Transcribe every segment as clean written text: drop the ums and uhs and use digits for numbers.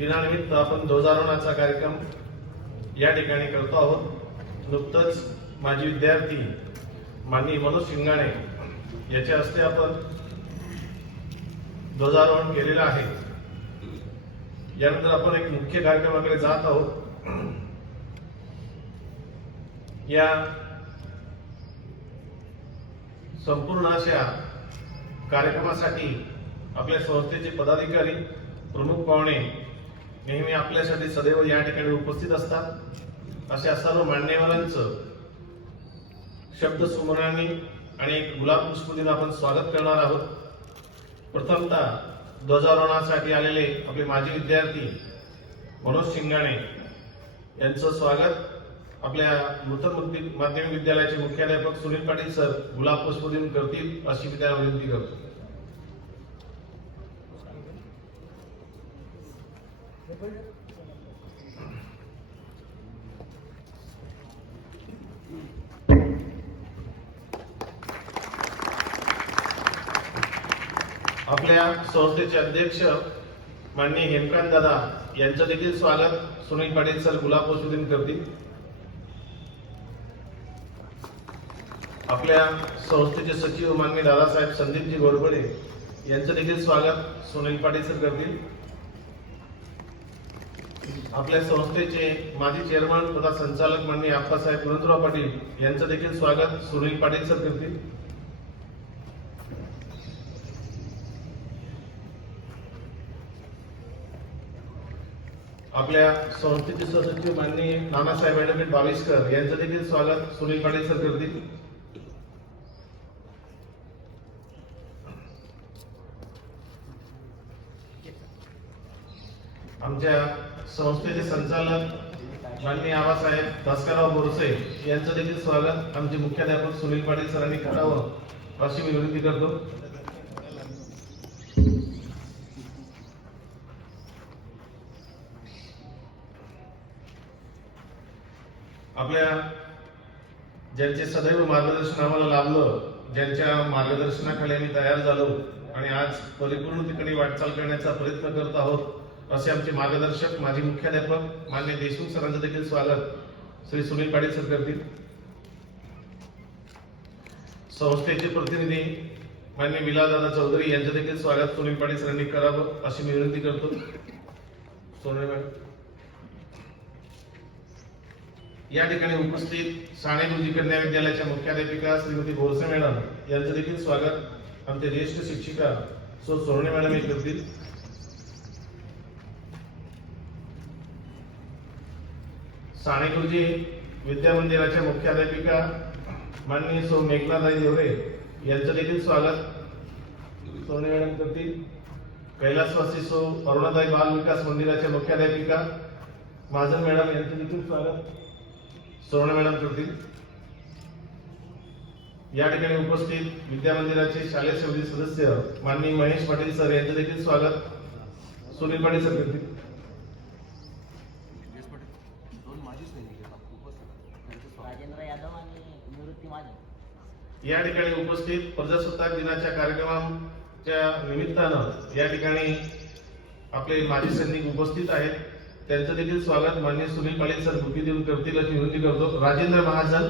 दिनानिमित्त आपण ध्वजारोहणाचा कार्यक्रम या ठिकाणी करतो आहोत। नुकतंच माजी विद्यार्थी माननीय मनोज शिंगाणे याच्या हस्ते आपण ध्वजारोहण केलेलं आहे। यानंतर आपण एक मुख्य कार्यक्रमाकडे जात आहोत। या संपूर्ण अशा कार्यक्रमासाठी आपल्या संस्थेचे पदाधिकारी प्रमुख पाहुणे नेहमी आपल्यासाठी सदैव या ठिकाणी उपस्थित असतात। अशा सर्व मान्यवरांचं शब्द सुमनांनी आणि एक गुलाब पुष्प देऊन आपण स्वागत करणार आहोत। प्रथमतः ध्वजारोहणासाठी आलेले आपले माजी विद्यार्थी मनोज शिंगाणे यांचं स्वागत आपल्या नूतन माध्यमिक विद्यालयाचे मुख्याध्यापक सुनील पाटील सर गुलाब पुष्प देऊन करतील अशी मी त्यांना विनंती करतो। आपल्या संस्थेचे अध्यक्ष माननीय हेमकांत दादा यांचं देखील स्वागत सुनील पाटील सर गुलाब पुष्प देऊन करतील। आपल्या संस्थेचे सचिव माननीय दादासाहेब संदीपजी गोडबोले यांचं देखील स्वागत सुनील पाटील सर करतील। आपल्या संस्थेचे माजी चेअरमन तथा संचालक माननीय आप्पासाहेब गुणवंतराव पाटील यांचं देखील स्वागत सुनील पाटील सर करतील। आपल्या संस्थेचे सहसचिव माननीय नानासाहेब ऍडव्होकेट बाविस्कर यांचं देखील स्वागत सुनील पाटील सर करतील। आमच्या संस्थेचे संचालक माननीय आबासाहेब भास्करराव बोरसे यांचं देखील स्वागत आमचे मुख्याध्यापक सुनील पाटील सरांनी करावं अशी मी विनंती करतो। आपल्या ज्यांचे सदैव मार्गदर्शन आम्हाला लाभलं, ज्यांच्या मार्गदर्शनाखाली आम्ही तयार झालो आणि आज परिपूर्णतेकडे वाटचाल करण्याचा प्रयत्न करत आहोत असे आमचे मार्गदर्शक माजी मुख्याध्यापक माननीय देशमुख सरांचं देखील स्वागत श्री सुनील पाटील सर करतील। संस्थेचे प्रतिनिधी माननीय विलासदादा चौधरी यांचं देखील स्वागत सुनील पाटील सरांनी करावं अशी मी विनंती करतो। सोनल मॅडम या ठिकाणी उपस्थित साणे गुरुजी कन्या विद्यालयाच्या मुख्याध्यापिका श्रीमती बोरसे मॅडम यांचं देखील स्वागत आमचे ज्येष्ठ शिक्षिका सोनवणे मॅडम हे करतील। साणे गुरुजी विद्या मंदिराच्या मुख्याध्यापिका माननीय सौ मेघनाताई देवरे यांचं देखील स्वागत सोनवणे मॅडम करतील। कैलासवासी सौ अरुणाताई बाल विकास मंदिराच्या मुख्याध्यापिका महाजन मॅडम यांचं देखील स्वागत सोनवणे मॅडम करतील। या ठिकाणी उपस्थित विद्या मंदिराचे शालेय समिती सदस्य माननीय महेश पाटील सर यांचं देखील स्वागत सुनील पाटील सर करतील। या ठिकाणी उपस्थित प्रजासत्ताक दिनाच्या कार्यक्रमाच्या निमित्तानं या ठिकाणी आपले माजी सैनिक उपस्थित आहेत, त्यांचं देखील स्वागत माननीय सुनील पाटील सर बुकी देऊन करतील अशी विनंती करतो। राजेंद्र महाजन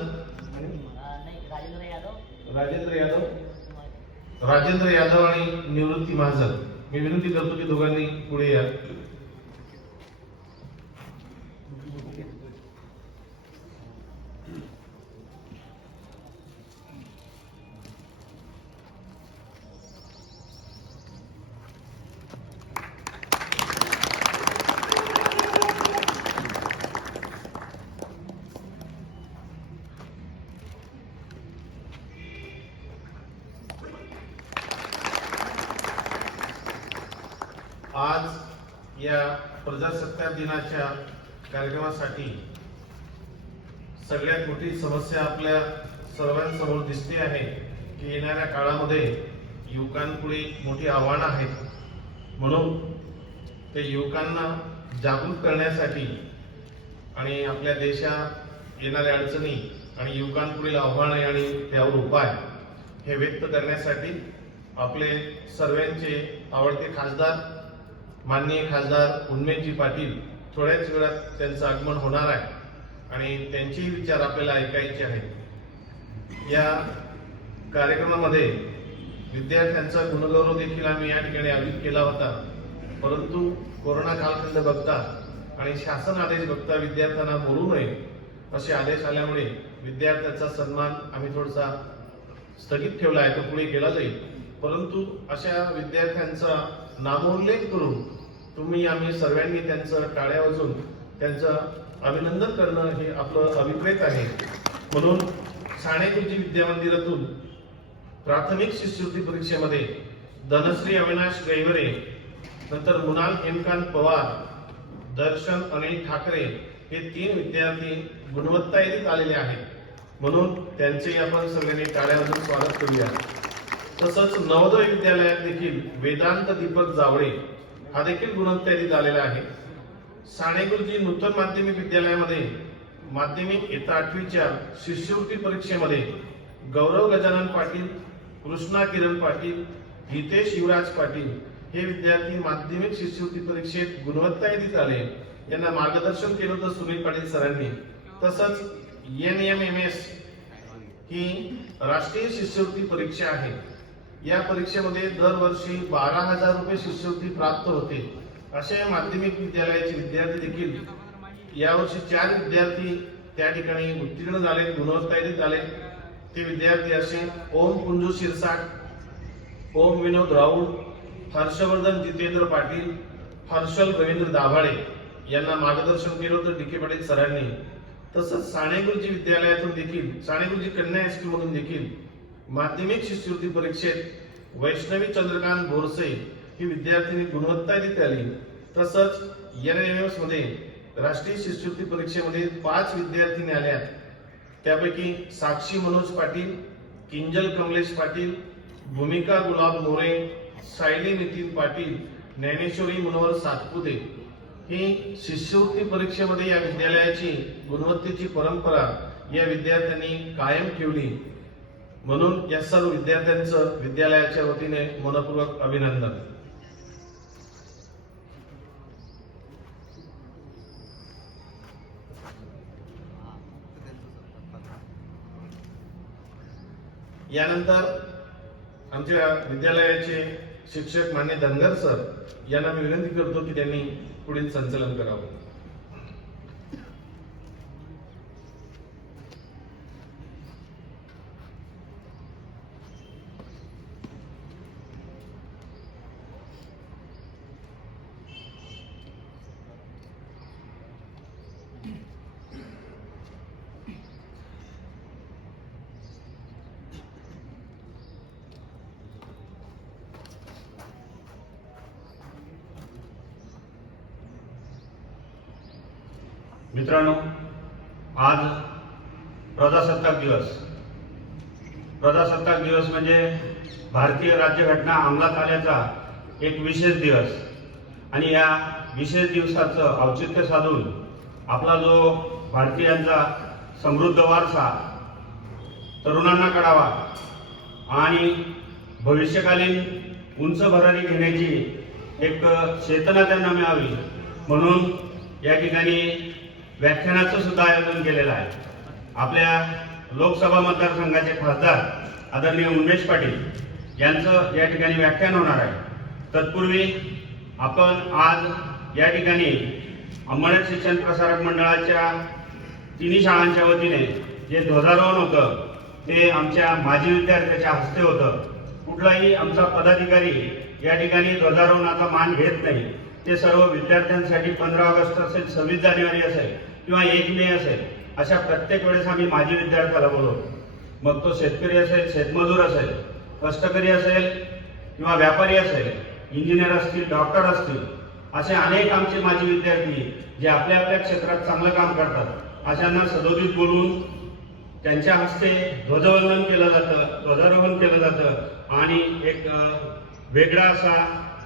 राजेंद्र यादव आणि निवृत्ती महाजन मी विनंती करतो की दोघांनी पुढे या। आज या प्रजासत्ताक दिनाच्या कार्यक्रमासाठी सगळ्यात मोठी समस्या आपल्या सर्वांसमोर दिसते आहे की येणाऱ्या काळामध्ये युवकांपुढे मोठी आव्हानं आहेत। म्हणून ते युवकांना जागृत करण्यासाठी आणि आपल्या देशात येणाऱ्या अडचणी आणि युवकांपुढील आव्हाने आणि त्यावर उपाय हे व्यक्त करण्यासाठी आपले सर्वांचे आवडते खासदार माननीय खासदार उन्मेषजी पाटील थोड्याच वेळात त्यांचं आगमन होणार आहे आणि त्यांचेही विचार आपल्याला ऐकायचे आहेत। या कार्यक्रमामध्ये विद्यार्थ्यांचा गुणगौरव देखील आम्ही या ठिकाणी आयोजित केला होता, परंतु कोरोना कालखंड बघता आणि शासन आदेश बघता विद्यार्थ्यांना बोलू नये असे आदेश आल्यामुळे विद्यार्थ्यांचा सन्मान आम्ही थोडासा स्थगित ठेवला आहे, तो पुढे केला जाईल। परंतु अशा विद्यार्थ्यांचा नामोल्लेख करून तुम्ही आम्ही सर्वांनी त्यांचं टाळ्या वाजवून त्यांचं अभिनंदन करणं हे आपलं अभिप्रेत आहे। म्हणून साणे गुरुजी विद्या मंदिरातून प्राथमिक शिष्यवृत्ती परीक्षेमध्ये धनश्री अविनाश गैवरे, नंतर मुनाल हेमकांत पवार, दर्शन अनिल ठाकरे हे 3 विद्यार्थी गुणवत्ता यादीत आलेले आहेत, म्हणून त्यांचे आपण सगळ्यांनी टाळ्या वाजवून स्वागत करूया। तसंच नवोदय विद्यालयात देखील वेदांत दीपक जावळे हा देखील गुणवत्ता यादीत आलेला आहे। साणे गुरुजी नूतन माध्यमिक विद्यालयामध्ये माध्यमिक इयत्ता 8वीच्या शिष्यवृत्ती परीक्षेमध्ये गौरव गजानन पाटील, कृष्णा किरण पाटील, हितेश युवराज पाटील हे विद्यार्थी माध्यमिक शिष्यवृत्ती परीक्षेत गुणवत्ता यादीत आले। यांना मार्गदर्शन केलं होतं सुनील पाटील सरांनी। तसंच NMMS ही राष्ट्रीय शिष्यवृत्ती परीक्षा आहे। या परीक्षेमध्ये दरवर्षी 12,000 रुपये शिष्यवृत्ती प्राप्त होते। अशा माध्यमिक विद्यालयाचे विद्यार्थी देखील यावर्षी 4 विद्यार्थी त्या ठिकाणी उत्तीर्ण झाले, गुणवत्ता यादीत आले। ते विद्यार्थी असे ओम कुंजू शिरसाट, ओम विनोद राऊळ, हर्षवर्धन जितेंद्र पाटील, हर्षल रवींद्र दाभाडे यांना मार्गदर्शन केलं होतं DK पाटील सरांनी। तसंच साणे गुरुजी विद्यालयातून देखील साणे गुरुजी कन्या हायस्कूल मधून देखील माध्यमिक शिष्यवृत्ती परीक्षेत वैष्णवी चंद्रकांत बोरसे ही विद्यार्थिनी गुणवत्ता यादीत आली। तसंच NMMS मध्ये राष्ट्रीय शिष्यवृत्ती परीक्षेमध्ये 5 विद्यार्थिनी आल्या, त्यापैकी साक्षी मनोज पाटील, किंजल कमलेश पाटील, भूमिका गुलाब मोरे, सायली नितीन पाटील, ज्ञानेश्वरी मनोहर सातपुते ही शिष्यवृत्ती परीक्षेमध्ये या विद्यालयाची गुणवत्तेची परंपरा या विद्यार्थ्यांनी कायम ठेवली, म्हणून या सर्व विद्यार्थ्यांचं विद्यालयाच्या वतीने मनपूर्वक अभिनंदन। यानंतर आमच्या विद्यालयाचे शिक्षक मान्य धनगर सर यांना मी विनंती करतो की त्यांनी पुढील संचलन करावं। मित्रांनो, आज प्रजासत्ताक दिवस म्हणजे भारतीय राज्यघटना अंमलात आल्याचा एक विशेष दिवस आणि या विशेष दिवसाचं औचित्य साधून आपला जो भारतीयांचा समृद्ध वारसा तरुणांना कळावा आणि भविष्यकालीन उंच भरारी घेण्याची एक चेतना त्यांना मिळावी म्हणून या ठिकाणी व्याख्यानाचं सुद्धा आयोजन केलेलं आहे। आपल्या लोकसभा मतदारसंघाचे खासदार आदरणीय उन्मेष पाटील यांचं या ठिकाणी व्याख्यान होणार आहे। तत्पूर्वी आपण आज या ठिकाणी अंमळनेर शिक्षण प्रसारक मंडळाच्या 3 शाळांच्या वतीने जे ध्वजारोहण होतं ते आमच्या माजी विद्यार्थ्याच्या हस्ते होतं। कुठलाही आमचा पदाधिकारी या ठिकाणी ध्वजारोहणाचा मान घेत नाही। ते सर्व विद्यार्थ्यांसाठी 15 ऑगस्ट असेल, 26 जानेवारी असेल किंवा 1 मे असेल, अशा प्रत्येक वेळेस आम्ही माजी विद्यार्थ्याला बोलवतो। मग तो शेतकरी असेल, शेतमजूर असेल, कष्टकरी असेल किंवा व्यापारी असेल, इंजिनियर असतील, डॉक्टर असतील, असे अनेक आमचे माजी विद्यार्थी जे आपल्या आपल्या क्षेत्रात चांगलं काम करतात अशांना सदोदित बोलून त्यांच्या हस्ते ध्वजवंदन केलं जातं, ध्वजारोहण केलं जातं आणि एक वेगळा असा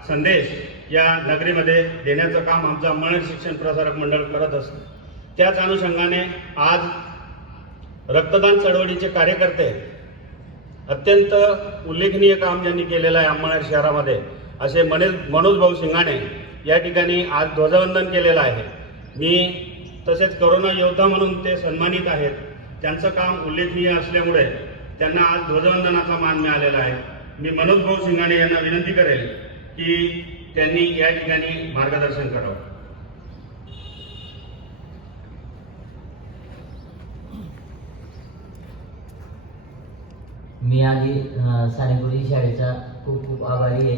संदेश या नगरीमध्ये देण्याचं काम आमचं अंमळनेर शिक्षण प्रसारक मंडळ करत असतं। त्याच अनुषंगाने आज रक्तदान चळवळीचे कार्यकर्ते अत्यंत उल्लेखनीय काम ज्यांनी केलेलं आहे अंमळनेर शहरामध्ये असे मनोज भाऊ शिंगाणे या ठिकाणी आज ध्वजवंदन केलेलं आहे. मी तसेच करोना योद्धा म्हणून ते सन्मानित आहेत. त्यांचं काम उल्लेखनीय असल्यामुळे त्यांना आज ध्वजवंदनाचा मान मिळालेला आहे. मी मनोज भाऊ सिंघाणे यांना विनंती करेल की त्यांनी या ठिकाणी मार्गदर्शन करावं. मी आधी सानेगुरुजी शाळेचा खूप खूप आभारी आहे,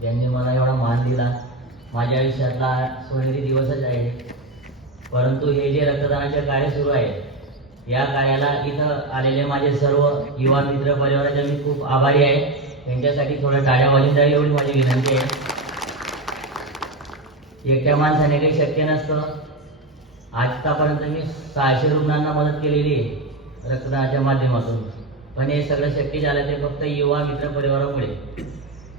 ज्यांनी मला एवढा मान दिला. माझ्या आयुष्यातला सोनेरी दिवसच आहे. परंतु हे जे रक्तदानाचे कार्य सुरू आहे, या कार्याला इथं आलेले माझे सर्व युवा मित्र परिवाराचे मी खूप आभारी आहे. त्यांच्यासाठी थोडं टाळ्या वाजून द्यावी एवढी माझी विनंती आहे. एकट्या माणसाने काही शक्य नसतं. आजतापर्यंत मी 600 रुग्णांना मदत केलेली आहे रक्तदानाच्या माध्यमातून. पण हे सगळं शक्य झालं ते फक्त युवा मित्र परिवारामुळे.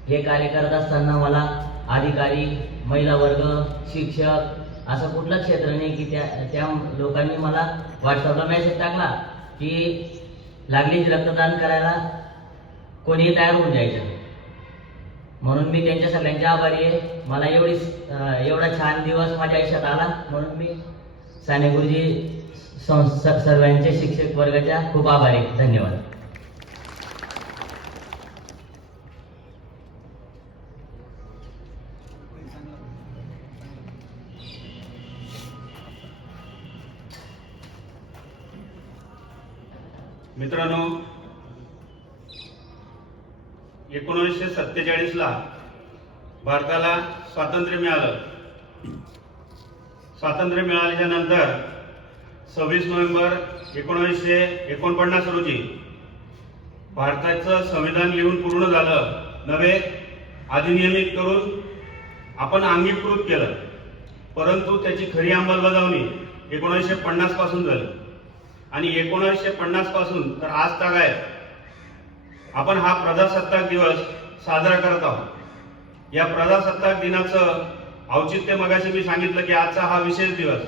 हे कार्य करत असताना मला अधिकारी, महिला वर्ग, शिक्षक असं कुठलंच क्षेत्र नाही की त्या लोकांनी मला व्हॉट्सअपला मेसेज टाकला की लागलीच रक्तदान करायला कोणीही तयार होऊन जायचं. म्हणून मी त्यांच्या सगळ्यांचे आभारी आहे. मला एवढा छान दिवस माझ्या आयुष्यात आला म्हणून मी सानेगुरुजी सर्वांचे शिक्षक वर्गाच्या खूप आभारी आहे. धन्यवाद. मित्रांनो, 1947 ला भारताला स्वातंत्र्य मिळालं. स्वातंत्र्य मिळाल्याच्या नंतर 26 नोव्हेंबर 1949 रोजी भारताचं संविधान लिहून पूर्ण झालं. नवे अधिनियमित करून आपण अंगीकृत केलं. परंतु त्याची खरी अंमलबजावणी 1950 पासून झाली. आणि 1950 पासून तर आज तागायत आपण हा प्रजासत्ताक दिवस साजरा करत आहोत. या प्रजासत्ताक दिनाचं औचित्य मगाशी मी सांगितलं की आजचा हा विशेष दिवस.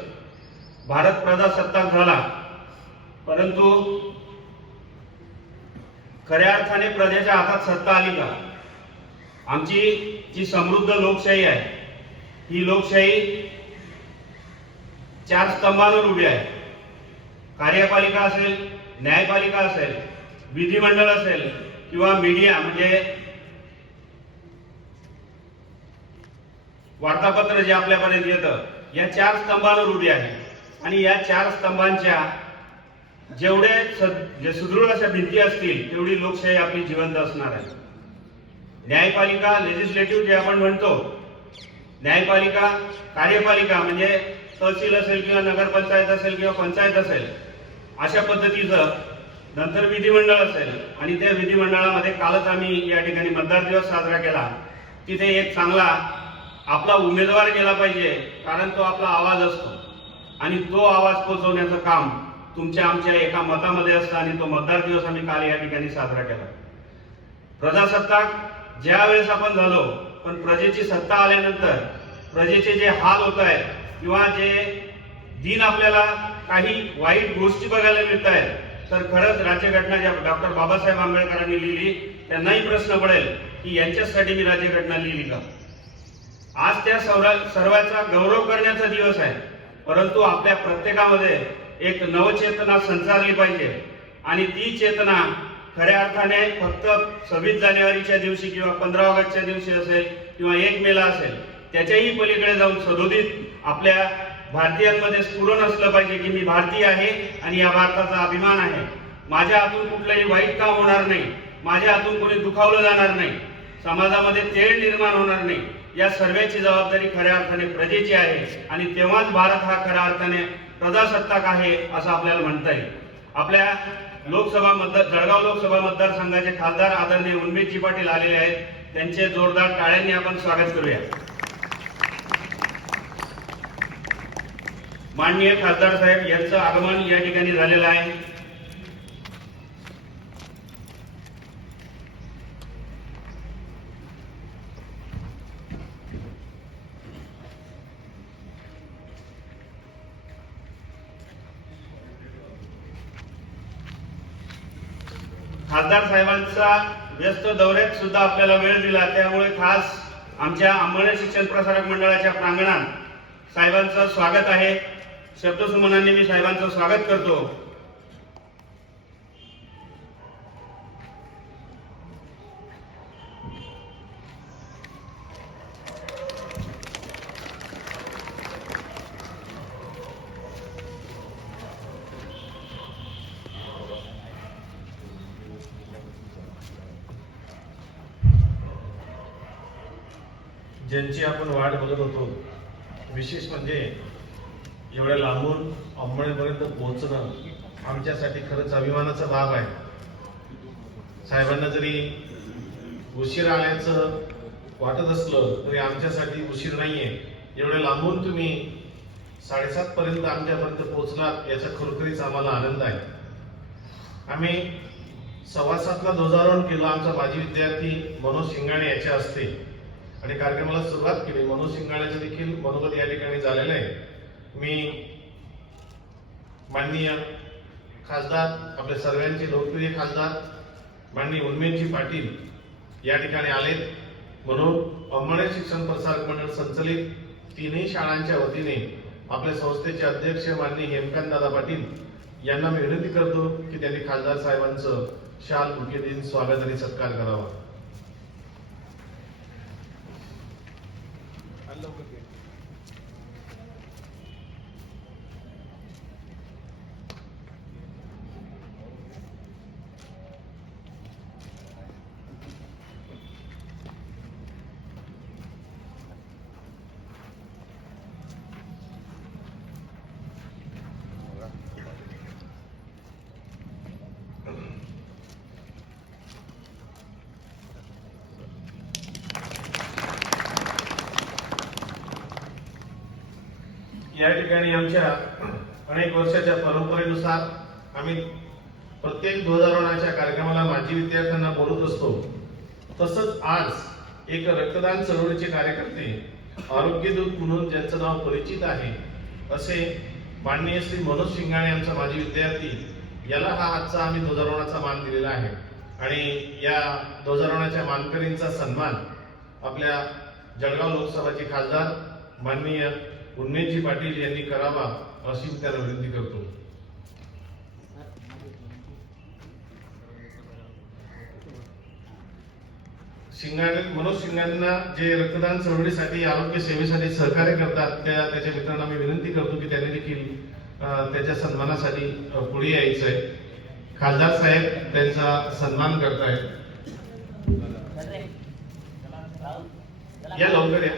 भारत प्रजासत्ताक झाला, परंतु खऱ्या अर्थाने प्रजेच्या हातात सत्ता आली का? आमची जी समृद्ध लोकशाही आहे, ही लोकशाही 4 स्तंभांवर उभी आहे. कार्यपालिका असेल, न्यायपालिका असेल, विधिमंडळ असेल किंवा मीडिया म्हणजे वार्तापत्र जे आपल्यापर्यंत येतं, या 4 स्तंभांवर उभी आहे. आणि या 4 स्तंभांच्या जे सुदृढ अशा भिंती असतील तेवढी लोकशाही आपली जिवंत असणार आहे. न्यायपालिका, लेजिस्लेटिव्ह जे आपण म्हणतो, न्यायपालिका, कार्यपालिका म्हणजे तहसील असेल किंवा नगरपंचायत असेल किंवा पंचायत असेल, अशा पद्धतीचं. नंतर विधिमंडळ असेल आणि त्या विधिमंडळामध्ये कालच आम्ही या ठिकाणी मतदार दिवस साजरा केला. तिथे एक चांगला आपला उमेदवार गेला पाहिजे, कारण तो आपला आवाज असतो आणि तो आवाज पोहोचवण्याचं काम तुमच्या आमच्या एका मतामध्ये असतं. आणि तो मतदार दिवस आम्ही काल या ठिकाणी साजरा केला. प्रजासत्ताक ज्या वेळेस आपण झालो, पण प्रजेची सत्ता आल्यानंतर प्रजेचे जे हाल होत आहेत किंवा जे दिन आपल्याला काही वाईट गोष्टी बघायला मिळत आहेत, तर खरंच राज्यघटना ज्या डॉक्टर बाबासाहेब आंबेडकरांनी लिहिली त्यांनाही प्रश्न पडेल की यांच्यासाठी मी राज्यघटना लिहिली का? आज त्या सर्वांचा गौरव करण्याचा दिवस आहे. परंतु आपल्या प्रत्येकामध्ये एक नवचेतना संचारली पाहिजे. आणि ती चेतना खऱ्या अर्थाने फक्त 26 जानेवारीच्या दिवशी किंवा 15 ऑगस्टच्या दिवशी असेल किंवा 1 मेला असेल, त्याच्याही पलीकडे जाऊन सदोदित आपल्या भारतीयांमध्ये स्फुरण असलं पाहिजे की मी भारतीय आहे आणि या भारताचा अभिमान आहे. माझ्या हातून कुठलंही वाईट काम होणार नाही, माझ्या हातून कोणी दुखावलं जाणार नाही, समाजामध्ये तेढ निर्माण होणार नाही. या सर्वांची जबाबदारी खऱ्या अर्थाने प्रजेची आहे. आणि तेव्हाच भारत हा खऱ्या अर्थाने प्रजासत्ताक आहे असं आपल्याला म्हणता येईल. आपल्या जळगाव लोकसभा मतदारसंघाचे खासदार आदरणीय उन्मेषजी पाटील आलेले आहेत. त्यांचे जोरदार टाळ्यांनी आपण स्वागत करूया. माननीय खासदार साहेब यांचं आगमन या ठिकाणी झालेलं आहे. खासदार साहेबांचा व्यस्त दौऱ्यात सुद्धा आपल्याला वेळ दिला, त्यामुळे खास आमच्या अंबळनेर शिक्षण प्रसारक मंडळाच्या प्रांगणात साहेबांचं स्वागत आहे. शब्दसुमनांनी मी साहेबांचं स्वागत करतो. ज्यांची आपण वाट बघत होतो, विशेष म्हणजे एवढ्या लांबून अंबळनेरपर्यंत पोहोचणं आमच्यासाठी खरंच अभिमानाचा बाब आहे. साहेबांना जरी उशीर आल्याचं वाटत असलं तरी आमच्यासाठी उशीर नाहीये. एवढ्या लांबून तुम्ही 7:30 पर्यंत आमच्यापर्यंत पोहोचलात याचा खरोखरीच आम्हाला आनंद आहे. आम्ही 7:15ला ध्वजारोहण केलं आमचा माजी विद्यार्थी मनोज शिंगाणे याच्या हस्ते आणि कार्यक्रमाला सुरुवात केली. मनोज शिंगाण्याचं देखील मनोगत या ठिकाणी झालेलं आहे. मी माननीय खासदार, आपल्या सर्वांचे लोकप्रिय खासदार माननीय उर्मिलजी पाटील या ठिकाणी आलेत, म्हणून अंबळनेर शिक्षण प्रसारक मंडळ संचलित तीनही शाळांच्या वतीने आपल्या संस्थेचे अध्यक्ष माननीय हेमकांत दादा पाटील यांना मी विनंती करतो की त्यांनी खासदार साहेबांचं शाल बुके देऊन स्वागत आणि सत्कार करावा. या ठिकाणी आमच्या अनेक वर्षाच्या परंपरेनुसार आम्ही प्रत्येक ध्वजारोहणाच्या कार्यक्रमाला माजी विद्यार्थ्यांना बोलत असतो. तसंच आज एक रक्तदान चळवळीचे कार्यकर्ते, आरोग्यदूत म्हणून ज्यांचं नाव परिचित आहे असे माननीय श्री मनोज शिंगाणे आमचा माजी विद्यार्थी, याला हा आजचा आम्ही ध्वजारोहणाचा मान दिलेला आहे. आणि या ध्वजारोहणाच्या मानकरींचा सन्मान आपल्या जळगाव लोकसभाचे खासदार माननीय उर्मिलजी पाटील यांनी करावा अशी मी त्यांना विनंती करतो. मनोज शिंगाणेंना जे रक्तदान चळवळीसाठी, आरोग्य सेवेसाठी सहकार्य करतात त्याच्या मित्रांना मी विनंती करतो की त्यांनी देखील त्याच्या सन्मानासाठी पुढे यायचंय. खासदार साहेब त्यांचा सन्मान करतायत. या लवकर या.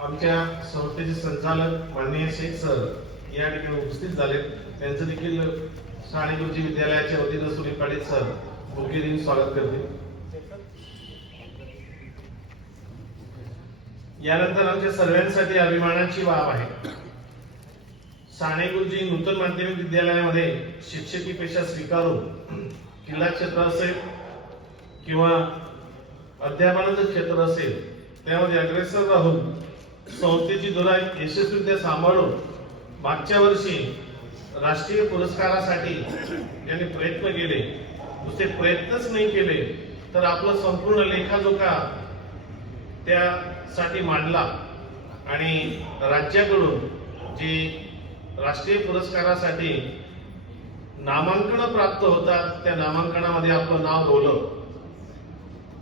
आमच्या संस्थेचे संचालक माननीय शेख सर या ठिकाणी उपस्थित झाले. त्यांचं देखील साने गुरुजी विद्यालयाच्या वतीनं सुनील पाटील सर बुके देऊन स्वागत करते. यानंतर आमच्या सर्वांसाठी अभिमानाची बाब आहे, साने गुरुजी नूतन माध्यमिक विद्यालयामध्ये शिक्षकी पेशा स्वीकारून क्रीडा क्षेत्र असेल किंवा अध्यापनाचं क्षेत्र असेल त्यामध्ये अग्रेसर राहून संस्थेची धुरा यशस्वीरित्या सांभाळून मागच्या वर्षी राष्ट्रीय पुरस्कारासाठी ज्यांनी प्रयत्न केले, नुसते प्रयत्नच नाही केले तर आपला संपूर्ण लेखाजोखा त्यासाठी मांडला आणि राज्याकडून जी राष्ट्रीय पुरस्कारासाठी नामांकन प्राप्त होतात त्या नामांकनामध्ये आपलं नाव रोवलं.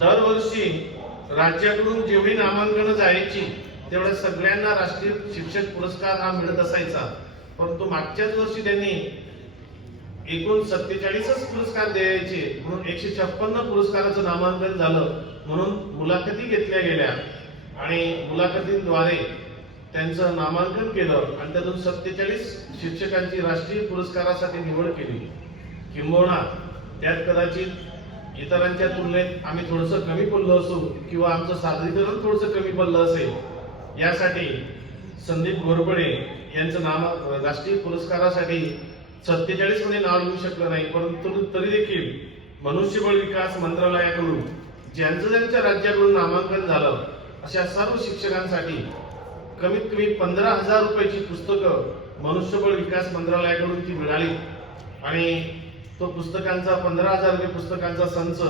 दरवर्षी राज्याकडून जेवढी नामांकन जायची तेवढ्या सगळ्यांना राष्ट्रीय शिक्षक पुरस्कार हा मिळत असायचा. परंतु मागच्याच वर्षी त्यांनी एकूण 47च पुरस्कार द्यायचे म्हणून 156 पुरस्काराचं नामांकन झालं, म्हणून मुलाखती घेतल्या गेल्या आणि मुलाखतींद्वारे त्यांचं नामांकन केलं आणि त्यातून 47 शिक्षकांची राष्ट्रीय पुरस्कारासाठी निवड केली. किंबहुना त्यात कदाचित इतरांच्या तुलनेत आम्ही थोडंसं कमी पडलो असू किंवा आमचं सादरीकरण थोडंसं कमी पडलं असेल, यासाठी संदीप घोरपडे यांचं नाम राष्ट्रीय पुरस्कारासाठी 47 मध्ये नाव लिहू शकलं नाही, परंतु तरी देखील मनुष्यबळ विकास मंत्रालयाकडून ज्यांच्या राज्याकडून नामांकन झालं अशा सर्व शिक्षकांसाठी कमीत कमी 15,000 रुपयाची पुस्तकं मनुष्यबळ विकास मंत्रालयाकडून ती मिळाली आणि तो पुस्तकांचा 15,000 रुपये पुस्तकांचा संच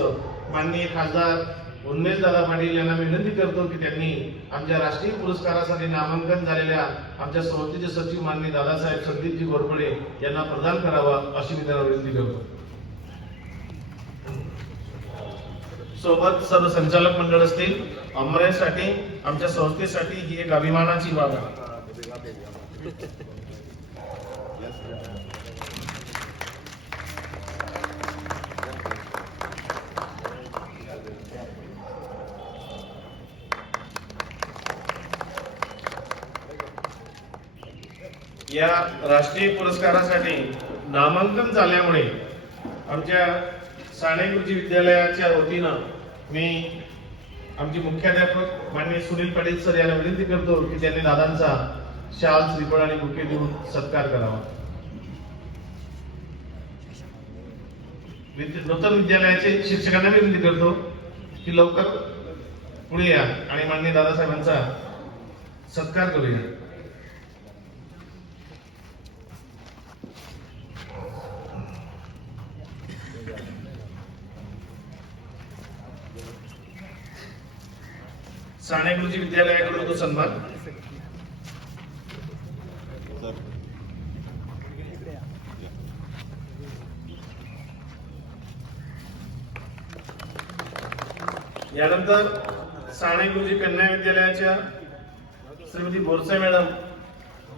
माननीय खासदार उन्मेष दादा पाटील यांना विनंती करतो की त्यांनी आमच्या राष्ट्रीय पुरस्कारासाठी नामांकन झालेल्या आमच्या संस्थेचे सचिव माननीय दादासाहेब संदीपजी घोरपडे यांना प्रदान करावा अशी मी त्यांना विनंती करतो. सोबत सर्व संचालक मंडळ असतील, अमरेसाठी आमच्या संस्थेसाठी ही एक अभिमानाची बाब आहे. या राष्ट्रीय पुरस्कारासाठी नामांकन झाल्यामुळे आमच्या साने गुरुजी विद्यालयाच्या वतीनं मी आमचे मुख्याध्यापक माननीय सुनील पाटील सर यांना विनंती करतो की त्यांनी दादांचा शाल, श्रीफळ आणि बुके देऊन सत्कार करावा. नूतन विद्यालयाचे शिक्षकांना विनंती करतो की लवकर पुढे या आणि माननीय दादासाहेबांचा सत्कार करूया. साने गुरुजी विद्यालयाकडून तो सन्मान. यानंतर साने गुरुजी कन्या विद्यालयाच्या श्रीमती बोरसे मॅडम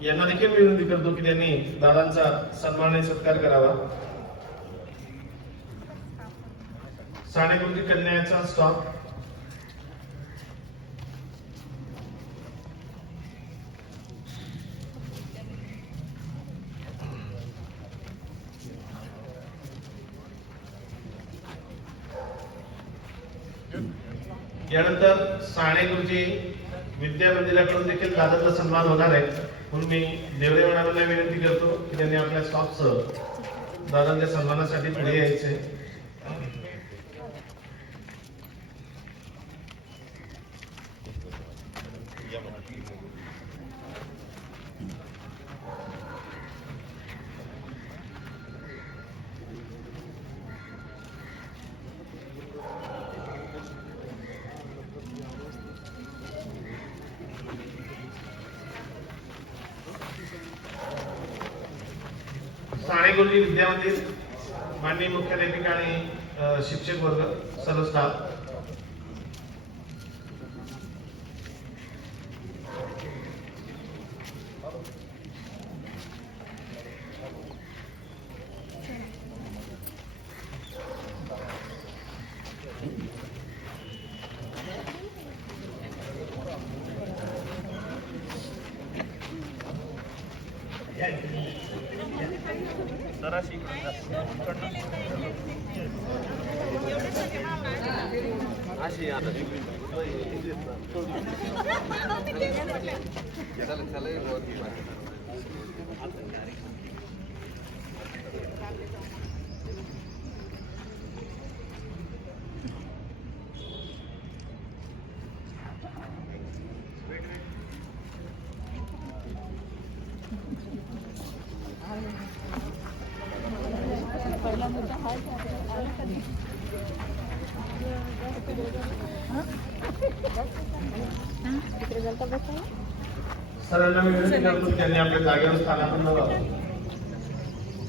यांना देखील विनंती करतो की त्यांनी दादांचा सन्मान आणि सत्कार करावा. साने गुरुजी कन्याचा स्टॉप. यानंतर साने गुरुजी विद्या मंदिराकडून देखील दादाचा सन्मान होणार आहे, म्हणून मी देवरे मॅडमला विनंती करतो की त्यांनी आपल्या स्टॉपसह दादांच्या सन्मानासाठी पुढे यायचे. साने गुरुजी विद्या मंदिर माननीय मुख्याध्यापिका आणि शिक्षक वर्ग, सर्व स्टाफ. सरांना मी विनंती करतो त्यांनी आपल्या जागेवर स्थानापन्न व्हावं.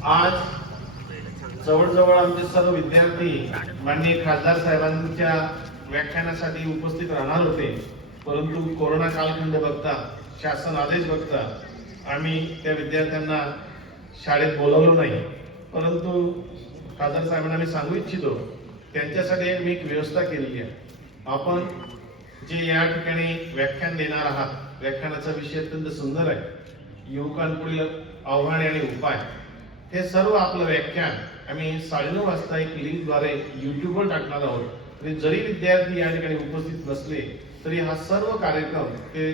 आज जवळजवळ आमचे सर्व विद्यार्थी माननीय खासदार साहेबांच्या व्याख्यानासाठी उपस्थित राहणार होते, परंतु कोरोना कालखंड बघता, शासन आदेश बघता आम्ही त्या विद्यार्थ्यांना शाळेत बोलवलं नाही परंतु खासदार साहेबांना मी सांगू इच्छितो, त्यांच्यासाठी मी एक व्यवस्था केलेली आहे. आपण जे या ठिकाणी व्याख्यान देणार आहात, व्याख्यानाचा विषय अत्यंत सुंदर आहे, युवकांपुढील आव्हाने आणि उपाय. हे सर्व आपलं व्याख्यान आम्ही 9:30 वाजता एक लिंकद्वारे युट्यूबवर टाकणार आहोत. आणि जरी विद्यार्थी या ठिकाणी उपस्थित नसले तरी हा सर्व कार्यक्रम ते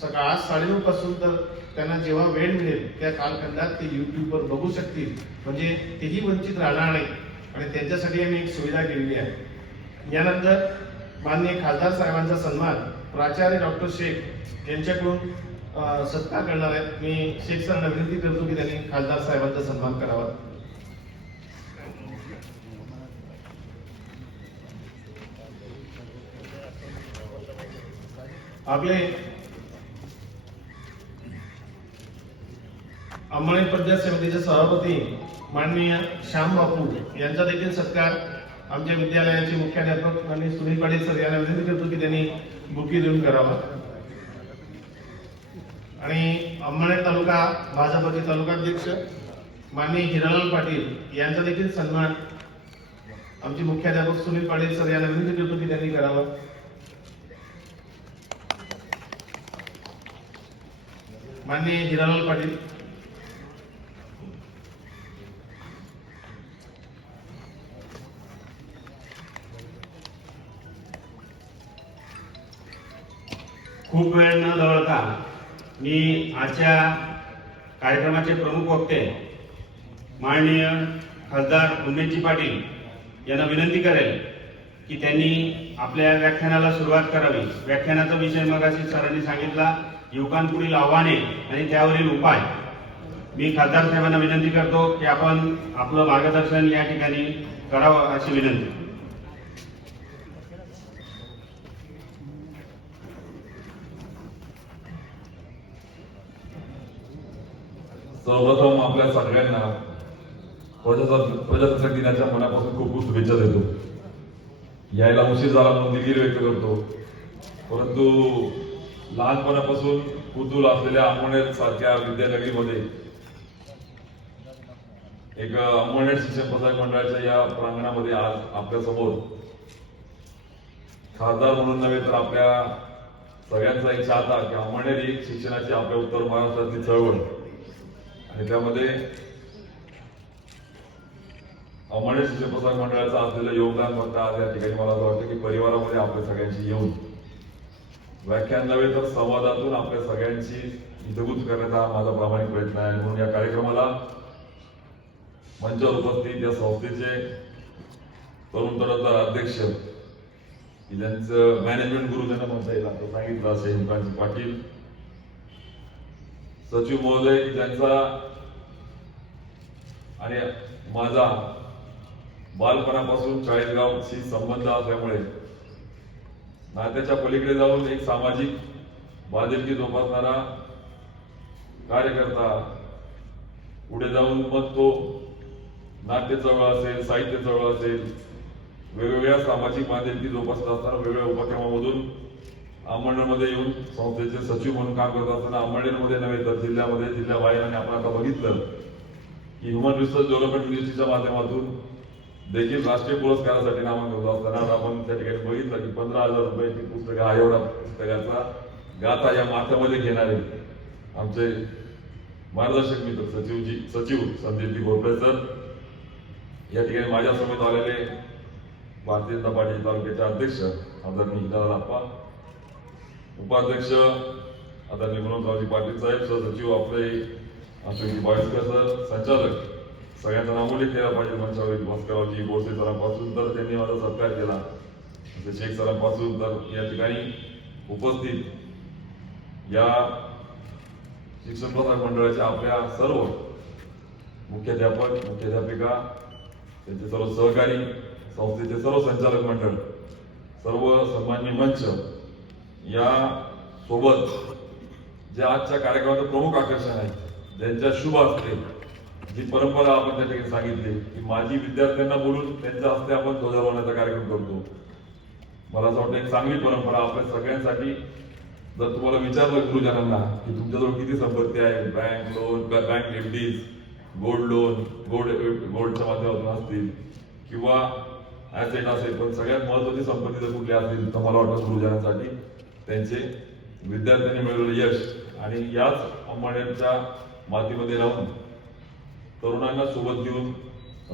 सकाळ 9:30 पासून तर त्यांना जेव्हा वेळ मिळेल त्या कालखंडात ते युट्यूबवर बघू शकतील. म्हणजे तेही वंचित राहणार नाही आणि त्यांच्यासाठी आम्ही एक सुविधा केलेली आहे. यानंतर माननीय खासदार साहेबांचा सन्मान प्राचार्य डॉक्टर शेख यांच्याकडून सत्कार करणार आहेत. मी शेख सरांना विनंती करतो की त्यांनी खासदार साहेबांचा सन्मान करावा. आपले अंमळी पंचायत समितीचे सभापती माननीय श्याम बापू यांचा देखील सत्कार आमच्या विद्यालयाचे मुख्याध्यापक आणि सुनील पाटील सर यांना विनंती करतो की त्यांनी बुके देऊन करावा. आणि अंमळनेर तालुका भाजपचे तालुकाध्यक्ष माननीय हिरालाल पाटील यांचा देखील सन्मान आमचे मुख्याध्यापक सुनील पाटील सर यांना विनंती करतो की त्यांनी करावा. माननीय हिरालाल पाटील. खूप वेळ न दवडता मी आजच्या कार्यक्रमाचे प्रमुख वक्ते माननीय खासदार उमेशजी पाटील यांना विनंती करेल की त्यांनी आपल्या व्याख्यानाला सुरुवात करावी. व्याख्यानाचा विषय मगाशी सरांनी सांगितला, युवकांपुढील आव्हाने आणि त्यावरील उपाय. मी खासदार साहेबांना विनंती करतो की आपण आपलं मार्गदर्शन या ठिकाणी करावं अशी विनंती. सर्वप्रथम आपल्या सगळ्यांना प्रजासत्ताक दिनाच्या मनापासून खूप खूप शुभेच्छा देतो. यायला उशीर झाला म्हणून दिलगिरी व्यक्त करतो, परंतु लहानपणापासून कुतूहल असलेल्या अंमळनेर सारख्या विद्यानगरीमध्ये एक अंमळनेर शिक्षण प्रसारक मंडळाच्या या प्रांगणामध्ये आज आपल्या समोर खासदार म्हणून नव्हे तर आपल्या सगळ्यांचा एक चाहता की अंमळनेर ही शिक्षणाची आपल्या उत्तर महाराष्ट्रातली चळवळ आणि त्यामध्ये अंमळनेर शिक्षण प्रसारक मंडळाचं असलेलं योगदान फक्त आज या ठिकाणी मला असं वाटतं की परिवारामध्ये आपल्या सगळ्यांची येऊन व्याख्यान नव्हे तर संवादातून आपल्या सगळ्यांची हितगुज करण्याचा हा माझा प्रामाणिक प्रयत्न आहे. म्हणून या कार्यक्रमाला मंचावर उपस्थित या संस्थेचे तरुण तरुण अध्यक्ष की ज्यांचं मॅनेजमेंट गुरु ज्यांना म्हणता येईल आता सांगितलं असेल हिमकांतजी पाटील, सचिव महोदय की ज्यांचा आणि माझा बालपणापासून चाळीसगावशी संबंध असल्यामुळे नात्याच्या पलीकडे जाऊन एक सामाजिक बांधिलकी जोपासणारा कार्यकर्ता पुढे जाऊन मग तो नाट्य चळवळ असेल, साहित्य चळवळ असेल, वेगवेगळ्या सामाजिक बांधिलकी जोपासत असताना वेगवेगळ्या उपक्रमामधून अंमळनेरमध्ये येऊन संस्थेचे सचिव म्हणून काम करत असताना अंमळनेरमध्ये नव्हे तर जिल्ह्यामध्ये जिल्ह्याबाहेर आणि आपण आता बघितलं की ह्युमन रिसोर्स डेव्हलपमेंट मिनिस्ट्रीच्या माध्यमातून देखील राष्ट्रीय पुरस्कारासाठी नामांकन होत असताना आपण त्या ठिकाणी बघितलं की 15,000 रुपयाची पुस्तकं हा एवढा पुस्तकाचा गाथा या माथ्यामध्ये घेणारे आमचे मार्गदर्शक मित्र सचिव संदीपजी घोरपडे सर, या ठिकाणी माझ्या समेत आलेले भारतीय जनता पार्टी तालुक्याचे अध्यक्ष आदरणीय हिरालाल आप्पा, उपाध्यक्ष आदरणीय मनोहररावजी पाटील साहेब, सहसचिव आपले आमचे बाळस्कर सर, संचालक सगळ्यांचा नामोल्लेख केला पाहिजे मंचावर भास्कररावजी बोरसे सरांपासून तर त्यांनी माझा सत्कार केला, शेख सरांपासून तर या ठिकाणी उपस्थित या शिक्षण प्रसारक मंडळाच्या आपल्या सर्व मुख्याध्यापक मुख्याध्यापिका त्यांचे सर्व सहकारी, संस्थेचे सर्व संचालक मंडळ, सर्व सन्माननीय मंच या सोबत जे आजच्या कार्यक्रमाचं प्रमुख आकर्षण आहे, ज्यांच्या शुभ हस्ते जी परंपरा आपण त्या ठिकाणी सांगितली की माझी विद्यार्थ्यांना बोलून त्यांच्या हस्ते आपण ध्वजारोहणाचा कार्यक्रम करतो. मला असं वाटतं एक चांगली परंपरा आपल्या सगळ्यांसाठी. जर तुम्हाला विचारलं गुरुजनांना की तुमच्याजवळ किती संपत्ती आहे, bank loan, bank FDs, gold loan, गोल्डच्या माध्यमातून असतील किंवा ऍसेट असेल, पण सगळ्यात महत्वाची संपत्ती जर कुठली असेल तर मला वाटतं गुरुजनांसाठी त्यांचे विद्यार्थ्यांनी मिळवलेलं यश आणि याच अंबाड्यांच्या मातीमध्ये राहून तरुणांना सोबत घेऊन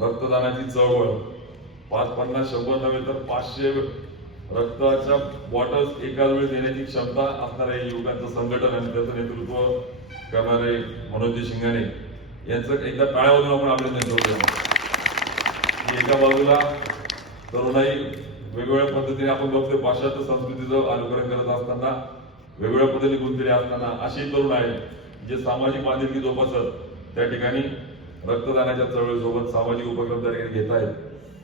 रक्तदानाची चळवळ 5, 50, 100 नव्हे तर 500 रक्ताच्या बॉटल्स एकाच वेळी देण्याची क्षमता असणाऱ्या युवकांचं संघटन आणि त्याचं नेतृत्व करणारे मनोज शिंगाणे यांचं एकदा टाळ्यावरून आपण अभिनंदन करूया. एका बाजूला तरुणाई वेगवेगळ्या पद्धतीने आपण बघतोय पाश्चात्य संस्कृतीचं अनुकरण करत असताना वेगवेगळ्या पद्धतीने गुंतलेले असताना अशी तरुण आहे जे सामाजिक बांधिलकी जोपासत त्या ठिकाणी रक्तदानाच्या चळवळीसोबत सामाजिक उपक्रम त्या ठिकाणी घेत आहेत.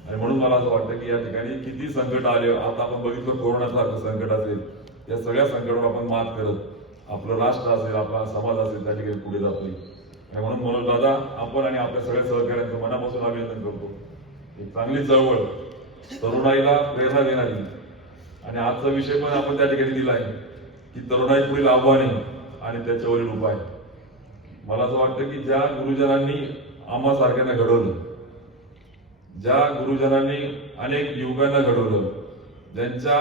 आणि म्हणून मला असं वाटतं की या ठिकाणी किती संकट आले, आता आपण बघितलं कोरोनासारखं संकट असेल, या सगळ्या संकटावर आपण मात करत आपलं राष्ट्र असेल, आपला समाज असेल त्या ठिकाणी पुढे जातोय. आणि म्हणून मनोज दादा, आपण आणि आपल्या सगळ्या सहकार्यांचं मनापासून अभिनंदन करतो. एक चांगली चळवळ, तरुणाईला प्रेरणा देणारी, आणि आजचा विषय पण आपण त्या ठिकाणी दिला आहे की तरुणाई पुढील आव्हाने आणि त्याच्यावरील उपाय. मला असं वाटतं की ज्या गुरुजनांनी आम्हा सारख्यांना घडवलं, ज्या गुरुजनांनी अनेक युवकांना घडवलं, ज्यांच्या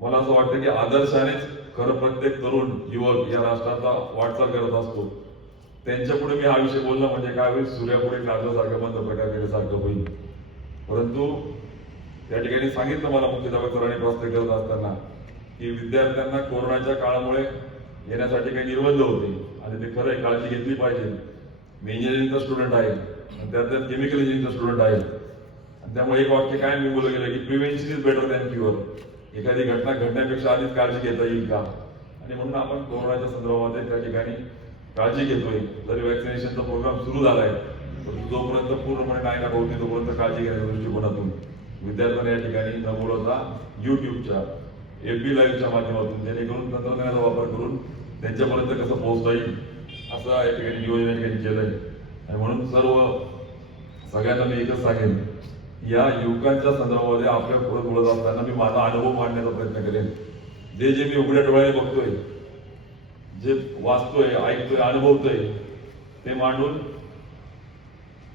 मला असं वाटतं की आदर्शानेच खरं प्रत्येक तरुण युवक या राष्ट्राचा वाटचाल करत असतो, त्यांच्या पुढे मी हा विषय बोलला म्हणजे काय होईल, सूर्यापुढे कागदासारखं बंद प्रकार केल्यासारखं होईल. परंतु त्या ठिकाणी सांगितलं मला मुख्याध्यापक सरांनी प्रस्ताव करत असताना की विद्यार्थ्यांना कोरोनाच्या काळामुळे येण्यासाठी काही निर्बंध होते आणि ते खरं काळजी घेतली पाहिजे. मी इंजिनिअरिंगचा स्टुडंट आहे आणि त्यात केमिकल इंजिनिअरिंगचा स्टुडंट आहे, आणि त्यामुळे एक वाक्य काय मी बोललं गेलं की prevention is better than cure. एखादी घटना घडण्यापेक्षा आधीच काळजी घेता येईल का, आणि म्हणून आपण कोरोनाच्या संदर्भामध्ये त्या ठिकाणी काळजी घेतोय. जरी वॅक्सिनेशनचा प्रोग्राम सुरू झालाय पण जोपर्यंत पूर्णपणे नाही ना होती तोपर्यंत काळजी घेण्याच्या दृष्टिकोनातून विद्यार्थ्यांना या ठिकाणी न बोलवता युट्यूबच्या FB लाईव्हच्या माध्यमातून जेणेकरून तंत्रज्ञानाचा वापर करून त्यांच्यापर्यंत कसं पोहोचता येईल असं या ठिकाणी नियोजन या ठिकाणी केलंय. आणि म्हणून सगळ्यांना मी एकच सांगेन, या युवकांच्या संदर्भामध्ये आपल्या पुढे बोलत असताना मी माझा अनुभव मांडण्याचा प्रयत्न करेन. जे मी उघड्या डोळ्याने बघतोय, जे वाचतोय, ऐकतोय, अनुभवतोय ते मांडून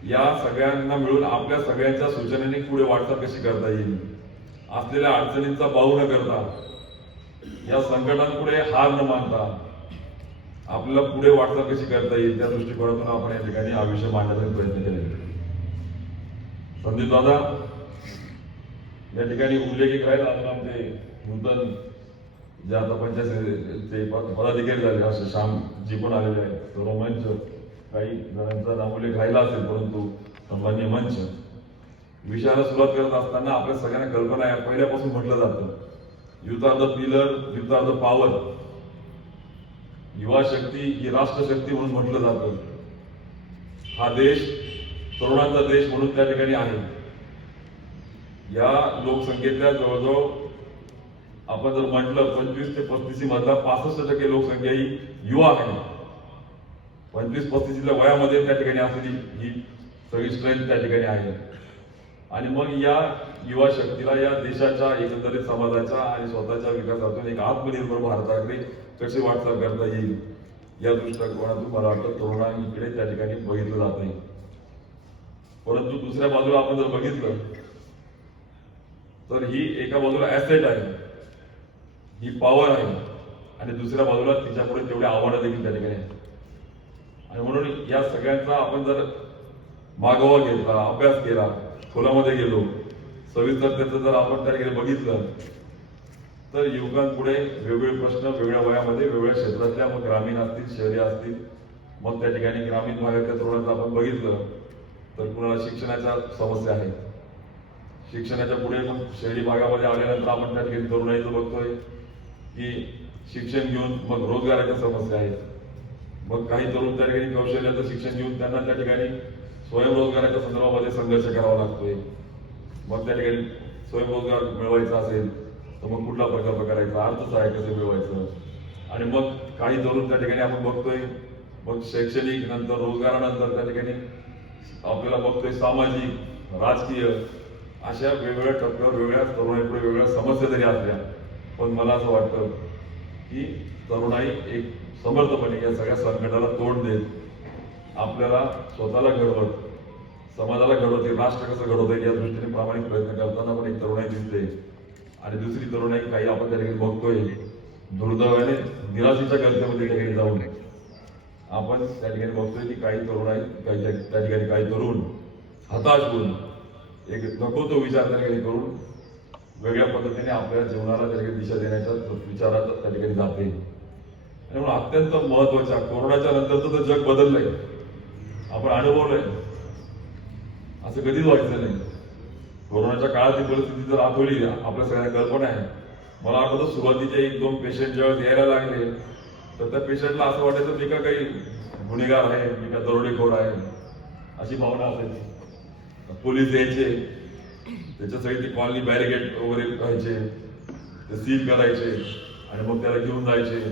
या सगळ्यांना मिळून आपल्या सगळ्यांच्या सूचनेने पुढे वाटचाल कशी करता येईल, असलेल्या अडचणींचा पाऊ न करता, या संकटांपुढे हार न मानता आपल्याला पुढे वाटचाल कशी करता येईल त्या दृष्टिकोनातून आपण या ठिकाणी हा विषय मांडण्याचा प्रयत्न केला. संदीप दादा या ठिकाणी उल्लेख राहिला आमचे नूतन जे आता पंचायतचे पदाधिकारी झाले असे श्यामजी पण आलेले आहेत, सर्व मंच काही जणांचा नामोल्लेख राहिला असेल, परंतु सन्माननीय मंच विषयाला सुरुवात करत असताना आपल्या सगळ्यांना कल्पना आहे, पहिल्यापासून म्हटलं जातं youth are the pillar, youth are the power. युवा शक्ती ही राष्ट्रशक्ती म्हणून म्हटलं जातं. हा देश तरुणांचा देश म्हणून त्या ठिकाणी आहे. या लोकसंख्येतल्या जवळजवळ आपण जर म्हटलं 25 ते 35 मधला 65% लोकसंख्या ही युवा आहे. 25-35 वयामध्ये त्या ठिकाणी असलेली ही सगळी स्ट्रेंथ त्या ठिकाणी आहे. आणि मग या युवा शक्तीला या देशाच्या एकंदरीत समाजाच्या आणि स्वतःच्या विकासातून एक आत्मनिर्भर भारताकडे कशी वाटचाल करता येईल या दृष्टिकोनातून मला वाटतं तरुणांकडे त्या ठिकाणी बघितलं जात नाही. परंतु दुसऱ्या बाजूला आपण जर बघितलं तर ही एका बाजूला ऍसेट आहे, ही पॉवर आहे, आणि दुसऱ्या बाजूला तिच्यापुढे तेवढे आव्हानं देखील त्या ठिकाणी आहेत. आणि म्हणून या सगळ्यांचा आपण जर मागोवा घेतला, अभ्यास केला, खोलामध्ये गेलो, सविस्तर त्याचं जर आपण त्या ठिकाणी बघितलं तर युवकांपुढे वेगवेगळे प्रश्न वेगळ्या वयामध्ये वेगवेगळ्या क्षेत्रातल्या, मग ग्रामीण असतील, शहरी असतील, मग त्या ठिकाणी ग्रामीण भागातल्या तरुणांचं आपण बघितलं तर कुणाला शिक्षणाच्या समस्या आहेत. शिक्षणाच्या पुढे मग शहरी भागामध्ये आल्यानंतर आपण त्या ठिकाणी तरुणाईचं बघतोय की शिक्षण घेऊन मग रोजगाराच्या समस्या आहेत. मग काही तरुण त्या ठिकाणी कौशल्याचं शिक्षण घेऊन त्यांना त्या ठिकाणी स्वयंरोजगाराच्या संदर्भामध्ये संघर्ष करावा लागतोय. मग त्या ठिकाणी स्वयंरोजगार मिळवायचा असेल तर मग कुठला प्रकल्प करायचा, अर्थसहाय्य कसं मिळवायचं, आणि मग काही तरुण त्या ठिकाणी आपण बघतोय मग शैक्षणिक नंतर रोजगारानंतर त्या ठिकाणी आपल्याला बघतोय सामाजिक, राजकीय अशा वेगवेगळ्या टप्प्यावर वेगळ्या तरुणाईपुढे वेगवेगळ्या समस्या जरी असल्या, पण मला असं वाटतं की तरुणाई एक समर्थपणे या सगळ्या संकटाला तोंड देत आपल्याला स्वतःला घडवत, समाजाला घडवते, राष्ट्र कसं घडवते या दृष्टीने प्रामाणिक प्रयत्न करताना पण एक तरुणाई दिसते. आणि दुसरी तरुणाई काही आपण त्या ठिकाणी बघतोय दुर्दैवाने निराशेच्या गर्तेमध्ये त्या ठिकाणी जाऊन आपण त्या ठिकाणी बघतोय की काही तरुणाई त्या ठिकाणी काही तरुण हताश होऊन एक नको तो विचार त्या ठिकाणी करून वेगळ्या पद्धतीने आपल्या जीवनाला त्या ठिकाणी दिशा देण्याच्या विचारात त्या ठिकाणी जाते. आणि म्हणून अत्यंत महत्वाच्या कोरोनाच्या नंतरचं तर जग बदललंय, आपण अनुभवलंय, असं कधीच व्हायचं नाही. कोरोनाच्या काळात ही परिस्थिती जर आठवली आपल्या सगळ्यांना कल्पना आहे. मला आठवतं सुरुवातीचे 1-2 पेशंट ज्यावेळेस यायला लागले तर त्या पेशंटला असं वाटायचं मी का काही गुन्हेगार आहे, मी का दरोडेखोर आहे, अशी भावना असायची. पोलीस यायचे, त्याच्यासाठी ती कॉलनी बॅरिकेड वगैरे व्हायचे, ते सील करायचे आणि मग त्याला घेऊन जायचे.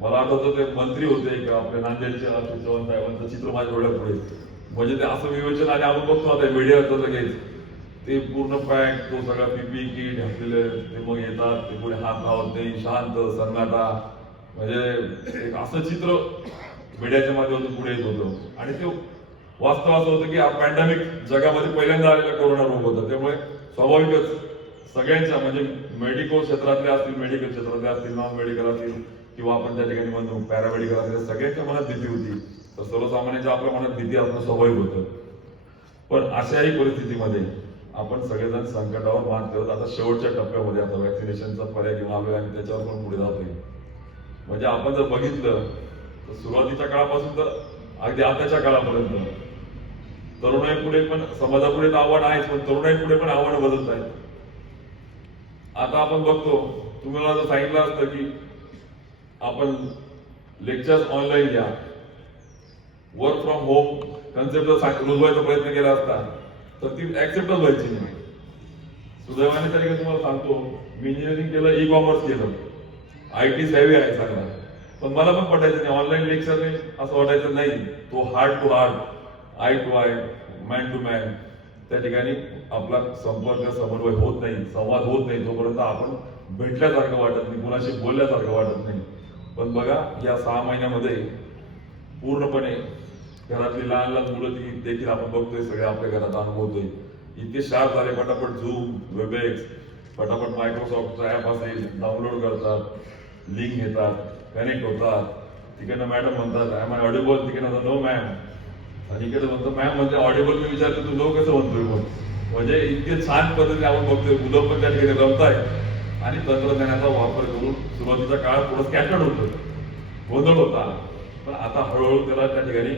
मला आठवतं ते मंत्री होते का आपल्या नांदेडचे अशोक चव्हाण साहेबांचं चित्र माझ्या डोळ्यापुढे. म्हणजे ते असं विवेचन आणि आपण बघतो आता मीडियाचं लगेच ते पूर्ण पॅक तो सगळा पीपी किट घातलेले ते मग येतात, ते कोणी हात लावत नाही, शांत सन्नाटा. म्हणजे एक असं चित्र मीडियाच्या माध्यमातून पुढे येत होतं. आणि ते वास्तव असं होतं की हा पॅन्डेमिक जगामध्ये पहिल्यांदा आलेला कोरोना रोग होता. त्यामुळे स्वाभाविकच सगळ्यांच्या म्हणजे मेडिकल क्षेत्रातले असतील, मेडिकल क्षेत्रातले असतील, नॉन मेडिकल असतील किंवा आपण त्या ठिकाणी म्हणतो पॅरामेडिकल असतील, सगळ्यांच्या मनात भीती होती. तर सर्वसामान्यांच्या आपल्या मनात भीती असणं स्वाभाविक होतं. पण अशाही परिस्थितीमध्ये आपण सगळेजण संकटावर मात करत आता शेवटच्या टप्प्यामध्ये आता वॅक्सिनेशनचा पर्याय घेऊन आलोय आणि त्याच्यावर पण पुढे जातोय. म्हणजे आपण जर बघितलं तर सुरुवातीच्या काळापासून तर अगदी आताच्या काळापर्यंत तरुणाई पुढे पण समाजापुढे तर आव्हान आहेच, पण तरुणाई पुढे पण आव्हानं बदलत आहेत. आता आपण बघतो, तुम्हाला जर सांगितलं असतं की आपण लेक्चर्स ऑनलाईन घ्या, वर्क फ्रॉम होम कन्सेप्ट जर रुजवायचा प्रयत्न केला असता तर ती ऍक्सेप्टच व्हायची नाही. सुदैवाने तरी तुम्हाला सांगतो, मी इंजिनिअरिंग केलं, ई कॉमर्स केलं, IT सेव्ही आहे सगळा, पण मला पण पटायचं नाही ऑनलाईन लेक्चरने. असं वाटायचं नाही, तो heart to heart, eye to eye, man to man त्या ठिकाणी आपला संपर्क समन्वय होत नाही, संवाद होत नाही, तोपर्यंत आपण भेटल्यासारखं वाटत नाही, कुणाशी बोलल्यासारखं वाटत नाही. पण बघा या 6 महिन्यामध्ये पूर्णपणे घरातली लहान लहान मुलं ती देखील आपण बघतोय, सगळे आपल्या घरात अनुभवतोय. इतके शार्प झाले, पटापट झूम, वेबएक्स, पटापट मायक्रोसॉफ्टचा ऍप असेल डाउनलोड करतात, लिंक घेतात, कनेक्ट होतात. तिकडनं मॅडम म्हणतात आय एम ऑडिबल, तिकडनं नो मॅम, आणि इकडे म्हणतो मॅम म्हणजे ऑडिबल. मी विचारतो तू नो कसं म्हणतोय मग. म्हणजे इतके छान पद्धतीने आपण बघतोय, मुलं पण त्या ठिकाणी रमतायत आणि तंत्रज्ञानाचा वापर करून. सुरुवातीच्या काळात थोडं स्कॅटर्ड होतं, गोंधळ होता, पण आता हळूहळू त्याला त्या ठिकाणी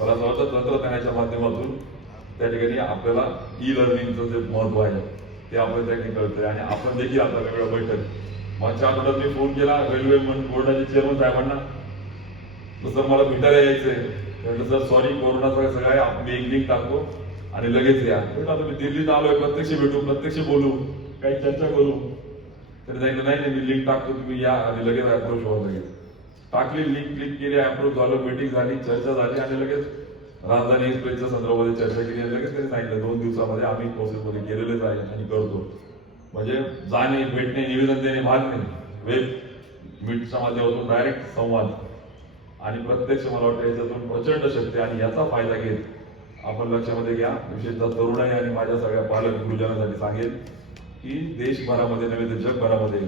मला असं वाटतं तंत्रज्ञानाच्या माध्यमातून त्या ठिकाणी आपल्याला ई लर्निंगचं जे महत्व आहे ते आपल्याला त्या ठिकाणी कळतंय. आणि आपण देखील आता वेगळं बैठक मागच्या आठवड्यात मी फोन केला रेल्वे बोर्डाचे चेअरमन साहेबांना, तसं मला भेटायला यायचंय. म्हटलं सर सॉरी कोरोनाचा सगळं आहे, आपण एक लिंक टाकतो आणि लगेच या. म्हटलं आता मी दिल्लीत आलोय, प्रत्यक्ष भेटू, प्रत्यक्ष बोलू, काही चर्चा करू. तरी सांगितलं नाही मी लिंक टाकतो, तुम्ही या आणि लगेच अप्रोच व्हा. लगेच टाकली, लिंक क्लिक केली, अप्रोच झालं, मीटिंग झाली, चर्चा झाली आणि लगेच राजधानी एक्सप्रेसच्या संदर्भामध्ये चर्चा केली आणि लगेच त्यांनी सांगितलं 2 दिवसामध्ये आम्ही प्रोसेसमध्ये केलेलेच आहे आणि करतो. म्हणजे जाणे, भेटणे, निवेदन देणे भाग नाही, वेब मीटच्या माध्यमातून डायरेक्ट संवाद आणि प्रत्यक्ष. मला वाटतं याच्यातून प्रचंड शक्ती आणि याचा फायदा घेत आपण लक्षामध्ये घ्या. विशेषतः तरुणाई आणि माझ्या सगळ्या पालक गुरुजनांसाठी सांगेल की देशभरामध्ये नव्हे तर जगभरामध्ये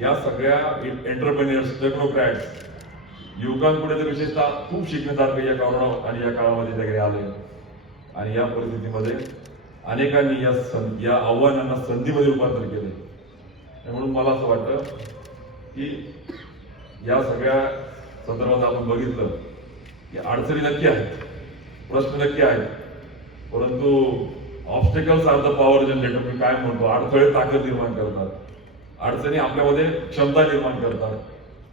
या सगळ्या एंटरप्रेन्युअर्स, टेक्नोक्रॅट्स, युवकांपुढे तर विशेषतः खूप शिकण्यासारखं या कोरोना आणि या काळामध्ये त्याकडे आले. आणि या परिस्थितीमध्ये अनेकांनी या आव्हानांना संधीमध्ये रूपांतर केले. म्हणून मला असं वाटतं की या सगळ्या संदर्भात आपण बघितलं की अडचणी नक्की आहेत, प्रश्न नक्की आहेत, परंतु obstacles are the power generator. मी काय म्हणतो, अडथळे ताकद निर्माण करतात, अडचणी आपल्यामध्ये क्षमता निर्माण करतात.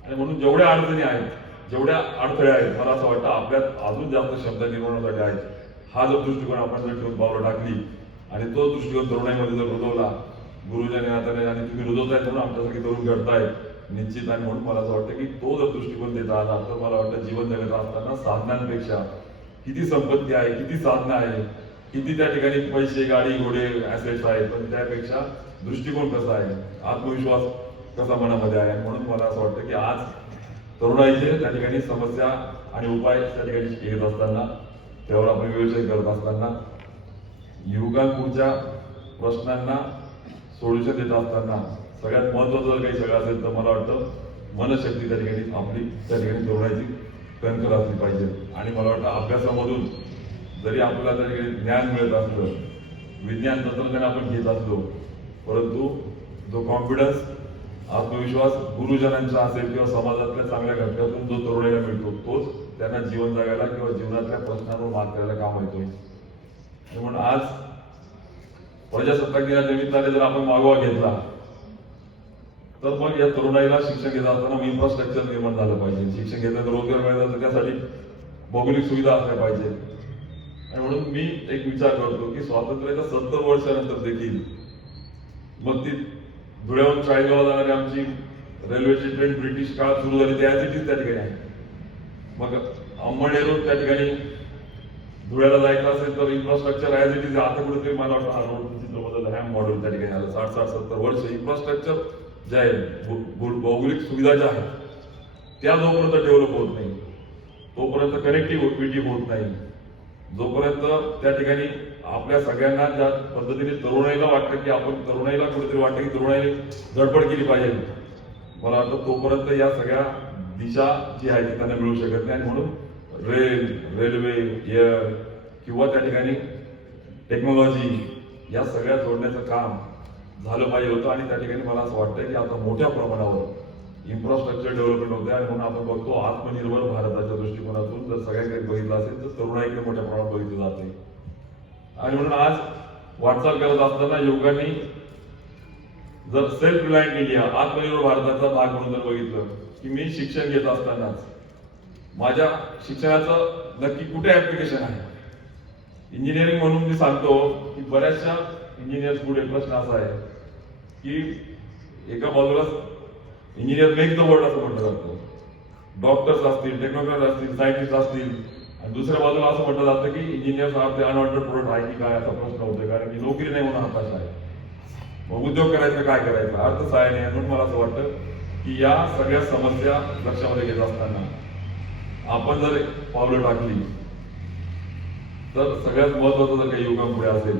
आणि म्हणून जेवढ्या अडचणी आहेत, जेवढ्या अडथळे आहेत, मला असं वाटतं आपल्यात अजून जास्त क्षमता निर्माणासाठी आहेत. हा जर दृष्टिकोन आपण जर ठेवून पावलं टाकली आणि तो दृष्टिकोन तरुणाईमध्ये जर रुजवला, गुरुजन नात्याने आणि तुम्ही रुजवतायत म्हणून आमच्यासारखे तरुण घडतायत निश्चित. आणि म्हणून मला असं वाटतं की तो जर दृष्टिकोन देता आला तर मला वाटतं जीवन जगत असताना साधनांपेक्षा किती संपत्ती आहे, किती साधनं आहे, किती त्या ठिकाणी पैसे, गाडी, घोडे, ऍसेट्स आहेत, पण त्यापेक्षा दृष्टिकोन कसा आहे, आत्मविश्वास कसा मनामध्ये आहे. म्हणून मला असं वाटतं की आज तरुणाईचे त्या ठिकाणी समस्या आणि उपाय त्या ठिकाणी घेत असताना, त्यावर आपण विवेचन करत असताना, युवकांपुढच्या प्रश्नांना सोल्युशन देत असताना सगळ्यात महत्वाचं जर काही सगळं असेल तर मला वाटतं मनशक्ती त्या ठिकाणी आपली त्या ठिकाणी तरुणाईची कणखर असली पाहिजे. आणि मला वाटतं अभ्यासामधून जरी आपल्याला त्या ठिकाणी ज्ञान मिळत असलं, विज्ञान तंत्रज्ञान आपण घेत असलो, परंतु जो कॉन्फिडन्स, आत्मविश्वास गुरुजनांचा असेल किंवा समाजातल्या चांगल्या घटकातून जो तरुणाईला मिळतो, तोच त्यांना जीवन जगायला किंवा जीवनातल्या प्रश्नांवर मात करायला काम येतोय. म्हणून आज प्रजासत्ताक दिनाच्या निमित्ताने जर आपण मागोवा घेतला तर मग या तरुणाईला शिक्षण घेत असताना इन्फ्रास्ट्रक्चर निर्माण झालं पाहिजे. शिक्षण घेतल्यानंतर रोजगार मिळाला तर त्यासाठी भौगोलिक सुविधा असल्या पाहिजे. आणि म्हणून मी एक विचार करतो की स्वातंत्र्याच्या 70 वर्षानंतर देखील मग ती धुळ्याहून चाळीसगावला जाणारी आमची रेल्वेची ट्रेन ब्रिटिश काळात सुरू झाली त्या ठिकाणी आहे. मग अंमळनेरून त्या ठिकाणी धुळ्याला जायचं असेल तर इन्फ्रास्ट्रक्चर ॲज इट इज आता कुठेतरी मला वाटतं बदल हॅम मॉडेल त्या ठिकाणी आलं. 60-70 वर्ष इन्फ्रास्ट्रक्चर जे आहे, भौगोलिक सुविधा ज्या आहेत त्या जोपर्यंत डेव्हलप होत नाही, तोपर्यंत कनेक्टिव्हिटी होत नाही, जोपर्यंत त्या ठिकाणी आपल्या सगळ्यांना ज्या पद्धतीने तरुणाईला वाटतं की आपण तरुणाईला कुठेतरी वाटतं की तरुणाईने धडपड केली पाहिजे, मला वाटतं तोपर्यंत या सगळ्या दिशा जी आहे ती त्यांना मिळू शकत नाही. आणि म्हणून रेल्वे, एअर किंवा त्या ठिकाणी टेक्नॉलॉजी या सगळ्या जोडण्याचं काम झालं पाहिजे होतं. आणि त्या ठिकाणी मला असं वाटतं की आता मोठ्या प्रमाणावर इन्फ्रास्ट्रक्चर डेव्हलपमेंट होते. आणि म्हणून आपण बघतो आत्मनिर्भर भारताच्या दृष्टिकोनातून जर सगळ्यांकडे बघितलं असेल तर तरुणाईकडे मोठ्या प्रमाणात बघितलं जाते. आणि म्हणून आज वाटचाल करत असताना युवकांनी जर सेल्फ रिलायंट इंडिया, आत्मनिर्भर भारताचा भाग म्हणून जर बघितलं की मी शिक्षण घेत असतानाच माझ्या शिक्षणाचं नक्की कुठे ऍप्लिकेशन आहे. इंजिनिअरिंग म्हणून मी सांगतो की बऱ्याचशा इंजिनियर्स पुढे प्रश्न असा आहे की एका बाजूला इंजिनियर मेक द वर्ल्ड असं म्हटलं जातं, डॉक्टर्स असतील, टेक्नॉक्रॅट असतील, सायंटिस्ट असतील, आणि दुसऱ्या बाजूला असं म्हटलं जातं की इंजिनियर्स आपले अनवॉन्टेड प्रोडक्ट आहे की काय, असा प्रश्न होतो. कारण की नोकरी नाही म्हणून हताश आहे, मग उद्योग करायचं काय करायचं, अर्थ सहाय्य नाही. म्हणून मला असं वाटतं की या सगळ्या समस्या लक्षामध्ये घेत असताना आपण जर पावलं टाकली तर सगळ्यात महत्वाचं जर काही युवकांपुढे असेल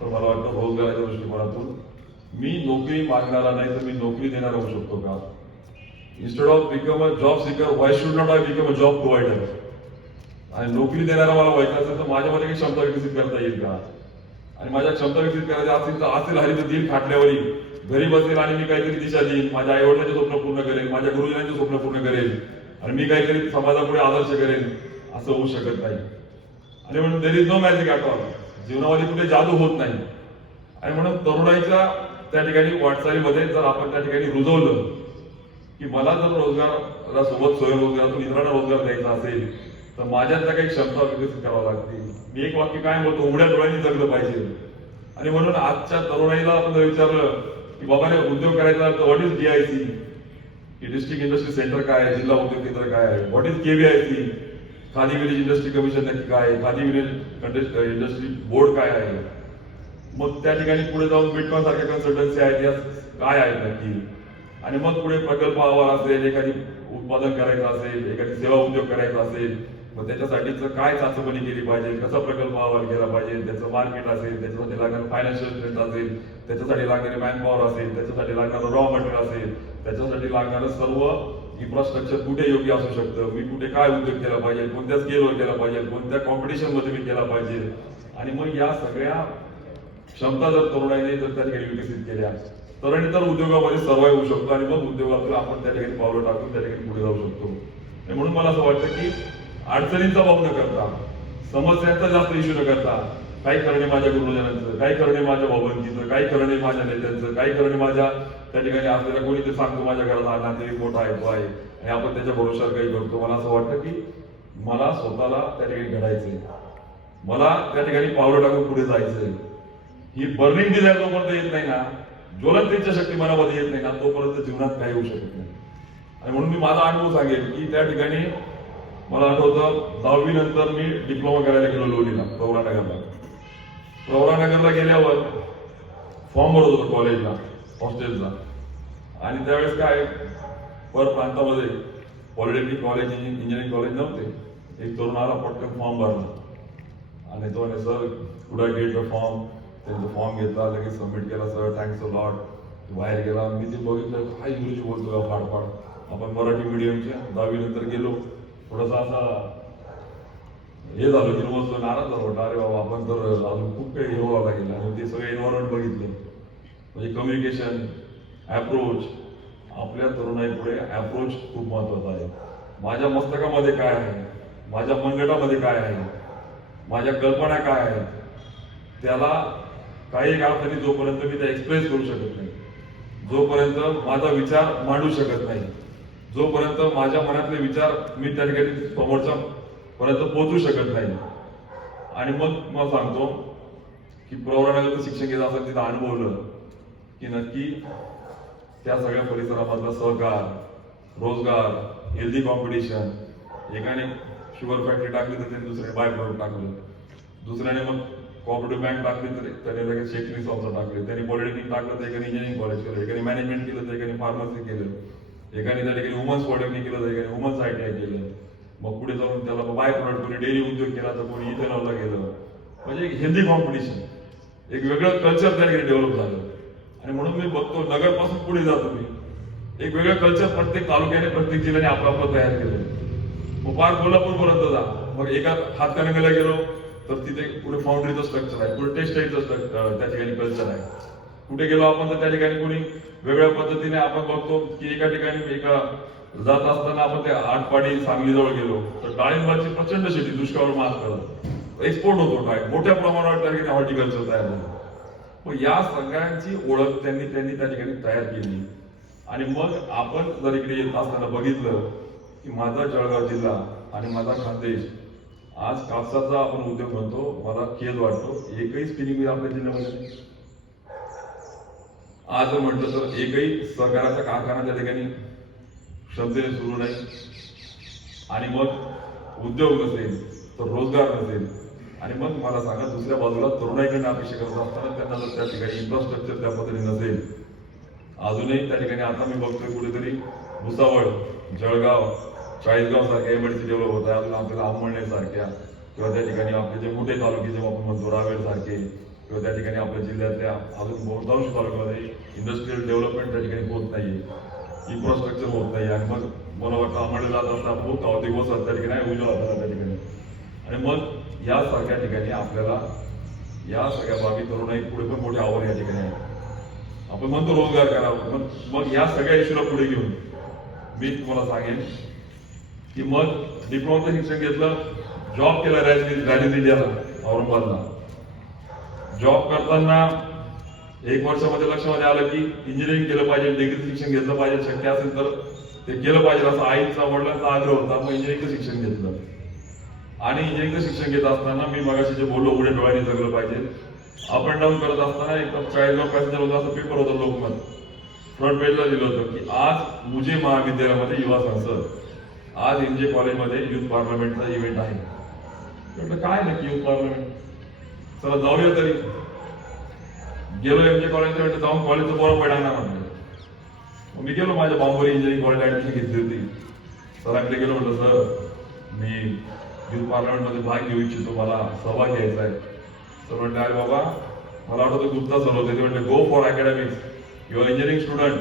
तर मला वाटतं रोजगाराच्या दृष्टिकोनातून मी नोकरी मागणारा नाही तर मी नोकरी देणारा होऊ शकतो का. Instead of become a job seeker, why should not I become a job provider. आणि नोकरी देणारा मला व्हायचं असेल तर माझ्यामध्ये काही क्षमता विकसित करता येईल का. आणि माझ्या क्षमता विकसित करायच्या असतील तर असेल हरी तर दिल खाटल्यावरी घरी बसेल आणि मी काहीतरी दिशा देईन, माझ्या आई वडिलांचे स्वप्न पूर्ण करेल, माझ्या गुरुजनांचे स्वप्न पूर्ण करेल आणि मी काहीतरी समाजापुढे आदर्श करेन, असं होऊ शकत नाही. आणि म्हणून there is no magic at all, जीवनामध्ये कुठे जादू होत नाही. आणि म्हणून तरुणाईच्या त्या ठिकाणी वाटचालीमध्ये जर आपण त्या ठिकाणी रुजवलं की मला जर रोजगाराला सोबत स्वयंरोजगारातून इतरांना रोजगार द्यायचा असेल तर माझ्यातल्या काही क्षमता विकसित कराव्या लागतील. मी एक वाक्य काय बोलतो, उघड्या डोळ्यांनी जगलं पाहिजे. आणि म्हणून आजच्या तरुणाईला आपण जर विचारलं की बाबाने उद्योग करायचा तर व्हॉट इज DIC, की डिस्ट्रिक्ट इंडस्ट्री सेंटर काय आहे, जिल्हा उद्योग केंद्र काय आहे, what is KVIC, khadi village industry commission नक्की काय आहे, खादी विलेज इंडस्ट्री बोर्ड काय आहे. मग त्या ठिकाणी पुढे जाऊन बिटकॉइन सारख्या कन्सल्टन्सी आहेत, या काय आहेत नक्की. आणि मग पुढे प्रकल्प अहवाल असेल, एखादी उत्पादन करायचं असेल, एखादी सेवा उद्योग करायचा असेल, मग त्याच्यासाठीच काय चाचपणी केली पाहिजे, कसा प्रकल्प अहवाल केला पाहिजे, त्याचं मार्केट असेल, त्याच्यासाठी लागणारं फायनान्शियल स्ट्रेंथ असेल, त्याच्यासाठी लागणारे मॅनपॉवर असेल, त्याच्यासाठी लागणारं रॉ मटेरियल असेल, त्याच्यासाठी लागणारं सर्व इन्फ्रास्ट्रक्चर कुठे योग्य असू शकतं, मी कुठे काय उद्योग केला पाहिजे, कोणत्या स्केलवर केला पाहिजे, कोणत्या कॉम्पिटिशन मध्ये मी केला पाहिजे. आणि मग या सगळ्या क्षमता जर तरुणाईने जर त्या ठिकाणी विकसित केल्या तर आणि तर उद्योगामध्ये सर्वाईव्ह होऊ शकतो. आणि मग उद्योगातून आपण त्या ठिकाणी पावलं टाकून त्या ठिकाणी पुढे जाऊ शकतो. म्हणून मला असं वाटतं की अडचणींचा भाव न करता, समस्यांचा जास्त इश्यू न करता, काही करणे माझ्या गुरुजनांचं, काही करणे माझ्या भावबंदीचं, काही करणे माझ्या नेत्यांचं, काही करणे माझ्या त्या ठिकाणी असलेल्या कोणी ते सांगतो माझ्या घरात हा नातेवाईक मोठा आहे तो आहे आणि आपण त्याच्या भरोशावर काही करतो. मला असं वाटतं की मला स्वतःला त्या ठिकाणी घडायचंय, मला त्या ठिकाणी पावलं टाकून पुढे जायचंय. ही बर्निंग डिझायर जोपर्यंत येत नाही ना, ज्वलंत इच्छाशक्ती मनामध्ये येत नाही ना, तोपर्यंत जीवनात काही होऊ शकत नाही. आणि म्हणून मी माझा अनुभव सांगेन की त्या ठिकाणी मला आठवतं 10वी नंतर मी डिप्लोमा करायला गेलो लोणीला, प्रवरानगरला. प्रवरानगरला गेल्यावर फॉर्म भरत होतो कॉलेजला, हॉस्टेलचा. आणि त्यावेळेस काय पर प्रांतामध्ये पॉलिटेक्निक कॉलेज इंजिनिअरिंग कॉलेज नव्हते. एक तरुण आला, पटकन फॉर्म भरला आणि तो म्हणे sir could I get the form. त्यांचा फॉर्म घेतला, लगेच सबमिट केला. Sir thanks a lot. बाहेर गेला. मी ते बघितलं, काय इंग्रजी बोलतो का फाडफाड. आपण मराठी मीडियमच्या 10वी नंतर गेलो. थोडासा असा हे झालं की मस्त नाराज झालो. अरे बाबा आपण तर अजून खूप काही हे व्हावं लागेल. आणि ते सगळं एन्व्हायरमेंट बघितलं. म्हणजे कम्युनिकेशन, अप्रोच, आपल्या तरुणाईपुढे अप्रोच खूप महत्वाचा आहे. माझ्या मस्तकामध्ये काय आहे, माझ्या मनगटामध्ये काय आहे, माझ्या कल्पना काय आहेत, त्याला काही अर्थाने जोपर्यंत मी त्या एक्सप्रेस करू शकत नाही, जोपर्यंत माझा विचार मांडू शकत नाही, जोपर्यंत माझ्या मनातले विचार मी त्या ठिकाणी समोरच्या पर्यंत पोहोचू शकत नाही. आणि मग मला सांगतो की प्रवरानगरचं शिक्षण घेत असताना तिथं अनुभवलं की नक्की त्या सगळ्या परिसरामधला सहकार, रोजगार, हेल्दी कॉम्पिटिशन. एकाने शुगर फॅक्टरी टाकली तर त्याने दुसऱ्याने बाय प्रोडक्ट टाकलं, दुसऱ्याने मग कोऑपरेटिव्ह बँक टाकली तर त्याने लगेच शेतकरी संस्था टाकली, त्याने पॉलिटेक्निक टाकलं तर एकाने इंजिनिअरिंग कॉलेज केलं, एकाने मॅनेजमेंट केलं तर एकाने फार्मसी केलं, एकाने त्या ठिकाणी वुमन्स पॉलिटेक्निक केलं तर एकाने वुमन्स ITI केलं. मग पुढे जाऊन त्याला बाय प्रोडक्ट, कोणी डेअरी उद्योग केला तर कोणी इथेनॉलला गेलं. म्हणजे एक हेल्दी कॉम्पिटिशन, एक वेगळं कल्चर त्या ठिकाणी डेव्हलप झालं. आणि म्हणून मी बघतो नगरपासून पुढे जातो मी, एक वेगळं कल्चर प्रत्येक तालुक्याने, प्रत्येक जिल्ह्याने आपलं तयार केलं. मग पार कोल्हापूर पर्यंत जा. मग एका हातकणंगलेला गेलो तर तिथे पुढे फाउंड्रीचं स्ट्रक्चर आहे, पुढे टेक्सटाईलचं त्या ठिकाणी कल्चर आहे. कुठे गेलो आपण तर त्या ठिकाणी कोणी वेगळ्या पद्धतीने आपण बघतो की एका ठिकाणी एका जात असताना आपण त्या आटपाडी सांगलीजवळ गेलो तर डाळिंबाची प्रचंड शेती, दुष्काळावर मात करत एक्सपोर्ट होतो डाळिंब मोठ्या प्रमाणावर त्या ठिकाणी हॉर्टिकल्चर तयार झालं. मग या सगळ्यांची ओळख त्यांनी त्या ठिकाणी तयार केली. आणि मग आपण जर इकडे येत असताना बघितलं की माझा जळगाव जिल्हा आणि माझा खानदेश आज कापसाचा आपण उद्योग म्हणतो, मला खेद वाटतो एकही स्पिनिंग मिल आपल्या जिल्ह्यामध्ये आज म्हटलं तर एकही सहकाराचा कारखाना त्या ठिकाणी क्षमतेने सुरू नाही. आणि मग उद्योग नसेल तर रोजगार नसेल. आणि मग मला सांगा दुसऱ्या बाजूला तरुणाईकडे अपेक्षा करत असताना त्यांना जर त्या ठिकाणी इन्फ्रास्ट्रक्चर त्या पद्धतीने नसेल. अजूनही त्या ठिकाणी आता मी बघतोय कुठेतरी भुसावळ, जळगाव, चाळीसगाव सारख्या MIDC डेव्हलप होत आहे. अजून आपल्याला आंबवणे सारख्या किंवा त्या ठिकाणी आपले जे मोठे तालुके जेव्हा आपण म्हणतो रावेर सारखे किंवा त्या ठिकाणी आपल्या जिल्ह्यातल्या अजून बहुतांश तालुक्यामध्ये इंडस्ट्रियल डेव्हलपमेंट त्या ठिकाणी होत नाहीये, इन्फ्रास्ट्रक्चर होत नाही. आणि मग मला वाटतं आम्हाला जात असता खूप औद्योगिक वसाहत त्या ठिकाणी उजळ आपल्याला त्या ठिकाणी. आणि मग यासारख्या ठिकाणी आपल्याला या सगळ्या बाबी तरुणाई पुढे पण मोठे आव्हान या ठिकाणी आहे. आपण म्हणतो रोजगार करावा, मग या सगळ्या इश्यूला पुढे घेऊन मी तुम्हाला सांगेन की मग डिप्लोमाचं शिक्षण घेतलं, जॉब केला रॅलीज इंडियाला औरंगाबादला. जॉब करताना 1 वर्षामध्ये लक्षामध्ये आलं की इंजिनिअरिंग केलं पाहिजे, डिग्रीचं शिक्षण घेतलं पाहिजे, शक्य असेल तर ते केलं पाहिजे असं आईचा वडिलांचा आग्रह होता. मग इंजिनिअरिंगचं शिक्षण घेतलं. आणि इंजिनिअरिंगचं शिक्षण घेत असताना मी मगाशी जे बोललो उघड्या डोळ्यांनी जगलं पाहिजे. अप अँड डाऊन करत असताना एकदम 40 पॅसेंजर होता असं पेपर होता लोकमत. फ्रंट पेजला दिलं होतं की आज मुझे महाविद्यालयामध्ये युवा संसद, आज MJ कॉलेजमध्ये युथ पार्लमेंटचा इव्हेंट आहे. म्हटलं काय नक्की युथ पार्लमेंट, चला जाऊया तरी. गेलो MJ कॉलेजच्या वेळेला जाऊन कॉलेजचं बोरा पडणार म्हटलं. मी गेलो माझ्या बांबोरी इंजिनिअरिंग कॉलेजला ऍडमिशन घेतली होती. सरांकडे गेलो म्हटलं सर मी युथ पार्लमेंटमध्ये भाग घेऊ इच्छितो, मला सहभाग घ्यायचा आहे. सर म्हटलं अरे बाबा मला वाटतं गुप्ता सर होते, ते म्हटले go for academics, your engineering student,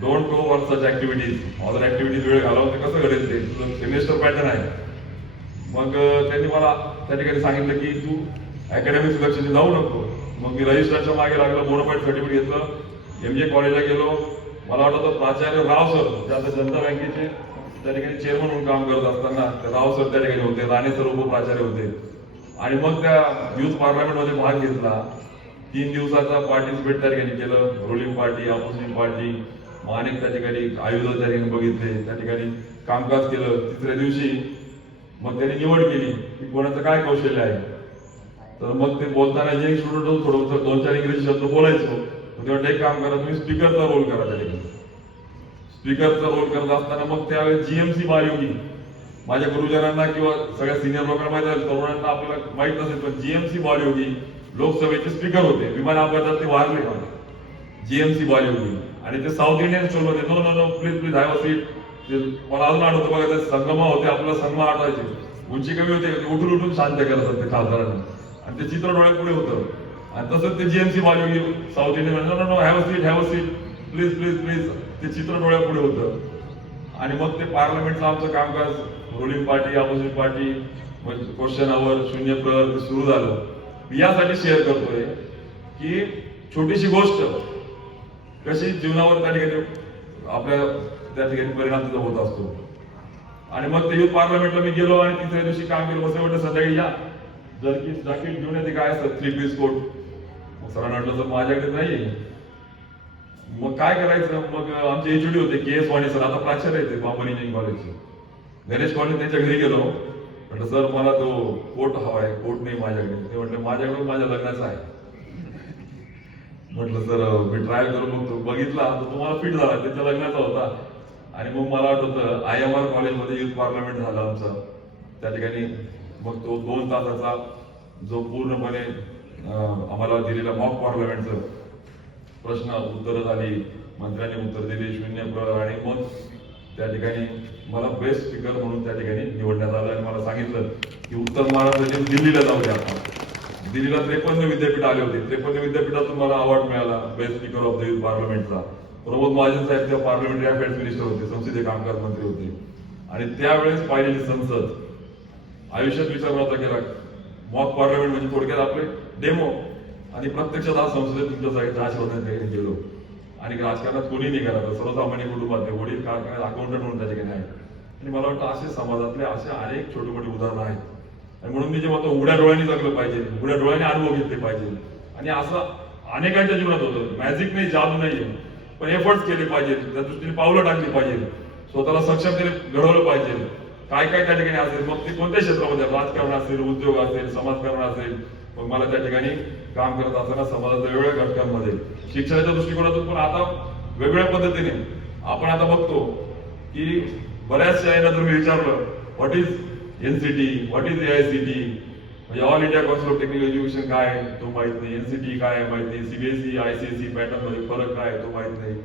don't go for such activities. Other activities वेळ घालवते कसं घडेल ते, तुझं सेमिस्टर पॅटर्न आहे. मग त्यांनी मला त्या ठिकाणी सांगितलं की तू अकॅडमिक्स लक्षाने जाऊ नको. मग मी रजिस्टरच्या मागे लागलो, बोनोफाईड सर्टिफिकेट घेतलं, MJ कॉलेजला गेलो. मला वाटतं प्राचार्य राव सर जे आता जनता बँकेचे त्या ठिकाणी चेअरमन म्हणून काम करत असताना राव सर त्या ठिकाणी होते, राणे सर उपप्राचार्य होते. आणि मग त्या युथ पार्लमेंटमध्ये भाग घेतला. 3 दिवसाचा पार्टिसिपेट त्या ठिकाणी केलं, रुलिंग पार्टी, अपोजिशन पार्टी, अनेक त्या ठिकाणी आयुध त्या ठिकाणी बघितले, त्या ठिकाणी कामकाज केलं. 3ऱ्या दिवशी मग त्यांनी निवड केली की कोणाचं काय कौशल्य आहे. तर मग ते बोलताना इंजिनिअरिंग स्टुडंट थोडं 2-4 इंग्रजी शब्द बोलायचो. तेव्हा एक काम करा, तुम्ही स्पीकरचा रोल करा. त्या ठिकाणी स्पीकरचा रोल करत असताना मग त्यावेळेस GMC महायोगी, माझ्या गुरुजनांना किंवा सगळ्या सिनियर लोकांना माहिती आहे, तरुणांना आपल्याला माहित नसेल पण GMC महायोगी लोकसभेचे स्पीकर होते. विमान अपघातात ते वारले GMC महायोगी. आणि ते साऊथ इंडियन स्टोर मध्ये no no no please please have a seat, ते मला अजून आठवतं बघा, ते संगमा होते, आपल्याला संगमा आठवायचे, उंची कमी होते, उठून उठून शांत करतात ते खासदारांनी, आणि ते चित्र डोळ्यापुढे होतं. आणि तसंच ते जीएमसी बाजू south Indian no have a seat please please please, ते चित्र डोळ्यापुढे होतं. आणि मग ते पार्लमेंटचं आमचं कामकाज, ruling party opposition party, question hour, शून्य प्रहर ते सुरू झालं. मी यासाठी शेअर करतोय की छोटीशी गोष्ट कशी जीवनावर त्या ठिकाणी आपल्या त्या ठिकाणी परिणाम तिचा होत असतो. आणि मग ते युथ पार्लमेंटला मी गेलो आणि तिसऱ्या दिवशी काम केलं. बस म्हटलं संध्याकाळी या, जर्किन जॅकेट घेऊन येते, काय असतं 3 पीस कोट. मग सरांना म्हटलं तर माझ्याकडे नाही. मग काय करायचं, मग आमचे एचओडी होते के.एस. वाणी सर, आता प्राचार्य येते बाबर इंजिनिअरिंग कॉलेजचे, गणेश कॉलेज, त्यांच्या घरी गेलो. म्हटलं सर मला तो कोट हवा आहे, कोट नाही माझ्याकडे. ते म्हटलं माझ्याकडे माझ्या लग्नाचा आहे. म्हटलं सर मी ट्रायल करून बघतो. बघितला तर तुम्हाला फिट झाला, त्यांच्या लग्नाचा होता. आणि मग मला आठवतं IMR कॉलेजमध्ये युथ पार्लमेंट झालं आमचं त्या ठिकाणी. मग तो 2 तासाचा जो पूर्णपणे आम्हाला दिलेला मॉक पार्लमेंटचं प्रश्न उत्तरं झाली, मंत्र्यांनी उत्तर दिली, शून्य प्रहर. आणि मग त्या ठिकाणी मला बेस्ट स्पीकर म्हणून त्या ठिकाणी निवडण्यात आलं. आणि मला सांगितलं की उत्तर महाराष्ट्राचे दिल्लीला जाऊ द्या. दिल्लीला 53 विद्यापीठ आले होते. 53 विद्यापीठातून मला अवॉर्ड मिळाला best speaker of the youth पार्लमेंटचा. प्रमोद महाजन साहेब तेव्हा पार्लमेंटरी अफेअर्स मिनिस्टर होते, संसदीय कामकाज मंत्री होते. आणि त्यावेळेस पाहिलेली संसद, आयुष्यात विचार नव्हता केला. मॉक पार्लमेंट म्हणजे थोडक्यात आपले डेमो. आणि प्रत्यक्षात आज संसदेत तुमच्या जागेच्या आशीर्वादाने गेलो. आणि राजकारणात कोणी नाही करा, सर्वसामान्य कुटुंबात वडील कारखान्यात अकाउंटंट म्हणून त्या ठिकाणी आहेत. आणि मला वाटतं असे समाजातले असे अनेक छोटे मोठे उदाहरणं आहेत. आणि म्हणून मी जे म्हणतो उघड्या डोळ्यांनी जगलं पाहिजे, उघड्या डोळ्याने अनुभव घेतले पाहिजे. आणि असं अनेकांच्या जीवनात होतं. मॅजिक नाही, जादू नाहीये, पण एफर्ट्स केले पाहिजे, त्या दृष्टीने पावलं टाकली पाहिजे, स्वतःला सक्षमतेने घडवलं पाहिजे. काय काय त्या ठिकाणी असेल, मग ते कोणत्या क्षेत्रामध्ये, राजकारण असेल, उद्योग असेल, समाजकारण असेल. मग मला त्या ठिकाणी काम करत असताना समाजाच्या वेगवेगळ्या घटकांमध्ये शिक्षणाच्या दृष्टिकोनातून पण आता वेगवेगळ्या पद्धतीने आपण आता बघतो की बऱ्याचशा यांना जर मी विचारलं what is NCT, what is AICT, म्हणजे all India council of technical education काय तो माहित नाही, NCT काय माहित नाही, CBSE ICSE पॅटर्न मध्ये फरक काय तो माहित नाही.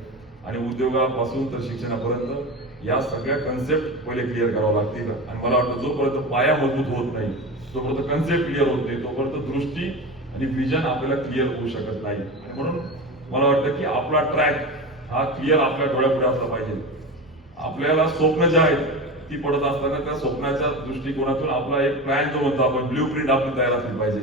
आणि उद्योगापासून तर शिक्षणापर्यंत या सगळ्या कन्सेप्ट पहिले क्लिअर करावं लागतील. आणि मला वाटतं जोपर्यंत पाया मजबूत होत नाही, जोपर्यंत कन्सेप्ट क्लिअर होत नाही, तोपर्यंत दृष्टी आणि विजन आपल्याला क्लिअर होऊ शकत नाही. आणि म्हणून मला वाटतं की आपला ट्रॅक हा क्लिअर आपल्या डोळ्यापुढे असला पाहिजे. आपल्याला स्वप्न जे आहेत ती पडत असताना त्या स्वप्नाच्या दृष्टिकोनातून आपला एक प्लॅन जो म्हणतो आपण, ब्ल्यू प्रिंट आपली तयार असली पाहिजे.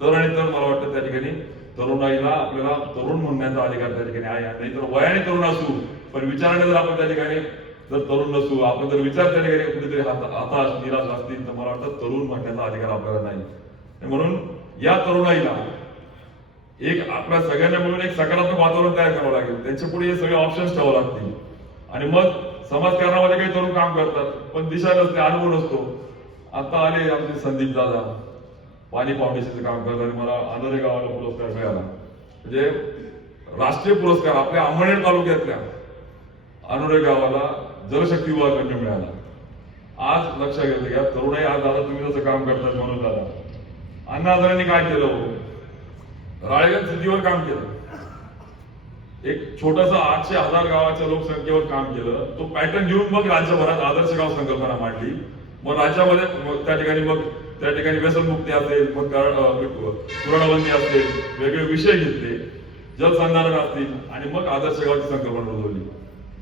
तर आणि तर मला वाटतं त्या ठिकाणी तरुणाईला आपल्याला तरुण म्हणण्याचा अधिकार त्या ठिकाणी आहे. नाहीतर वयाने तरुण असू पण विचाराने जर आपण त्या ठिकाणी जर तरुण नसू, आपण जर विचार त्या ठिकाणी कुठेतरी हताश निराश असतील तर मला वाटतं तरुण म्हणण्याचा अधिकार आपल्याला नाही. म्हणून या तरुणाईला एक आपल्या सगळ्यांना मिळून एक सकारात्मक वातावरण तयार करावं लागेल. त्यांच्या पुढे हे सगळे ऑप्शन्स ठेवावे लागतील. आणि मग समाजकारणामध्ये काही तरुण काम करतात पण दिशा नसते, अनुभव नसतो. आता आले आमचे संदीप दादा, पाणी फाउंडेशनचं काम करतात आणि मला अनोरे गावाला पुरस्कार मिळाला. म्हणजे राष्ट्रीय पुरस्कार आपल्या अंमळनेर तालुक्यातल्या अनोरे गावाला जलशक्ती विभागाकडून मिळाला. आज लक्षात घेतलं घ्या तरुणाई, आज दादा तुम्ही जसं काम करतात म्हणून दादा अण्णा हजारांनी काय केलं, राळेगण सिद्धीवर काम केलं. एक छोटस 800,000 गावाच्या लोकसंख्येवर काम केलं. तो पॅटर्न घेऊन मग राज्यभरात आदर्श गाव संकल्पना मांडली. मग राज्यामध्ये त्या ठिकाणी व्यसनमुक्ती असेल, मग कुराडाबंदी असेल, वेगळे विषय घेतले, जलसंधारण असतील आणि मग आदर्श गावाची संकल्पना रुजवली.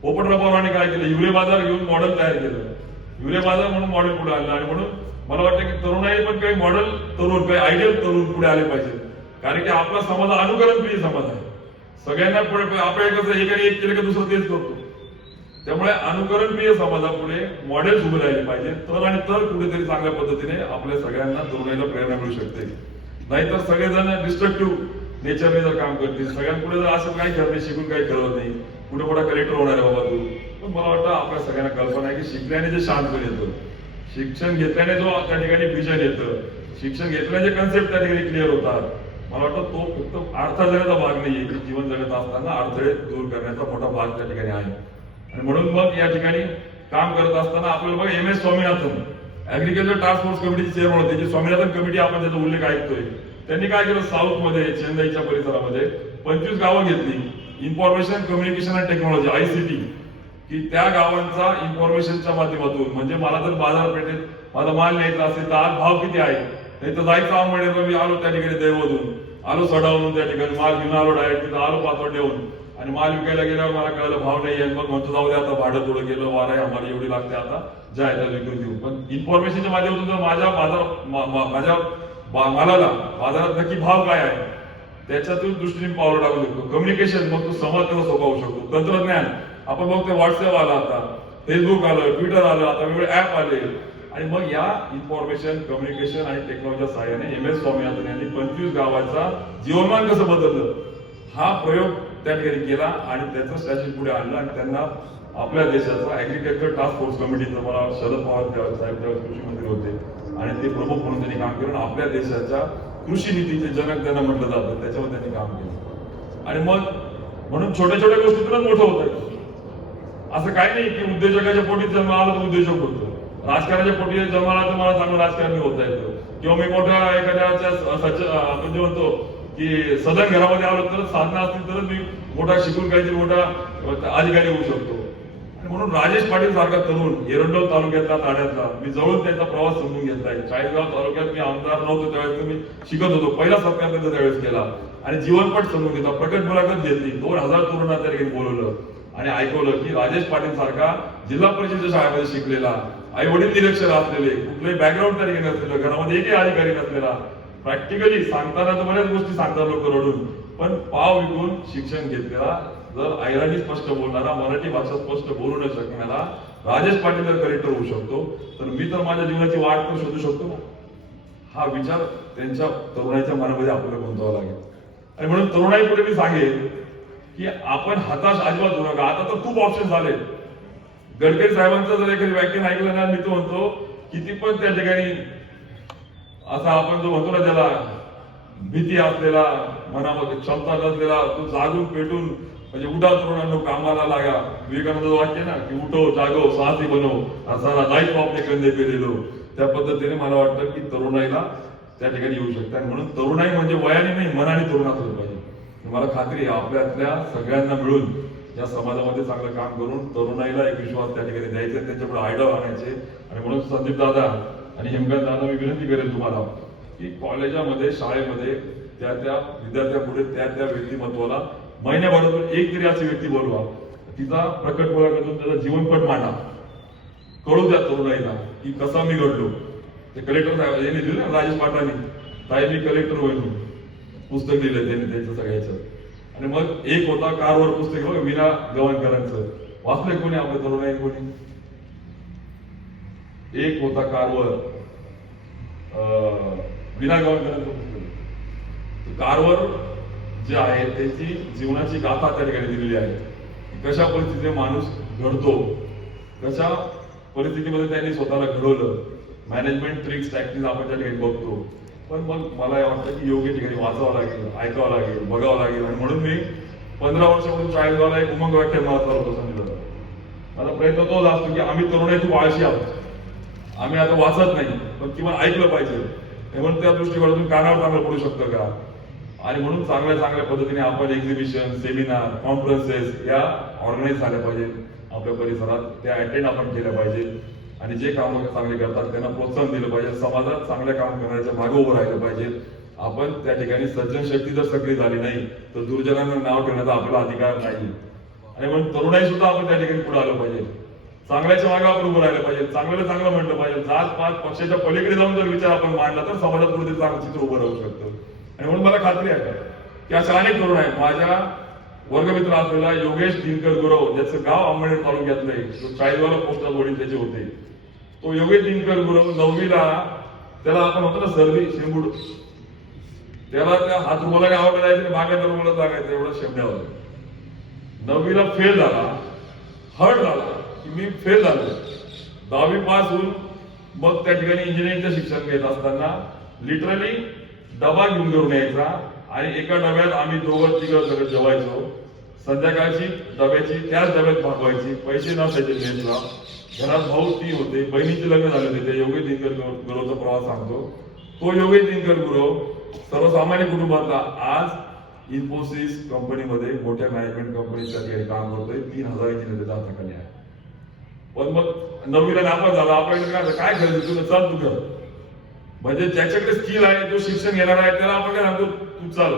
पोपटराव पवारांनी काय केलं, युरे बाजार घेऊन मॉडेल तयार केलं. युरे बाजार म्हणून मॉडेल पुढे आणलं. आणि म्हणून मला वाटतं की तरुणाई पण काही मॉडेल तरुण, काही आयडियल तरुण पुढे आले पाहिजे. कारण की आपला समाज अनुकरणप्रिय समाज आहे. सगळ्यांना आपल्या कसं एकाने एक केलं की दुसरं तेच करतो. त्यामुळे अनुकरणप्रिय समाजापुढे मॉडेल्स उभे राहिले पाहिजे. तर आणि तर कुठेतरी चांगल्या पद्धतीने आपल्या सगळ्यांना तरुणाईला प्रेरणा मिळू शकते. नाहीतर सगळेजण डिस्ट्रक्टिव्ह नेचरने जर काम करतील, सगळ्यांपुढे जर असं काही करत नाही, शिकून काही करत नाही, पुढे मोठा कलेक्टर होणार आहे बाबा तू. पण मला वाटतं आपल्या सगळ्यांना कल्पना आहे की शिकल्याने जे शांतपण येतं, शिक्षण घेतल्याने जो त्या ठिकाणी विजन येतं, शिक्षण घेतल्याने जे कन्सेप्ट त्या ठिकाणी क्लिअर होतात, मला वाटतं तो फक्त अडथळ्याचा भाग नाहीये की जीवन जगत असताना अडथळे दूर करण्याचा मोठा भाग त्या ठिकाणी आहे. आणि म्हणून मग या ठिकाणी काम करत असताना आपल्याला बघा MS Swaminathan agriculture task force कमिटीचे चेअरमन होते. जी स्वामीनाथन कमिटी आपण त्याचा उल्लेख ऐकतोय, त्यांनी काय केलं, साऊथ मध्ये चेन्नईच्या परिसरामध्ये 25 गावं घेतली. Information communication and technology ICT की त्या गावांचा इन्फॉर्मेशनच्या माध्यमातून, म्हणजे मला जर बाजारपेठेत माझा माल न्यायचा असेल तर आज भाव किती आहे, नाही तर जायचं आंबवण्याला मी आलो त्या ठिकाणी दैवतून, आलो सडावून त्या ठिकाणी माल घेऊन आलो डायरेक्ट तिथं आलो पाचवड्याहून, आणि माल विकायला गेल्यावर मला कळलं भाव नाही आहे, मग म्हणतो जाऊ दे आता भाडं थोडं गेलं, वार आहे आम्हाला एवढी लागते आता ज्या आहे त्या विक्री देऊ. पण इन्फॉर्मेशनच्या माध्यमातून जर माझ्या मालाला बाजारात नक्की भाव काय आहे त्याच्यातून दृष्टीने पावलं टाकू शकतो. कम्युनिकेशन, मग तो संवाद कसा सोपा होऊ शकतो. तंत्रज्ञान, आपण बघतो व्हॉट्सअप आला, आता फेसबुक आलं, ट्विटर आलं, आता वेगवेगळे ऍप आले, आणि मग या इन्फॉर्मेशन, कम्युनिकेशन आणि टेक्नॉलॉजीच्या सहाय्याने MS स्वामीनाथन यांनी 25 गावाचा जीवनमान कसं बदललं हा प्रयोग त्या ठिकाणी केला आणि त्याचं स्ट्रॅटेजी पुढे आणलं, आणि त्यांना आपल्या देशाचा ऍग्रिकल्चर टास्क फोर्स कमिटीचं, मला शरद पवार साहेब त्यावेळेस कृषी मंत्री होते आणि ते प्रमुख म्हणून त्यांनी काम केलं. आपल्या देशाच्या कृषी नीतीचे जनक त्यांना म्हटलं जातं, त्याच्यावर त्यांनी काम केलं. आणि मग म्हणून छोट्या छोट्या गोष्टीतूनच मोठं होत आहे. असं काही नाही की उद्योजकाच्या पोटी जन्म आला तर उद्योजक होतो, राजकारणाच्या पोटी जन्म आला तर मला चांगलं राजकारणी होता येतं, किंवा मी मोठ्या एखाद्याच्या आपण जे म्हणतो की सदन घरामध्ये आलो तर साधना असतील तरच मी मोठा शिकून काहीतरी मोठा अधिकारी होऊ शकतो. आणि म्हणून राजेश पाटील सारखा तरुण एरंडोल तालुक्यातला, ताड्यातला, मी जवळून त्यांचा प्रवास समजून घेतलाय. चाळीसगाव तालुक्यात मी आमदार नव्हतो त्यावेळेस मी शिकत होतो, पहिला सत्कार त्यांचा त्यावेळेस केला आणि जीवनपट समजून घेतला, प्रकट मुलाखत घेतली, 2000 तरुणांना त्या ठिकाणी बोलवलं आणि ऐकवलं की राजेश पाटील सारखा जिल्हा परिषदेच्या शाळेमध्ये शिकलेला, आई वडील निरक्षर असलेले, कुठलेही बॅकग्राऊंड त्या ठिकाणी नसलेलं, घरामध्ये एकही अधिकारी नसलेला, प्रॅक्टिकली सांगताना तर बऱ्याच गोष्टी सांगतात लोक रडून, पण पाव विकून शिक्षण घेतलेला, जर ऐराणी स्पष्ट बोलणारा, मराठी भाषा स्पष्ट बोलू न शकणारा राजेश पाटील जर कलेक्टर होऊ शकतो तर मी तर माझ्या जीवनाची वाट पण शोधू शकतो ना. हा विचार त्यांच्या तरुणाच्या मनामध्ये आपल्याला गुंतवावा लागेल. आणि म्हणून तरुणाई पुढे मी सांगेन की आपण हताश अजिबात होऊ नका. आता तर खूप ऑप्शन झाले. गडकरी साहेबांचं जर एखादी व्याख्यान ऐकलं ना, मी तो म्हणतो किती पण त्या ठिकाणी असा आपण जो म्हणतो ना त्याला भीती असलेला, मनामध्ये क्षमता नसलेला, तो जागून पेटून म्हणजे उठा तरुणांनो कामाला लागा. विवेकानंद वाक्य ना की उठो जागो साहसी बनो, असा दायित्व आपले कंदे पेलेलो. त्या पद्धतीने मला वाटतं की तरुणाईला त्या ठिकाणी येऊ शकतं. आणि म्हणून तरुणाई म्हणजे वयाने नाही, मनाने तरुण असलं पाहिजे. मला खात्री आहे आपल्यातल्या सगळ्यांना मिळून या समाजामध्ये चांगलं काम करून तरुणाईला एक विश्वास त्या ठिकाणी द्यायचा, त्यांच्याकडे आयडिया आणायचे. आणि म्हणून संदीप दादा आणि हेमकांत दादा मी विनंती करेन तुम्हाला की कॉलेजामध्ये, शाळेमध्ये त्या विद्यार्थ्यापुढे त्या व्यक्तिमत्वाला महिन्याभरातून एक तरी अशी व्यक्ती बोलवा, तिचा प्रकट मुलाखतीतून त्याचा जीवनपट मांडा, कळू द्या तरुणाईला की कसा मी घडलो. ते कलेक्टर साहेब यांनी दिलं ना, राजेश पाटलांनी, साहेब मी कलेक्टर होईल पुस्तक दिलं त्यांनी त्यांचं सगळ्याचं. आणि मग एक होता कारवर पुस्तक बघ विना गव्हाणकरांचं, वाचलंय कोणी आपल्या तरुणाई कोणी? एक होता कारवर विना गव्हाणकरांचं पुस्तक. कारवर जे आहे त्याची जीवनाची गाथा त्या ठिकाणी दिलेली आहे. कशा परिस्थितीने माणूस घडतो, कशा परिस्थितीमध्ये त्यांनी स्वतःला घडवलं. मॅनेजमेंट ट्रिक्स टॅक्टिक्स आपण त्या ठिकाणी बघतो. पण मग मला वाटतं की योग्य ठिकाणी वाचावं लागेल, ऐकावं लागेल, बघावं लागेल. आणि म्हणून मी 15 वर्षापासून चाळीसगावला एक उमंग व्याख्यान मारत होतो. समजा माझा प्रयत्न तोच असतो की आम्ही तरुणाई खूप आळशी आहोत, आम्ही आता वाचत नाही, पण किंवा ऐकलं पाहिजे. म्हणून त्या दृष्टिकोनातून कानावर चांगलं पडू शकतं का. आणि म्हणून चांगल्या पद्धतीने आपण एक्झिबिशन, सेमिनार, कॉन्फरन्सेस या ऑर्गनाईज झाल्या पाहिजे आपल्या परिसरात, त्या अटेंड आपण केल्या पाहिजे. आणि जे काम चांगले करतात त्यांना प्रोत्साहन दिलं पाहिजे. समाजात चांगल्या काम करण्याच्या मागे उभं राहिलं पाहिजे. आपण त्या ठिकाणी सज्जन शक्ती जर सक्रिय झाली नाही तर दुर्जनांना नाव ठेवण्याचा आपला अधिकार नाही. आणि म्हणून तरुणाई सुद्धा आपण त्या ठिकाणी पुढे आलं पाहिजे. चांगल्याच्या मागे आपण उभं राहिलं पाहिजे, चांगल्याला चांगलं म्हटलं पाहिजे. जात पात पक्षाच्या पलीकडे जाऊन जर विचार आपण मांडला तर समाजात कुठेतरी चांगलं चित्र उभं राहू शकतं. आणि म्हणून मला खात्री आहे की अशा अनेक तरुण आहेत. माझ्या वर्गमित्र असलेला योगेश दिनकर गुरव, ज्याचं गाव अंबळनेर तालुक्यातलं आहे, तो चाळीसगावला पोस्टात वडील त्याचे होते. तो योगेश दिनकर गुरव 9वीला त्याला आपण होतो ना सर्दी शेंबूड, त्याला त्या हात रुमालाने आवडलं जायचं, मागे रुमाला जागायचं एवढं शेंबड्यावर. 9वीला फेल झाला, हर्ट झाला की मी फेल झालो. 10वी पास होऊन मग त्या ठिकाणी इंजिनिअरिंगचं शिक्षण घेत असताना लिटरली डबा घेऊन घेऊन यायचा आणि एका डब्यात आम्ही दोघं तिघं सगळं जेवायचो. संध्याकाळची डब्याची त्याच डब्यात भागवायची, पैसे नसायचे मेसला. घरात भाऊ 3 होते, बहिणीचे लग्न झाले होते. त्या योगेश दिनकर गुरवचा प्रवास सांगतो. तो योगेश दिनकर गुरव सर्वसामान्य कुटुंबातला आज इन्फोसिस कंपनीमध्ये मोठ्या मॅनेजमेंट कंपनीच्या ठिकाणी काम करतोय. 3000 इंजिनियर त्याच्या हाताखाली आहे. पण मग 9वीला नापास झाला, आपल्याकडे काय करायचं, तुला चाल तू कर. म्हणजे ज्याच्याकडे स्किल आहे, जो शिक्षण घेणार आहे, त्याला आपण काय सांगतो, तू चाल.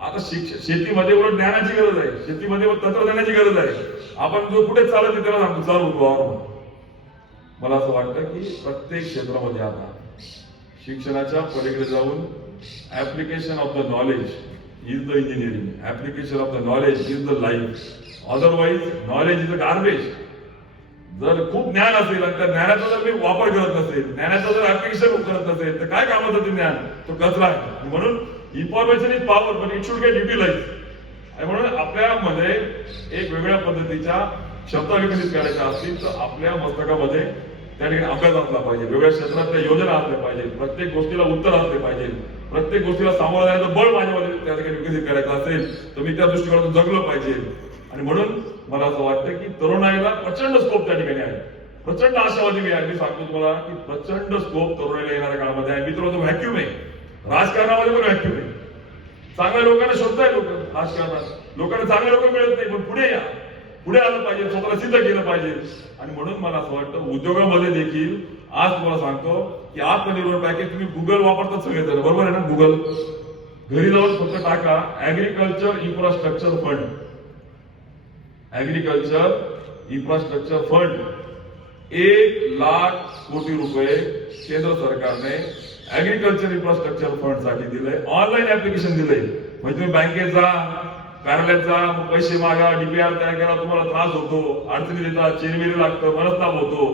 आता शेतीमध्ये उलट ज्ञानाची गरज आहे, शेतीमध्ये तंत्रज्ञानाची गरज आहे. आपण जो कुठे चालत आहे त्याला सांगतो चाल उठवा. मला असं वाटतं की प्रत्येक क्षेत्रामध्ये आता शिक्षणाच्या पलीकडे जाऊन application of the knowledge is the engineering, application of the knowledge is the life. Otherwise knowledge is a garbage. जर खूप ज्ञान असेल आणि त्या ज्ञानाचा जर मी वापर करत नसेल, ज्ञानाचं जर ऍप्लिकेशन करत नसेल, तर काय कामाचं ते ज्ञान, तो कचरा आहे. म्हणून इन्फॉर्मेशन इज पॉवर, पण इट शुड गेट युटिलाइज. आणि म्हणून आपल्यामध्ये एक वेगळ्या पद्धतीच्या क्षमता विकसित करायच्या असतील तर आपल्या मस्तकामध्ये त्या ठिकाणी अभ्यास असला पाहिजे, वेगळ्या क्षेत्रातल्या योजना असल्या पाहिजे, प्रत्येक गोष्टीला उत्तर असले पाहिजे, प्रत्येक गोष्टीला सामोरं जाण्याचं बळ माझ्यामध्ये त्या ठिकाणी विकसित करायचं असेल तर मी त्या दृष्टिकोनातून जगलो पाहिजे. आणि म्हणून मला असं वाटतं की तरुणाईला प्रचंड स्कोप त्या ठिकाणी आहे, प्रचंड आशावादी मी आहे. मी सांगतो तुम्हाला की प्रचंड स्कोप तरुणाईला येणाऱ्या काळामध्ये आहे. मित्र, व्हॅक्यूम आहे, राजकारणामध्ये पण व्हॅक्यूम आहे. चांगल्या लोकांना शोधताय लोक राजकारणात, लोकांना चांगले लोक मिळत नाही, पण पुढे या, पुढे आलं पाहिजे, स्वतःला सिद्ध केलं पाहिजे. आणि म्हणून मला असं वाटतं उद्योगामध्ये देखील आज तुम्हाला सांगतो की आत्मनिर्भर पॅकेज तुम्ही गुगल वापरतात सगळेजण, बरोबर आहे ना? गुगल घरी जाऊन फक्त टाका agriculture infrastructure fund, agriculture infrastructure fund. 1,00,000 कोटी रुपये केंद्र सरकारने ऍग्रिकल्चर इन्फ्रास्ट्रक्चर फंड साठी दिलंय. ऑनलाईन ऍप्लिकेशन दिलंय. म्हणजे तुम्ही बँकेत जा, कार्यालयात जा, मग पैसे मागा, डीपीआर तयार करा, तुम्हाला त्रास होतो, अडचणी देतात, चिरमिरी लागतं, मनस्ताप होतो.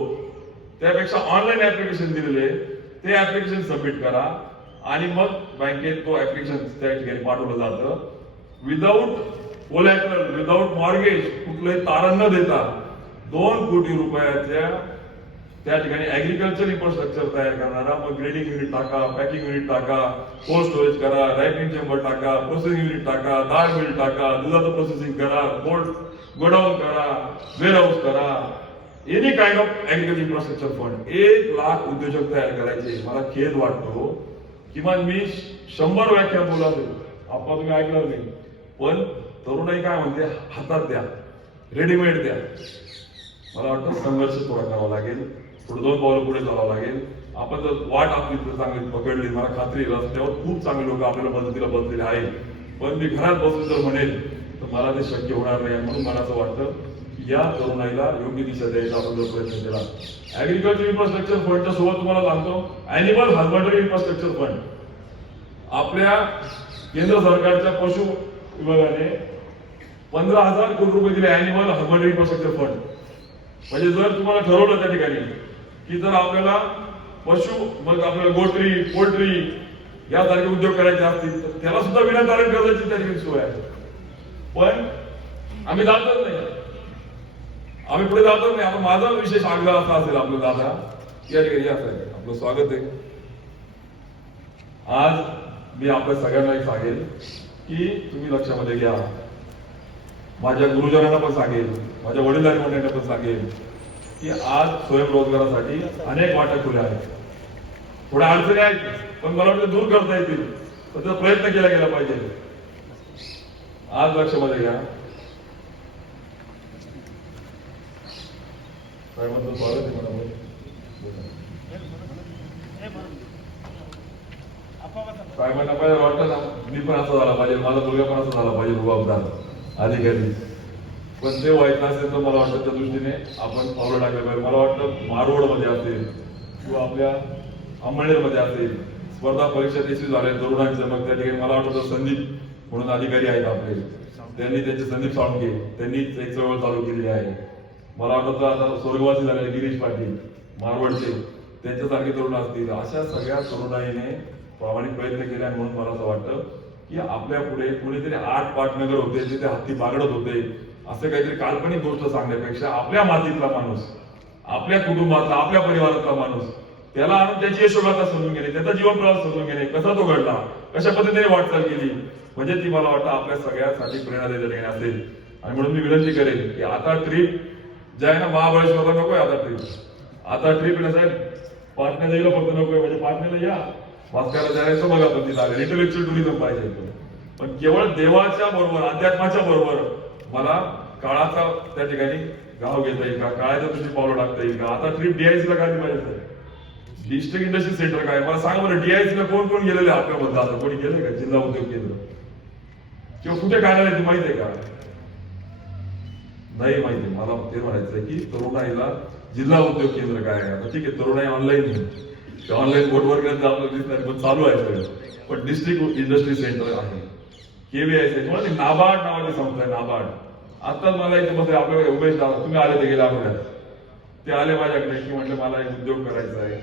त्यापेक्षा ऑनलाईन ऍप्लिकेशन दिलेले, ते ऍप्लिकेशन सबमिट करा आणि मग बँकेत तो ऍप्लिकेशन त्या ठिकाणी पाठवलं जातं. विदाऊट कोलॅटरल, विदाऊट मॉर्गेज, कुठलंही तारण न देता 2 कोटी रुपयाच्या त्या ठिकाणी ऍग्रिकल्चर इन्फ्रास्ट्रक्चर तयार करणारा, मग ग्रेडिंग युनिट टाका, पॅकिंग युनिट टाका, कोल्ड स्टोरेज करा, रायटिंग चेंबर टाका, प्रोसेसिंग युनिट टाका, डाळ मिल टाका, दुधाचं प्रोसेसिंग करा, गोडाऊन करा, वेअरहाऊस करा, any kind of agriculture infrastructure fund. 1,00,000 उद्योजक तयार करायचे. मला खेद वाटतो, किमान मी 100 व्याख्यान बोला असेल, आपण तुम्ही ऐकलं नाही, पण तरुणाई काय म्हणते, हातात द्या, रेडीमेड द्या. मला वाटतं संघर्ष थोडा करावा लागेल, पुढे 2 पावलं पुढे जावं लागेल. आपण जर वाट आपली चांगली पकडली, मला खात्री रस्त्यावर खूप चांगले लोक आपल्याला मदतीला बसलेले आहेत, पण मी घरात बसून जर म्हणेल तर मला ते शक्य होणार नाही. म्हणून मला असं वाटतं की या तरुणाईला योग्य दिशा द्यायचा आपण जर प्रयत्न केला. ऍग्रिकल्चर इन्फ्रास्ट्रक्चर फंडच्या सोबत तुम्हाला सांगतो अॅनिमल हजबंडरी इन्फ्रास्ट्रक्चर फंड. आपल्या केंद्र सरकारच्या पशु विभागाने 15,000 कोटी रुपये दिले अॅनिमल हजबंडरी इन्फ्रास्ट्रक्चर फंड. म्हणजे जर तुम्हाला ठरवलं त्या ठिकाणी की जर आपल्याला पशु, मग आपल्याला गोट्री, पोल्ट्री यासारखे उद्योग करायचे असतील तर त्याला सुद्धा विनाकारण कर्जाची त्या ठिकाणी सोय आहे. पण आम्ही जातच नाही, आम्ही पुढे जातच नाही. आता माझा विशेष आग्रह असा असेल आपलं दादा या ठिकाणी असेल, आपलं स्वागत आहे. आज मी आपल्या सगळ्यांना एक सांगेल की तुम्ही लक्षामध्ये घ्या, माझ्या गुरुजनांना पण सांगेल, माझ्या वडीलधारी मंडळींना पण सांगेल की आज स्वयंरोजगारासाठी अनेक वाटा खुल्या आहेत. थोड्या अडचणी आहेत, पण मला वाटतं दूर करता येतील, तर त्याचा प्रयत्न केला गेला पाहिजे. आज लक्षामध्ये घ्या, साहेबांचं स्वागत आहे मला. साहेबांना पाहिजे वाटतं ना, मी पण असं झाला पाहिजे, माझा मुलगा पण असं झाला पाहिजे, रुबाबदार अधिकारी. पण ते व्हायचं असेल तर मला वाटतं त्या दृष्टीने आपण पावलं टाकलं पाहिजे. मला वाटतं मारवडमध्ये असेल किंवा आपल्या अंमळनेरमध्ये असेल स्पर्धा परीक्षा यशस्वी झाल्या तरुणांचं, मग त्या ठिकाणी मला वाटतं संदीप म्हणून अधिकारी आहेत आपले, त्यांनी त्यांचे संदीप साळुंके त्यांनी एक चळवळ चालू केलेली आहे. मला वाटतं आता स्वर्गवासी झालेले गिरीश पाटील मारवडचे, त्यांच्यासारखे तरुण असतील. अशा सगळ्या तरुणाईने प्रामाणिक प्रयत्न केले. आणि म्हणून मला असं वाटतं की आपल्या पुढे कुणीतरी 8 पाटनगर होते, तिथे हत्ती बागडत होते, असं काहीतरी काल्पनिक गोष्ट सांगण्यापेक्षा आपल्या मातीतला माणूस, आपल्या कुटुंबातला, आपल्या परिवारातला माणूस, त्याला आणून त्याची यशोगाथा समजून घेणे, त्याचा जीवन प्रवास समजून घेणे, कसा तो घडला, कशा पद्धतीने वाटचाल केली, म्हणजे ती मला वाटतं आपल्या सगळ्यासाठी प्रेरणा देण्यात असेल. आणि म्हणून मी विनंती करेन की आता ट्रिप जे आहे ना महाबळेश्वरला नको आहे, आता ट्रिप ना साहेब पाटण्याला यायला फक्त नकोय. म्हणजे पाटण्याला या, भास्करला जायचं बघा, पण तिथं आले इंटेलेक्च्युअल टुरिझम पाहिजे. पण केवळ देवाच्या बरोबर, अध्यात्माच्या बरोबर मला काळाचा त्या ठिकाणी गाव घेता येईल का, काळाच्या तुझी पावलं टाकता येईल का. आता ट्रिप DIC ला काढली पाहिजे. डिस्ट्रिक्ट इंडस्ट्री सेंटर काय, मला सांगा बरं, DIC ला कोण कोण गेलेले आपल्यामध्ये, आता कोणी गेले का जिल्हा उद्योग केंद्र, किंवा कुठे काढायला ते माहिती आहे का? नाही माहिती. मला ते म्हणायचं की तरुणाईला जिल्हा उद्योग केंद्र काय आहे. आता ठीक आहे, तरुणाई ऑनलाईन बोर्डवर गेलं तर आपल्याला दिसणार, पण चालू आहे सगळं. पण डिस्ट्रिक्ट इंडस्ट्री सेंटर आहे, KVIC म्हणजे नाबार्ड नावाची संस्था आहे, नाबार्ड. आता मला इथे बसले आपल्या उमेश दादा, तुम्ही आले ते गेल्या आठवड्यात, ते आले माझ्याकडे की म्हटलं मला एक उद्योग करायचा आहे,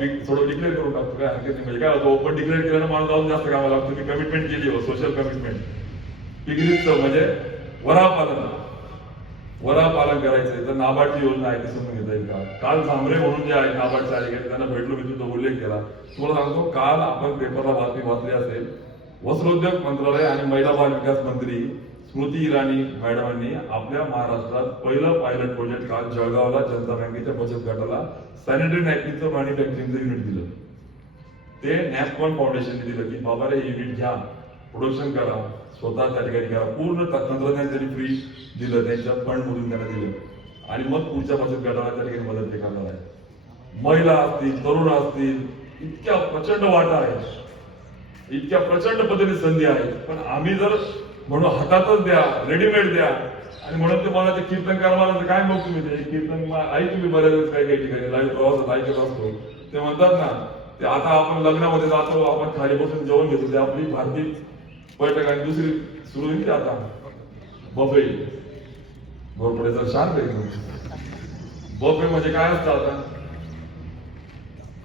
पीक थोडं डिक्लेअर करून टाकतो, काय हरकत नाही. म्हणजे काय होतं, ओपन डिक्लेअर केलं ना मला जाऊन जास्त कामाला लागतं. मी कमिटमेंट केली हो, सोशल कमिटमेंट. पिकनिकचं म्हणजे वरापालन करायचंय तर नाबार्डची योजना आहे ती समजून घेता येईल का. काल झांबरे म्हणून जे आहेत नाबार्डचे अधिकारी, त्यांना भेटलो, मी तुमचा उल्लेख केला. तुम्हाला सांगतो, काल आपण पेपरला बातमी वाचली असेल, वस्त्रोद्योग मंत्रालय आणि महिला बाल विकास मंत्री स्मृती इराणी मॅडमांनी आपल्या महाराष्ट्रात पहिलं पायलट प्रोजेक्ट काल जळगावला जनता बँकेच्या बचत गटाला सॅनिटरी नॅपकिनचं मॅन्युफॅक्चरिंगचं युनिट दिलं. ते नॅपकॉन फाउंडेशनने दिलं की बाबा रे युनिट घ्या, प्रोडक्शन करा, स्वतः त्या ठिकाणी करा. पूर्ण तंत्रज्ञान त्यांनी फ्री दिलं, त्यांच्या फंड मधून त्यांना दिलं. आणि मग पुढच्या बचत गटाला त्या ठिकाणी मदत ते करणार आहे. महिला असतील, तरुण असतील, इतक्या प्रचंड वाटा आहे, इतक्या प्रचंड पद्धतीने संधी आहे. पण आम्ही जर म्हणून हातातच द्या, रेडीमेड द्या, आणि म्हणून ते मला ते कीर्तन करायला काय मग तुम्ही ते कीर्तन तुम्ही बऱ्याच वेळेस काही काही ठिकाणी लाईव्ह प्रवासात ऐकत असतो. ते म्हणतात ना, ते आता आपण लग्नामध्ये जातो, आपण खाली बसून जेवण घेतो, ते आपली भारतीय पर्यटकांनी दुसरी सुरू होईल आता बफे. घोरपडेचा शांत आहे. बफे म्हणजे काय असतं, आता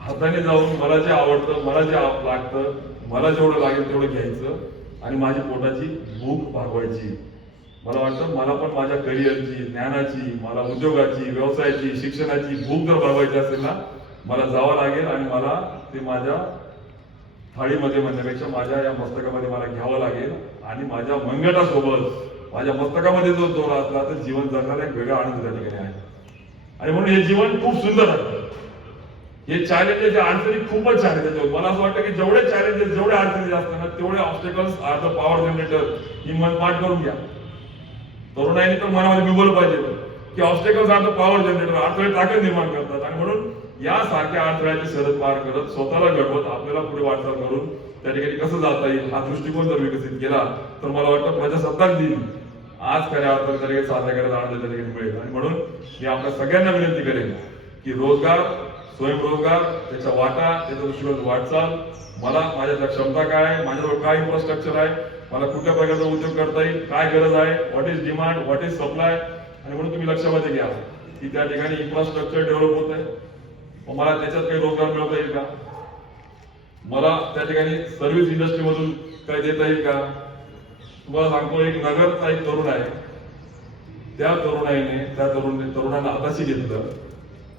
हाताने जाऊन मला जे आवडतं, मला जे लागतं, मला जेवढं लागेल तेवढं घ्यायचं आणि माझी पोटाची भूक भागवायची. मला वाटतं मला पण माझ्या करिअरची, ज्ञानाची, मला उद्योगाची, व्यवसायाची, शिक्षणाची भूक जर भागवायची असेल ना, मला जावं लागेल आणि मला ते माझ्या थाळीमध्ये म्हणण्यापेक्षा माझ्या या मस्तकामध्ये मला घ्यावं लागेल. आणि माझ्या मंगटासोबत माझ्या मस्तकामध्ये जो दोरा असला तर जीवन जगण्याला एक वेगळा आनंद त्या ठिकाणी आहे. आणि म्हणून हे जीवन खूप सुंदर आहे. हे चॅलेंजेस, अडचणी खूपच छान आहे त्याच्यावर. मला असं वाटतं की जेवढे चॅलेंजेस, जेवढे अडचणी असतात ना, तेवढे obstacles are the power generator. ही मन पाठ करून घ्या. तरुणाईने तर मनामध्ये बिंबवलं पाहिजे की obstacles are the power generator, अडथळे ताकद निर्माण करतात. आणि म्हणून यासारख्या अडथळ्याची शरद पार करत, स्वतःला घडवत, आपल्याला पुढे वाटचाल करून त्या ठिकाणी कसं जाता येईल हा दृष्टिकोन जर विकसित केला तर मला वाटतं प्रजासत्ताक दिन आज खऱ्या अर्थाने त्या ठिकाणी साजरा करायला आनंद त्या ठिकाणी मिळेल. आणि म्हणून मी आपल्या सगळ्यांना विनंती करेन की रोजगार, स्वयंरोजगार, त्याच्या वाटा, त्याच्या दृष्टीकोन वाटचाल, मला माझ्या क्षमता काय आहे, माझ्याजवळ काय इन्फ्रास्ट्रक्चर आहे, मला कुठल्या प्रकारचा उद्योग करता येईल, काय गरज आहे, what is demand, what is supply. आणि म्हणून तुम्ही लक्षामध्ये घ्या की त्या ठिकाणी इन्फ्रास्ट्रक्चर डेव्हलप होत आहे, मला त्याच्यात काही रोजगार मिळवता येईल का, मला त्या ठिकाणी सर्व्हिस इंडस्ट्री मधून काय देता येईल का. तुम्हाला सांगतो, एक नगरचा एक तरुण आहे, त्या तरुणांना हाताशी घेतलं.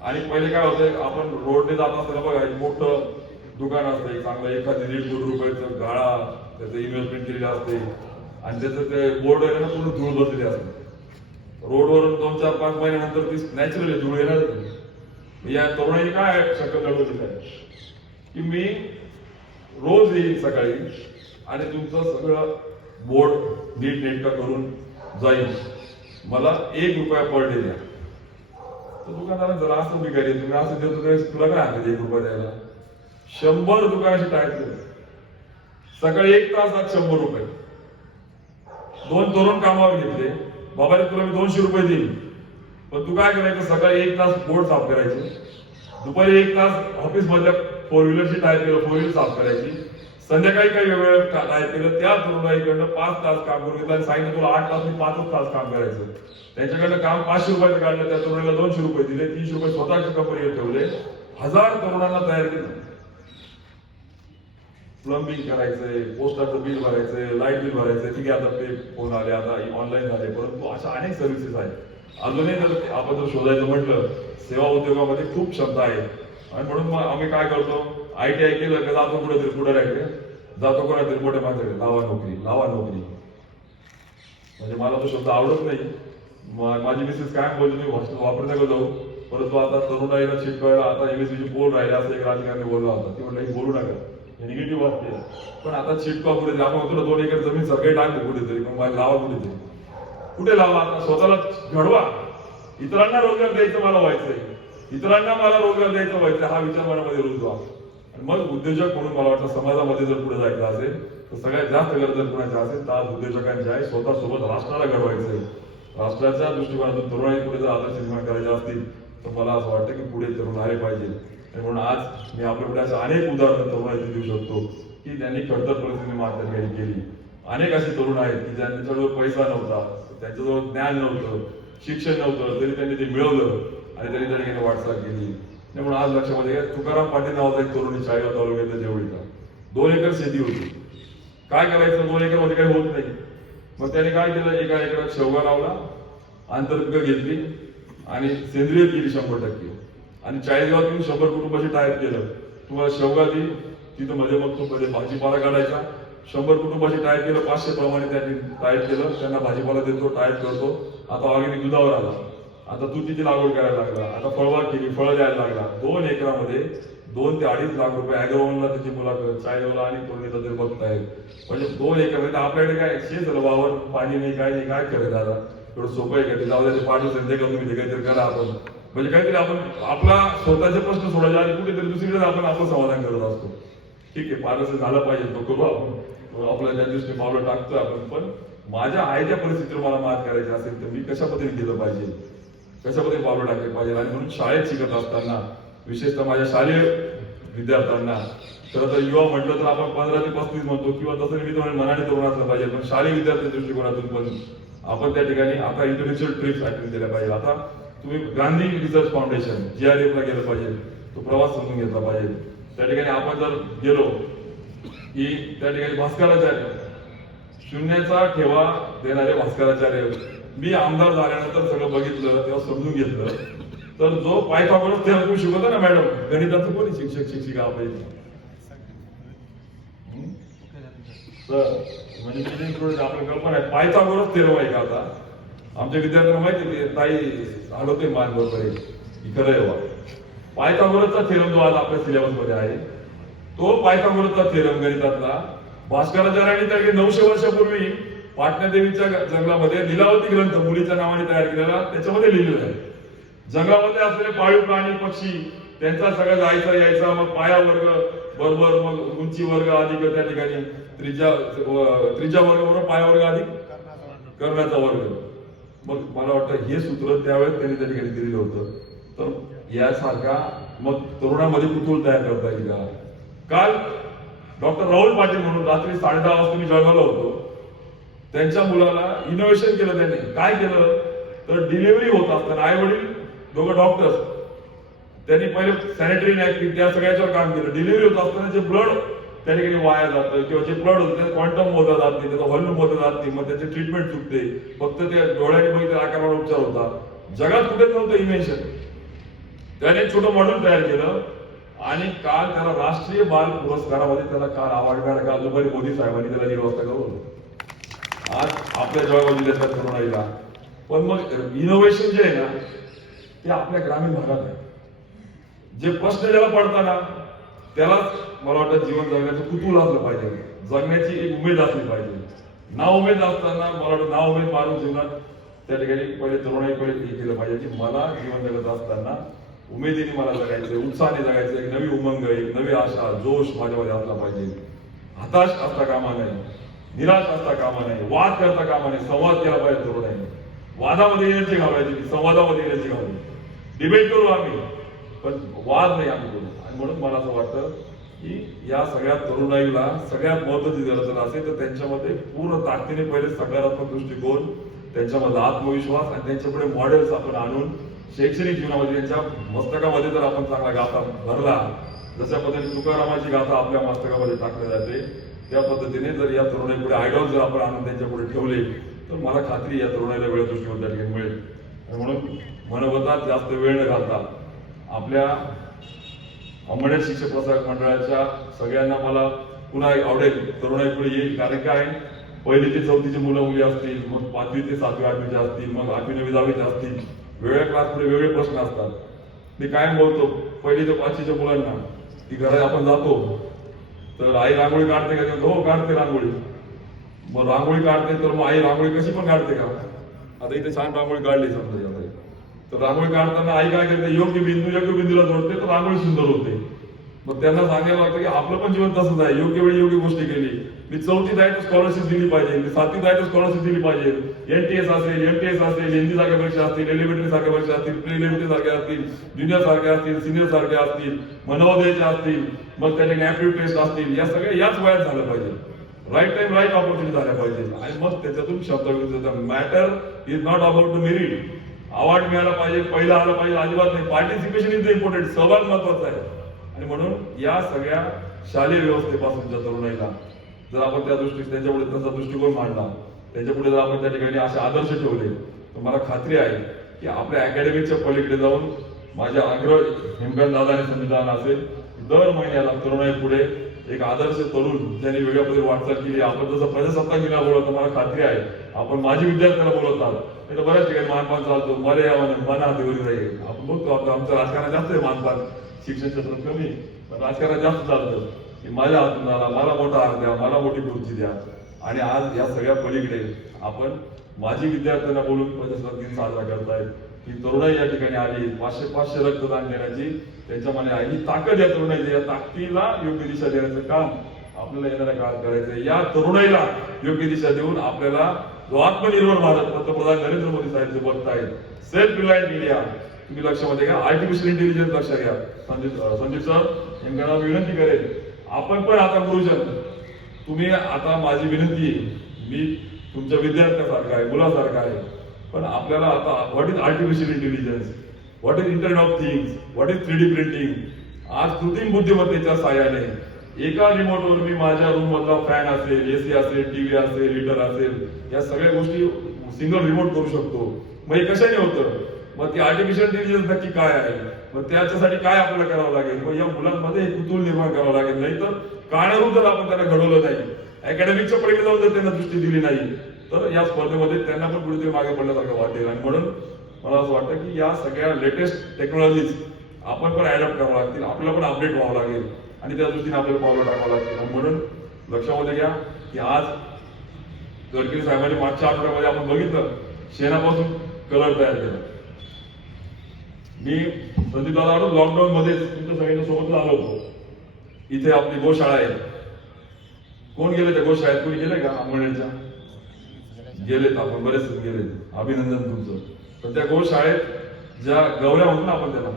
आणि पहिले काय होतं, आपण रोडने जात असताना बघा एक मोठं दुकान असतं, चांगलं एखादी 1.5 कोटी रुपयाचं गाळा, त्याचं इन्व्हेस्टमेंट केलेली असते आणि त्याचं ते बोर्ड आहे ना पूर्ण धूळ बसलेली असते. रोडवरून 2-4-5 महिन्यानंतर ती नॅचरली धूळ येणार. या तरुणाई काय शक्कल लढवली आहे की मी रोज येईल सकाळी आणि तुमचं सगळं बोर्ड नीट नेटका करून जाईल, मला 1 रुपया पर डे द्या. तर दुकानदाराने जरा असं बिघाडी, तुम्ही असं देतो त्यावेळेस तुला काय हरकत 1 रुपया द्यायला. 100 दुकानाची टाईप केली, सकाळी 1 तासात 100 रुपये. 2 तरुण कामावर घेतले, बाबा तुला मी 200 रुपये देईन, पण तू काय करायचं, सकाळी 1 तास बोर्ड साफ करायचे, दुपारी 1 तास ऑफिस मधल्या 4 व्हीलरची टायर केलं, 4 व्हीलर साफ करायची, संध्याकाळी काही वेगळं टायर केलं. त्या तरुणाईकडनं 5 तास काम करून घेतलं आणि सांगितलं तुला 8 तास मी 5 तास काम करायचं. त्यांच्याकडनं काम 500 रुपयाचं काढलं, त्या तरुणाला 200 रुपये दिले, 300 रुपये स्वतःच्या कंपनीवर ठेवले. 1000 तरुणांना तयार केलं. प्लंबिंग करायचंय, पोस्टाचं बिल भरायचंय, लाईट बिल भरायचंय, ठीक आहे आता पे फोन आले, आता ऑनलाईन झाले, परंतु अशा अनेक सर्व्हिसेस आहेत. अजूनही जर आपण जर शोधायचं म्हटलं, सेवा उद्योगामध्ये खूप क्षमता आहे. आणि म्हणून मग आम्ही काय करतो, ITI केलं का जातो कुठेतरी पुढाऱ्याकडे, जातो कोणातरी मोठ्या माणसाकडे, लावा नोकरी. म्हणजे मला तो शब्द आवडत नाही. माझी मिसेस काय बोलली, मी वापरत नका जाऊ, परंतु आता तरुणाईला शिकवायला आता MSc बोल राहिले असं एक राजकारणी बोलला होता. ती म्हटलं बोलू नका, निगेटिव्ह वाटते, पण आता चिटका कुठेतरी आपण म्हणतो 2 एकर जमीन सगळे टाकले कुठेतरी, मग मला लावा कुठेतरी. कुठे लावा? आता स्वतःला घडवा. इतरांना रोजगार द्यायचं मला व्हायचंय, इतरांना मला रोजगार द्यायचं व्हायचं, हा विचार मनामध्ये रुजवा. आणि मग उद्योजक म्हणून मला वाटतं समाजामध्ये जर पुढे जायचं असेल तर सगळ्यात जास्त गरज जर कुणाची असेल तर आज उद्योजकांची आहे. स्वतःसोबत राष्ट्राला घडवायचंय. राष्ट्राच्या दृष्टिकोनातून तरुणाई पुढे जर आदर्श निर्माण करायचे असतील तर मला असं वाटतं की पुढे तरुण आले पाहिजे. आणि म्हणून आज मी आपल्याकडे असे अनेक उदाहरणं तरुणांची देऊ शकतो की त्यांनी खडतर परिस्थितीने मातृकारी केली. अनेक असे तरुण आहेत की ज्यांच्याजवळ पैसा नव्हता, त्यांच्याजवळ ज्ञान नव्हतं, शिक्षण नव्हतं, तरी त्यांनी ते मिळवलं आणि त्यांनी त्या ठिकाणी वाटचाल केली. म्हणून आज लक्षामध्ये घ्या, तुकाराम पाटील नावाचा एक तरुण चाळीसगाव तालुक्यातल्या जेवळीचा 2 एकर शेती होती. काय करायचं, 2 एकर मध्ये काही होत नाही. मग त्याने काय केलं, एका एकरात शेवगा लावला, आंतरपिकं घेतली आणि सेंद्रिय केली 100%. आणि 40 गावातून 100 कुटुंबाशी टाईप केलं. तुम्हाला शेवगा देईल, तिथं मध्ये मग तो भाजीपाला काढायचा. 100 कुटुंबाशी टाईप केलं, 500 प्रमाणे त्यांनी टाईप केलं, त्यांना भाजीपाला देतो, टाईप करतो. आता ऑर्गॅनिक दुधावर आला, आता तुतीची लागवड करायला लागला, आता फळबाग केली, फळं द्यायला लागला. 2 एकरामध्ये 2 ते 2.5 लाख रुपये ॲग्रोवनला त्याची मुलाखत, चाळीसगावला आणि तरुणीचा ते बघतायत. म्हणजे 2 एकर आपल्याकडे काय शेत वावर, पाणी नाही, काय नाही, काय करायचं दादा? एवढं सोपं आहे का? ते जाऊ द्या, पाठवू संजय का तुम्ही, काहीतरी करा आपण. म्हणजे काहीतरी आपण आपला स्वतःचे प्रश्न सोडायचे आणि कुठेतरी दुसरीकडे आपण आपलं समाधान करत असतो. ठीक आहे, पारस झालं पाहिजे, तो करू आपण, आपल्या ज्या दृष्टी पावलं टाकतोय आपण. पण माझ्या आहे त्या परिस्थितीवर मला मात करायची असेल तर मी कशा पद्धतीने केलं पाहिजे, कशा पद्धतीने पावलं टाकले पाहिजे. आणि म्हणून शाळेत शिकत असताना, विशेषतः माझ्या शालेय विद्यार्थ्यांना, खरं तर युवा म्हटलं तर आपण 15 ते 35 म्हणतो किंवा तसं निमित्त मनाने तरुण असलं पाहिजे. पण शालेय विद्यार्थ्यांच्या दृष्टिकोनातून पण आपण त्या ठिकाणी आता इंटरनॅशनल ट्रिप्स अटेंड केल्या पाहिजे. आता तुम्ही गांधी रिसर्च फाउंडेशन GRF ला गेलं पाहिजे, तो प्रवास समजून घेतला पाहिजे. त्या ठिकाणी आपण जर गेलो की त्या ठिकाणी भास्कराचार्य, शून्याचा ठेवा देणारे भास्कराचार्य, मी आमदार झाल्यानंतर सगळं बघितलं, तेव्हा समजून घेतलं. तर जो पायथागोरस थेरम शिकवतो ना मॅडम, गणिताचं कोणी शिक्षक शिक्षिका आपल्या तर म्हणजे आपल्या कल्पना आहे, पायथागोरस थेरम आहे का? आता आमच्या विद्यार्थ्यांना माहिती आहे, ताई आढळतोय मान बरोबर आहे, खरं आहे बा. पायथागोरसचा थेरम जो आज आपल्या सिलेबस मध्ये आहे, तो पायथागोरसचा थेरम गणितातला भास्कराचार्यांनी त्या 900 वर्षापूर्वी पाटण्यादेवीच्या जंगलामध्ये लीलावती ग्रंथ मुलीच्या नावाने तयार केलेला, त्याच्यामध्ये लिहिलेलं आहे. जंगलामध्ये असलेले पाळीव प्राणी, पक्षी, त्यांचा सगळं जायचा यायचा, मग पाया वर्ग बरोबर, मग उंची वर्ग अधिक त्या ठिकाणी त्रिज्या वर्ग बरोबर पाया वर्ग अधिक करण्याचा वर्ग. मग मला वाटतं हे सूत्र त्यावेळेस त्यांनी त्या ठिकाणी दिलेलं होतं. तर यासारखा मग तरुणामध्ये कुतूहल तयार करता येईल का? काल डॉक्टर राहुल पाटील म्हणून रात्री 10:30 वाजता मी जळगावला होतो. त्यांच्या मुलाला इनोव्हेशन केलं. त्यांनी काय केलं तर डिलिव्हरी होत असताना आई वडील दोघं डॉक्टर्स, त्यांनी पहिले सॅनिटरी नॅपकिन त्या सगळ्याच्यावर काम केलं. डिलिव्हरी होत असताना जे ब्लड त्या ठिकाणी वाया जातं किंवा जे ब्लड होतं त्याचं क्वांटम मोजला जात नाही, त्याचा व्हॉल्यूम मोजला जात नाही, मग त्याची ट्रीटमेंट चुकते. फक्त ते डोळ्याने बघितलं आकारावर उपचार होता. जगात कुठेच नव्हतं इन्व्हेन्शन. त्याने एक छोटं मॉडेल तयार केलं आणि काल त्याला राष्ट्रीय बाल पुरस्कारामध्ये त्याला काल अवॉर्ड मिळाला. काल दुपारी मोदी साहेबांनी त्याला 1:30 वाजता करून आज आपल्या जळगाव जिल्ह्यातल्या तरुणाईला. पण मग इनोव्हेशन जे आहे ना ते आपल्या ग्रामीण भागात आहे. जे प्रश्न ज्याला पडताना त्यालाच मला वाटतं जीवन जगण्याचं कुतूहल असलं पाहिजे, जगण्याची एक उमेद असली पाहिजे. ना उमेद असताना मला वाटतं ना उमेद मारून जीवनात त्या ठिकाणी पहिले तरुणाई पहिले हे केलं पाहिजे की मला जीवन जगत असताना उमेदीने मला जगायचं, उत्साहाने जगायचं, एक नवी उमंग, एक नवी आशा, जोश माझ्यामध्ये असला पाहिजे. हताश असता कामा नाही, निराश असता कामा नाही, वाद करता कामा नाही, संवाद केला पाहिजे तरुणाईने. वादामध्ये एनर्जी घालायची, संवादामध्ये एनर्जी घालू, डिबेट करू आम्ही, पण वाद नाही आम्ही करू. आणि म्हणून मला असं वाटतं की या सगळ्या तरुणाईला सगळ्यात महत्वाची गरज असेल तर त्यांच्यामध्ये पूर्ण ताकदीने पहिले सकारात्मक दृष्टिकोन, त्यांच्यामध्ये आत्मविश्वास आणि त्यांच्यापुढे मॉडेल्स आपण आणून शैक्षणिक जीवनामध्ये त्यांच्या मस्तकामध्ये जर आपण चांगला गाथा भरला, जशा पद्धतीने तुकारामाची गाथा आपल्या मस्तकामध्ये टाकली जाते, त्या पद्धतीने जर या तरुणाईपुढे आयडॉल जर आपण आणून त्यांच्यापुढे ठेवले तर मला खात्री या तरुणाईला वेळ दृष्टिकोन त्या ठिकाणी मिळेल. म्हणून मनोगतात जास्त वेळ न घालता आपल्या अंबडे शिक्षक प्रसारक मंडळाच्या सगळ्यांना मला पुन्हा आवडेल तरुणाईपुढे येईल. कारण काय, 1ली ते 4थीचे मुलं मुली असतील, मग 5वी ते 7वी 8वीचे असतील, मग 8वी 9वी 10वीचे असतील, वेगळ्या क्लासमध्ये वेगळे प्रश्न असतात. मी कायम बोलतो 1ली ते 5वीच्या मुलांना की घरात आपण जातो तर आई रांगोळी काढते का? हो काढते रांगोळी. मग रांगोळी काढते तर मग आई रांगोळी कशी पण काढते का? आता इथे छान रांगोळी काढली समजा आता. तर रांगोळी काढताना आई काय करते, योग्य बिंदूला जोडते तर रांगोळी सुंदर होते. मग त्यांना सांगायला लागतं की आपलं पण जीवन तसंच आहे, योग्य वेळी योग्य गोष्टी केली. मी 4थीत आहे तर स्कॉलरशिप दिली पाहिजे, मी 7वीत आहे तर स्कॉलरशिप दिली पाहिजे. NTS असेल, MTS असेल, हिंदी सारख्या परीक्षा असतील, एलिमेंटरी सारख्या परीक्षा असतील, प्री एलिमेंटरी सारख्या असतील, ज्युनियर सारख्या असतील, सिनियर सारख्या असतील, नवोदयाच्या असतील, मग त्याच्या ऍप्टिट्यूड टेस्ट असतील, या सगळ्या याच वयात झालं पाहिजे. राईट टाइम राईट ऑपॉर्च्युनिटी झाल्या पाहिजे. आणि मग त्याच्यातून क्षमता विकसित. Matter is not about the merit. Award मिळाला पाहिजे, पहिला आला पाहिजे, अजिबात नाही. Participation is the important. सहभाग महत्वाचा आहे. आणि म्हणून या सगळ्या शालेय व्यवस्थेपासूनच्या तरुणाईला जर आपण त्या दृष्टी त्यांच्यापुढे तसा दृष्टिकोन मांडला, त्यांच्यापुढे जर आपण त्या ठिकाणी असे आदर्श ठेवले, तर मला खात्री आहे की आपल्या अकॅडमीच्या पलीकडे जाऊन माझ्या आग्रह हिमगन दादा आणि संजय दादा असेल, दर महिन्याला तरुणाई पुढे एक आदर्श तरुण ज्यांनी वेगळ्या पद्धतीने वाटचाल केली. आपण जसं प्रजासत्ताक दिना बोलत, मला खात्री आहे आपण माझी विद्यार्थ्यांना बोलत आहात. नाही तर बऱ्याच ठिकाणी मानपान चालतो, मला या मना हातीवरी जाईल. आपण बघतो आता आमचं राजकारण जास्त आहे, मानपान शिक्षण क्षेत्रात कमी, पण राजकारण जास्त चालतं की माझ्या हातून आला, मला मोठा हात द्या, मला मोठी खुर्ची द्या. आणि आज या सगळ्या पलीकडे आपण माझी विद्यार्थ्यांना बोलून प्रजासत्ताक दिन साजरा करतायत. ही तरुणाई या ठिकाणी आली, 500 रक्तदान देण्याची त्यांच्या मनात आहे. ही ताकद या तरुणाईची, या ताकदीला योग्य दिशा देण्याचं काम आपल्याला येणाऱ्या काळात करायचंय. या तरुणाईला योग्य दिशा देऊन आपल्याला जो आत्मनिर्भर भारत पंतप्रधान नरेंद्र मोदी साहेब जे बघतायत, सेल्फ रिलायंट इंडिया, तुम्ही लक्षामध्ये घ्या. आर्टिफिशियल इंटेलिजन्स लक्षात घ्या. संदीप सर यांना विनंती करेल, आपण पण आता गुरुजन, तुम्ही आता माझी विनंती आहे, मी तुमच्या विद्यार्थ्यासारखा आहे, मुलासारखा आहे, पण आपल्याला आता what is artificial intelligence, what is internet of things, what is 3D printing. आज कृत्रिम बुद्धिमत्तेच्या साहाय्याने एका रिमोटवर मी माझ्या रूम मधला फॅन असेल, AC असेल, टीव्ही असेल, हीटर असेल, या सगळ्या गोष्टी सिंगल रिमोट करू शकतो. मग हे कशाने होतं? मग ती आर्टिफिशियल इंटेलिजन्स नक्की काय आहे? मग त्याच्यासाठी काय आपल्याला करावं लागेल? मग या मुलांमध्ये हे कुतूहल निर्माण करावं लागेल. नाही तर काळानुरूप जर आपण त्यांना घडवलं नाही, अकॅडमिकच्या पलीकडे जाऊन जर त्यांना दृष्टी दिली नाही, तर या स्पर्धेमध्ये त्यांना पण कुठेतरी मागे पडल्यासारखं वाटेल. आणि म्हणून मला असं वाटतं की या सगळ्या लेटेस्ट टेक्नॉलॉजीज आपण पण ऍडॉप्ट करावं लागतील, आपल्याला पण अपडेट व्हावं लागेल आणि त्या दृष्टीने आपल्याला पावलं टाकावं लागतील. आणि म्हणून लक्षामध्ये घ्या की आज गडकरी साहेबांनी मागच्या आठवड्यामध्ये आपण बघितलं, शेणापासून कलर तयार केला. मी संदीप दादा लॉकडाऊन मध्ये तुमच्या सगळ्यांच्या सोबत आलो होतो. इथे आपली गोशाळा आहे. कोण गेले त्या गोशाळेत? कोणी गेले का? अंगणवाडीच्या गेलेत, आपण बरेच गेले, अभिनंदन तुमचं. तर त्या गोशाळेत ज्या गवऱ्या म्हणतो ना आपण त्याला,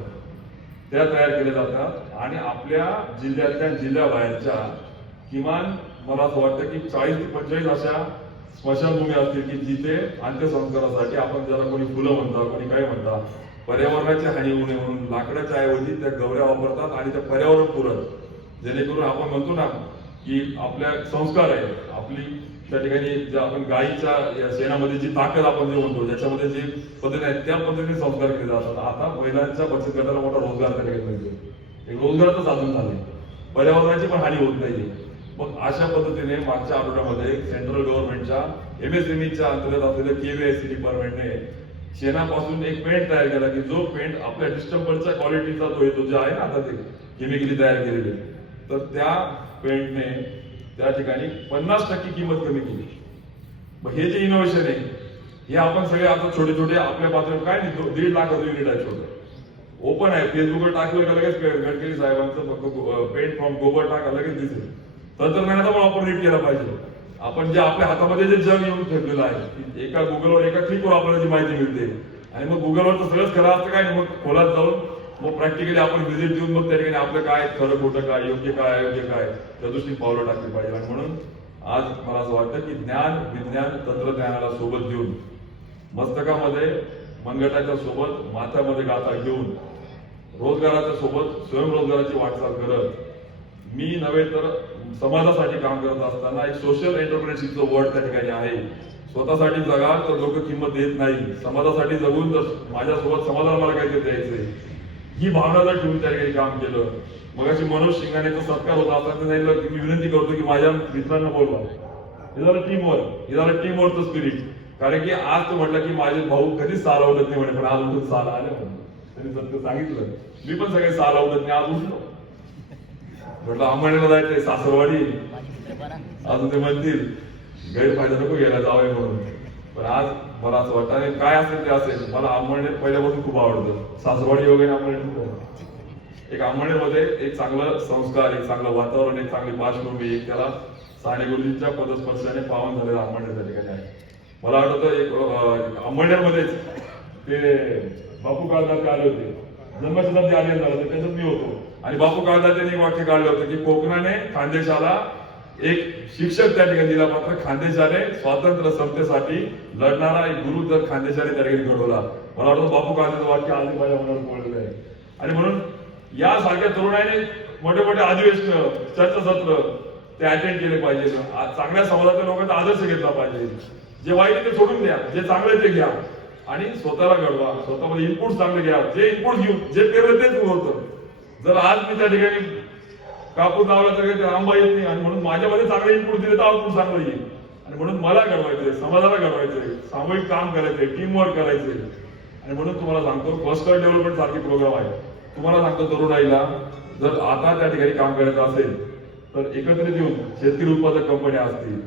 त्या तयार केल्या जातात. आणि आपल्या जिल्ह्यातल्या जिल्ह्याबाहेरच्या किमान मला असं वाटतं की 40 ते 45 अशा स्मशानभूमी असतील की जिथे अंत्यसंस्कारासाठी आपण ज्याला कोणी फुलं म्हणता, कोणी काय म्हणता, पर्यावरणाची हानी होऊ नये म्हणून लाकडाच्या ऐवजी त्या गवऱ्या वापरतात आणि त्या पर्यावरण पूरक, जेणेकरून आपण म्हणतो ना की आपल्या संस्कार आहे आपली, त्या ठिकाणी ज्या आपण गायीच्या शेणामध्ये जी ताकद आपण जे म्हणतो, ज्याच्यामध्ये जी पद्धती आहे त्या पद्धतीने संस्कार केले जातात. आता महिलांच्या बचत गटाला मोठा रोजगार त्या ठिकाणी मिळतो, एक रोजगाराचं साधन झालंय, पर्यावरणाची पण हानी होत नाहीये. मग अशा पद्धतीने मागच्या आठवड्यामध्ये सेंट्रल गव्हर्नमेंटच्या MSMEच्या अंतर्गत असलेल्या KVIC डिपार्टमेंटने शेणापासून एक पेंट तयार केला की जो पेंट आपल्या डिस्टंबरच्या क्वालिटीचा तो येतो, जे आहे ना आता ते केमिकली तयार केलेले, तर त्या पेंटने त्या ठिकाणी 50% किंमत कमी केली. मग हे जे इनोव्हेशन आहे हे आपण सगळे आता छोटे छोटे आपल्या पातळीवर काय नाही, 1.5 लाखाचं युनिट आहे, छोटं ओपन आहे. फेसबुकवर टाकलं का लगेच गडकरी साहेबांचं फक्त पेंट फ्रॉम गोबर टाका लगेच दिसेल. तंत्रज्ञानाचा पण वापर नीट केला पाहिजे. आपण जे आपल्या हातामध्ये जे जग येऊन ठेवलेलं आहे, एका गुगलवर एका क्लिकवर आपल्याला जी माहिती मिळते, आणि मग गुगलवर तर सगळंच खरं असतं काय, मग खोलात जाऊन मग प्रॅक्टिकली आपण व्हिजिट देऊन मग त्या ठिकाणी आपलं काय खरं खोटं काय, योग्य काय अयोग्य काय, त्या दृष्टीने पावलं टाकली पाहिजे. आणि म्हणून आज मला असं वाटतं की ज्ञान विज्ञान तंत्रज्ञानाला सोबत घेऊन, मस्तकामध्ये मनगटाच्या सोबत माथ्यामध्ये गाथा घेऊन, रोजगाराच्या सोबत स्वयंरोजगाराची वाटचाल करत, मी नव्हे तर समाजासाठी काम करत असताना एक सोशल एंटरप्रेन्योरशिपचं वर्ड त्या ठिकाणी आहे. स्वतःसाठी जगाल तर लोक किंमत देत नाही, समाजासाठी जगून तर माझ्यासोबत समाजाला मला काहीतरी द्यायचंय, ही भावना जर ठेवून त्या ठिकाणी काम केलं. मग अशी मनोज शिंगाण्याचा सत्कार होता, आता सांगितलं की मी विनंती करतो की माझ्या मित्रांना बोलवा. हे झालं टीमवर्क, हे झालं टीमवर्कचं स्पिरिट. कारण की आज तो म्हटलं की माझे भाऊ कधीच साल आवडत नाही म्हणे, पण आज उठून साल आले म्हणून त्यांनी सत्य सांगितलं. मी पण सगळे साल आवडत नाही, आज उठलो म्हटलं अंबानीला जायचंय सासरवाडी, अजून ते म्हणतील गैरफायदा नको घ्यायला जावं म्हणून. पण आज मला असं वाटतं. आणि काय असेल ते असेल, मला आंबळनेर पहिल्यापासून खूप आवडतं. सासवाडी वगैरे आंबळनेर खूप आवडतं. एक आंबळनेरमध्ये एक चांगलं संस्कार, एक चांगलं वातावरण, एक चांगली पार्श्वभूमी, एक त्याला साने गुरुजींच्या पदस्पर्शाने पावन झालेलं आंबळनेर त्या ठिकाणी आहे. मला आठवतं एक अंबळनेरमध्येच ते बापू काळदाते आले होते, जन्मशताब्दी आले झालं होतं, त्याच्यात मी होतो. आणि बापू काळदातेने एक वाक्य काढलं होतं की कोकणाने खानदेशाला एक शिक्षक त्या ठिकाणी दिला, मात्र खानदेशाने स्वातंत्र्य समतेसाठी लढणारा एक गुरु जर खानदेशाने त्या ठिकाणी घडवला. मला वाटतं बापू काळदातेचं वाक्य आजही माझ्या मनावर पडलेलं आहे. आणि म्हणून यासारख्या तरुणाने मोठे मोठे अधिवेशन, चर्चासत्र ते अटेंड केले पाहिजे. चांगल्या समाजातील लोकांचा आदर्श घेतला पाहिजे. जे वाईट आहे ते सोडून द्या, जे चांगले ते घ्या आणि स्वतःला घडवा. स्वतःमध्ये इनपुट चांगले घ्या. जे इनपुट घेऊ, जे पेरलं तेच होतं. जर आज मी त्या ठिकाणी कापूस लावला तर ते आंबा येत नाही, आणि म्हणून माझ्यामध्ये चांगले इनपुट दिले तर आउटपुट चांगलं येईल. आणि म्हणून मला घडवायचंय, समाजाला घडवायचंय, सामूहिक काम करायचंय, टीम वर्क करायचंय. आणि म्हणून तुम्हाला सांगतो, क्लस्टर डेव्हलपमेंट सारखे प्रोग्राम आहे. तुम्हाला सांगतो, तरुणाईला जर आता त्या ठिकाणी काम करायचं असेल तर एकत्रित येऊन शेतकरी उत्पादक कंपन्या असतील,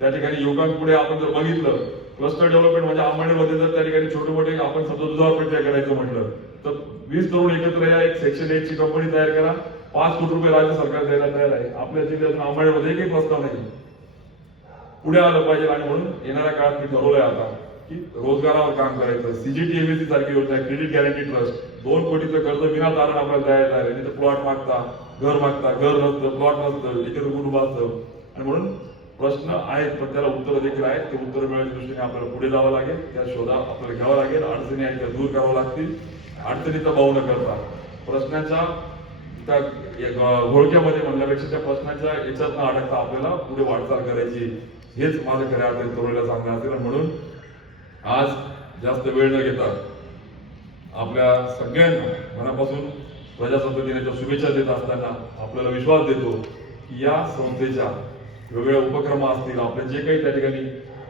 त्या ठिकाणी युवकांपुढे आपण जर बघितलं, क्लस्टर डेव्हलपमेंट म्हणजे अंबळनेरमध्ये जर त्या ठिकाणी छोटे मोठे आपण समजा दुधावर पेट्या करायचं म्हटलं तर 20 तरुण एकत्र या, एक सेक्शन 8 ची कंपनी तयार करा. 5 कोटी रुपये राज्य सरकार द्यायला तयार आहे. आपल्या जिल्ह्यातून अंबळनेरमध्ये एकही प्रस्ताव नाही. पुढे आलं पाहिजे. आणि म्हणून येणाऱ्या काळात मी ठरवलंय आता की रोजगारावर काम करायचं. CGTMSE सारखी योजना, क्रेडिट गॅरंटी ट्रस्ट, 2 कोटीचं कर्ज विना तारण आपल्याला द्यायला आहे. नाही तर प्लॉट मागता, घर नसतं, प्लॉट नसतं, एक रुपये उभं असतं. आणि म्हणून प्रश्न आहेत, पण त्याला उत्तर देखील आहेत. ते उत्तर मिळण्याच्या दृष्टीने आपल्याला पुढे जावं लागेल, त्या शोधा आपल्याला घ्यावं लागेल. अडचणी आहेत त्या दूर करावं लागतील. अडचणीचा भाव न करता प्रश्नाच्या त्या घोळक्यामध्ये म्हणण्यापेक्षा त्या प्रश्नाच्या याच्यात न अडकता आपल्याला पुढे वाटचाल करायची, हेच माझं खऱ्या अर्थाने तरुणाला सांगणं असेल. म्हणून आज जास्त वेळ न घेता आपल्या सगळ्यांना मनापासून प्रजासत्ताक दिनाच्या शुभेच्छा देत असताना आपल्याला विश्वास देतो की या संस्थेच्या वेगवेगळ्या उपक्रम असतील, आपले जे काही त्या ठिकाणी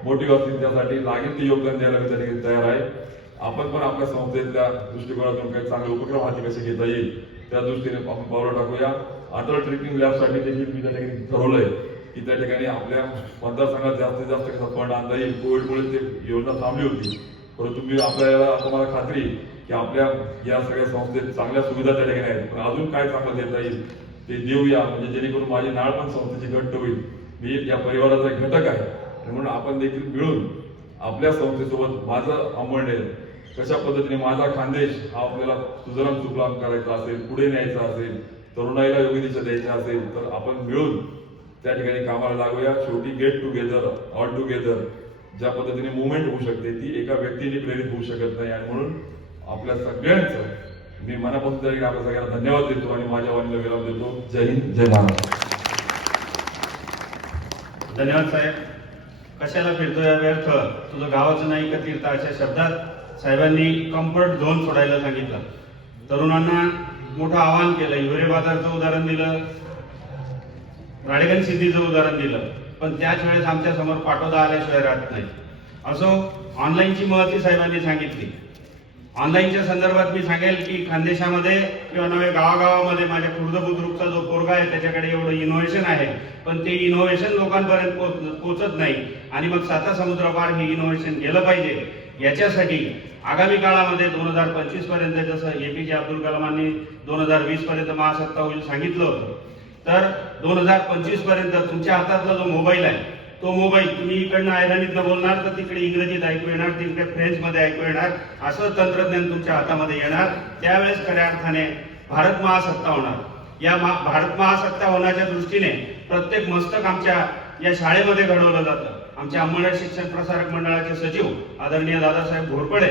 मोटिव्ह असतील, त्यासाठी लागेल ते योगदान द्यायला मी त्या ठिकाणी तयार आहे. आपण पण आपल्या संस्थेतल्या दृष्टिकोनातून काही चांगले उपक्रम हाती कसे घेता येईल त्या दृष्टीने आपण पावलं टाकूया. अटल ट्रेकिंग लॅबसाठी देखील मी त्या ठिकाणी ठरवलंय की त्या ठिकाणी आपल्या मतदारसंघात जास्तीत जास्त कसा फंड आणता येईल. कोविडमुळे ते योजना थांबली होती, परंतु मी आपल्याला आता मला खात्री की आपल्या या सगळ्या संस्थेत चांगल्या सुविधा त्या ठिकाणी आहेत, पण अजून काय चांगलं देता येईल ते देऊया, म्हणजे जेणेकरून माझी नाळ पण संस्थेची घट्ट होईल. मी या परिवाराचा एक घटक आहे. म्हणून आपण देखील मिळून आपल्या संस्थेसोबत माझं अंबळनेर कशा पद्धतीने, माझा खानदेश हा आपल्याला सुजलाम सुफलाम करायचा असेल, पुढे न्यायचा असेल, तरुणाईला योग्य दिशा द्यायची असेल तर आपण मिळून त्या ठिकाणी कामाला लागूया. शेवटी गेट टुगेदर, ऑल टुगेदर ज्या पद्धतीने मुवमेंट होऊ शकते ती एका व्यक्तीने प्रेरित होऊ शकत नाही. आणि म्हणून आपल्या सगळ्यांचं मी मनापासून त्या ठिकाणी आपल्या सगळ्यांना धन्यवाद देतो आणि माझ्या वाणीला विराम देतो. जय हिंद, जय महाराष्ट्र. धन्यवाद साहेब. कशाला फिरतोय व्यर्थ, तुझं गावाचं नाही का तीर्थ, अशा शब्दात साहेबांनी कम्फर्ट झोन सोडायला सांगितलं. तरुणांना मोठं आवाहन केलं. हिवरे बाजारचं उदाहरण दिलं, राळेगण सिद्धीचं उदाहरण दिलं, पण त्याच वेळेस आमच्या समोर पाटोदा आल्याशिवाय राहत नाही. असो, ऑनलाईनची महती साहेबांनी सांगितली. ऑनलाईनच्या संदर्भात मी सांगेल की खानदेशामध्ये किंवा नव्हे गावागावामध्ये माझ्या खुर्द बुद्रुकचा जो पोरगा आहे त्याच्याकडे एवढं इनोव्हेशन आहे, पण ते इनोव्हेशन लोकांपर्यंत पोहोचत नाही. आणि मग 7 समुद्रपार हे इनोव्हेशन गेलं पाहिजे. याच्यासाठी आगामी काळामध्ये 2025 पर्यंत, जसं APJ अब्दुल कलामांनी 2020 पर्यंत महासत्ता होईल सांगितलं होतं, तर 2025 पर्यंत तुमच्या हातातला जो मोबाईल आहे तो मोबाईल तुम्ही इकडनं आयराणीतनं बोलणार तर तिकडे इंग्रजीत ऐकू येणार, तिकडे फ्रेंचमध्ये ऐकू येणार, असं तंत्रज्ञान तुमच्या हातामध्ये येणार. त्यावेळेस खऱ्या अर्थाने भारत महासत्ता होणार. या भारत महासत्ता होण्याच्या दृष्टीने प्रत्येक मस्तक आमच्या या शाळेमध्ये घडवलं जातं. आमच्या अंबळनेर शिक्षण प्रसारक मंडळाचे सचिव आदरणीय दादासाहेब घोरपडे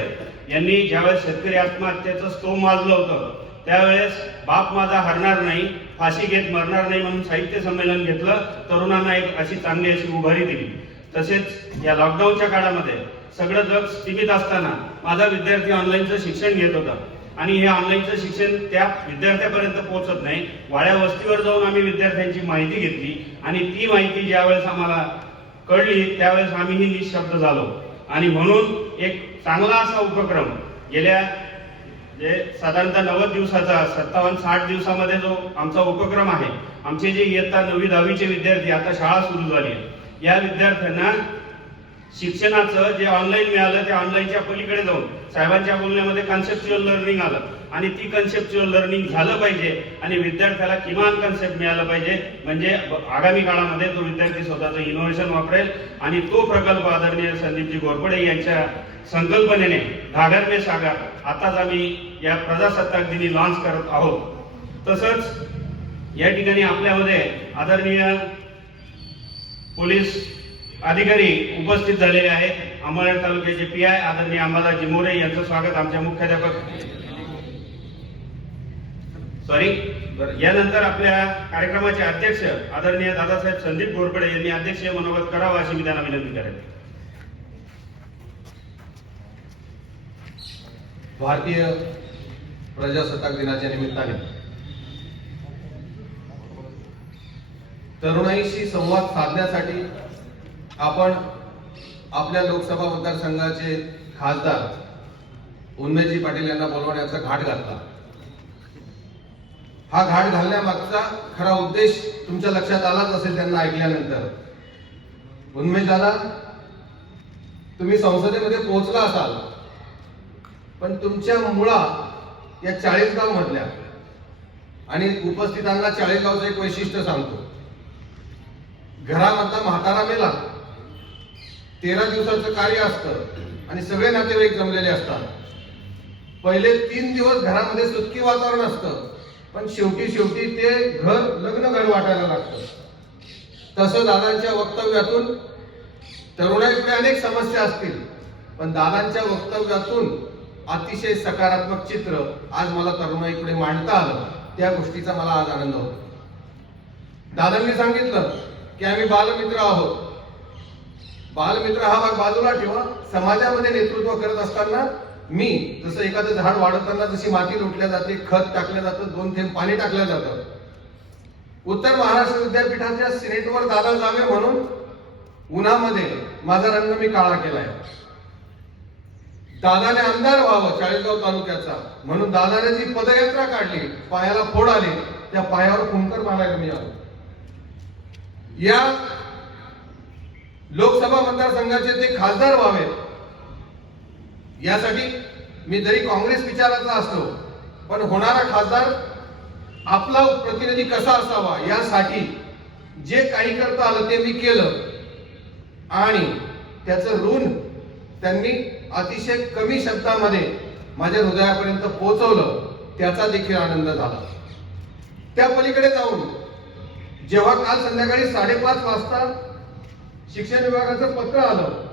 यांनी ज्यावेळेस शेतकरी आत्महत्येचं स्तोम वाजलं होतं त्यावेळेस बाप माझा हरणार नाही, फाशी घेत मरणार नाही म्हणून साहित्य संमेलन घेतलं. तरुणांना एक अशी चांगली अशी उभारी दिली. तसेच या लॉकडाऊनच्या काळामध्ये सगळं जग स्थितीत असताना माझा विद्यार्थी ऑनलाईनचं शिक्षण घेत होता आणि हे ऑनलाईनचं शिक्षण त्या विद्यार्थ्यापर्यंत पोहोचत नाही. वाड्या वस्तीवर जाऊन आम्ही विद्यार्थ्यांची माहिती घेतली आणि ती माहिती ज्यावेळेस आम्हाला कळली त्यावेळेस आम्हीही निशब्द झालो. आणि म्हणून एक चांगला असा उपक्रम गेल्या साधारणतः 90 दिवसाचा 57-60 दिवसामध्ये जो आमचा उपक्रम आहे, आमचे जे इयत्ता 9वी 10वीचे विद्यार्थी, आता शाळा सुरू झाली आहे, या विद्यार्थ्यांना शिक्षणाचं जे ऑनलाईन मिळालं त्या ऑनलाईनच्या पलीकडे जाऊन साहेबांच्या बोलण्यामध्ये कन्सेप्च्युअल लर्निंग आलं आणि ती कन्सेप्च्युअल लर्निंग झालं पाहिजे आणि विद्यार्थ्याला किमान कन्सेप्ट मिळालं पाहिजे, म्हणजे आगामी काळामध्ये तो विद्यार्थी स्वतःचं इनोव्हेशन वापरेल आणि तो प्रकल्प आदरणीय संदीपजी घोरपडे यांच्या संकल्पनेने घागर में सागर आताच आम्ही या प्रजासत्ताक दिनी लॉन्च करत आहोत। तसंच या ठिकाणी आपल्यामध्ये आदरणीय पोलीस अधिकारी उपस्थित झालेले आहेत। अंमळनेर तालुक्याचे PI आदरणीय अंबादासजी मोरे यांचं स्वागत आमच्या मुख्याध्यापक यानंतर आपल्या कार्यक्रमाचे अध्यक्ष आदरणीय दादासाहेब संदीप घोरपडे यांनी अध्यक्षीय मनोगत करावं अशी मी त्यांना विनंती करेन। भारतीय प्रजासत्ताक दिनाच्या निमित्ताने तरुणाईशी संवाद साधण्यासाठी आपण आपल्या लोकसभा मतदारसंघाचे खासदार उन्मेषजी पाटील यांना बोलवण्याचा घाट घातला। हा घाट घालण्यामागचा खरा उद्देश तुमच्या लक्षात आलाच असेल त्यांना ऐकल्यानंतर। उन्मेष दादा, तुम्ही संसदेमध्ये पोहोचला असाल, पण तुमच्या मुळा या 40 गाव मधल्या आणि उपस्थितांना 40 गावचं एक वैशिष्ट्य सांगतो। घरामधला म्हातारा मेला, 13 दिवसाचं कार्य असतं आणि सगळे नातेवाईक जमलेले असतात। पहिले 3 दिवस घरामध्ये सुटकी वातावरण असतं, पण शेवटी ते लग्न घर वाटायला लागतं। तसं दादांच्या वक्तव्यातून तरुणाईकडे अनेक समस्या असतील, पण दादांच्या वक्तव्यातून अतिशय सकारात्मक चित्र आज मला तरुणाईकडे मांडता आलं, त्या गोष्टीचा मला आज आनंद होतो। दादांनी सांगितलं की आम्ही बालमित्र आहोत। बालमित्र हा भाग बाजूला ठेवा, समाजामध्ये नेतृत्व करत असताना मी जसं एखादं झाड वाढवताना जशी माती लुटल्या जाते, खत टाकलं जातं, 2 थेंब पाणी टाकलं जातं, उत्तर महाराष्ट्र विद्यापीठाच्या सिनेटवर दादा जावे म्हणून उन्हामध्ये माझा रंग मी काळा केलाय। दादाने आमदार व्हावं चाळीसगाव तालुक्याचा म्हणून दादाने जी पदयात्रा काढली, पायाला फोड आले, त्या पायावर कुंकर मारायला मी आलो। या लोकसभा मतदारसंघाचे ते खासदार व्हावे यासाठी मी जरी काँग्रेस विचाराचा असतो, पण होणारा खासदार आपला प्रतिनिधी कसा असावा यासाठी जे काही करता आलं ते मी केलं आणि त्याचं ऋण त्यांनी अतिशय कमी शब्दामध्ये माझ्या हृदयापर्यंत पोहोचवलं, त्याचा देखील आनंद झाला। त्या पलीकडे जाऊन जेव्हा काल संध्याकाळी 5:30 वाजता शिक्षण विभागाचं पत्र आलं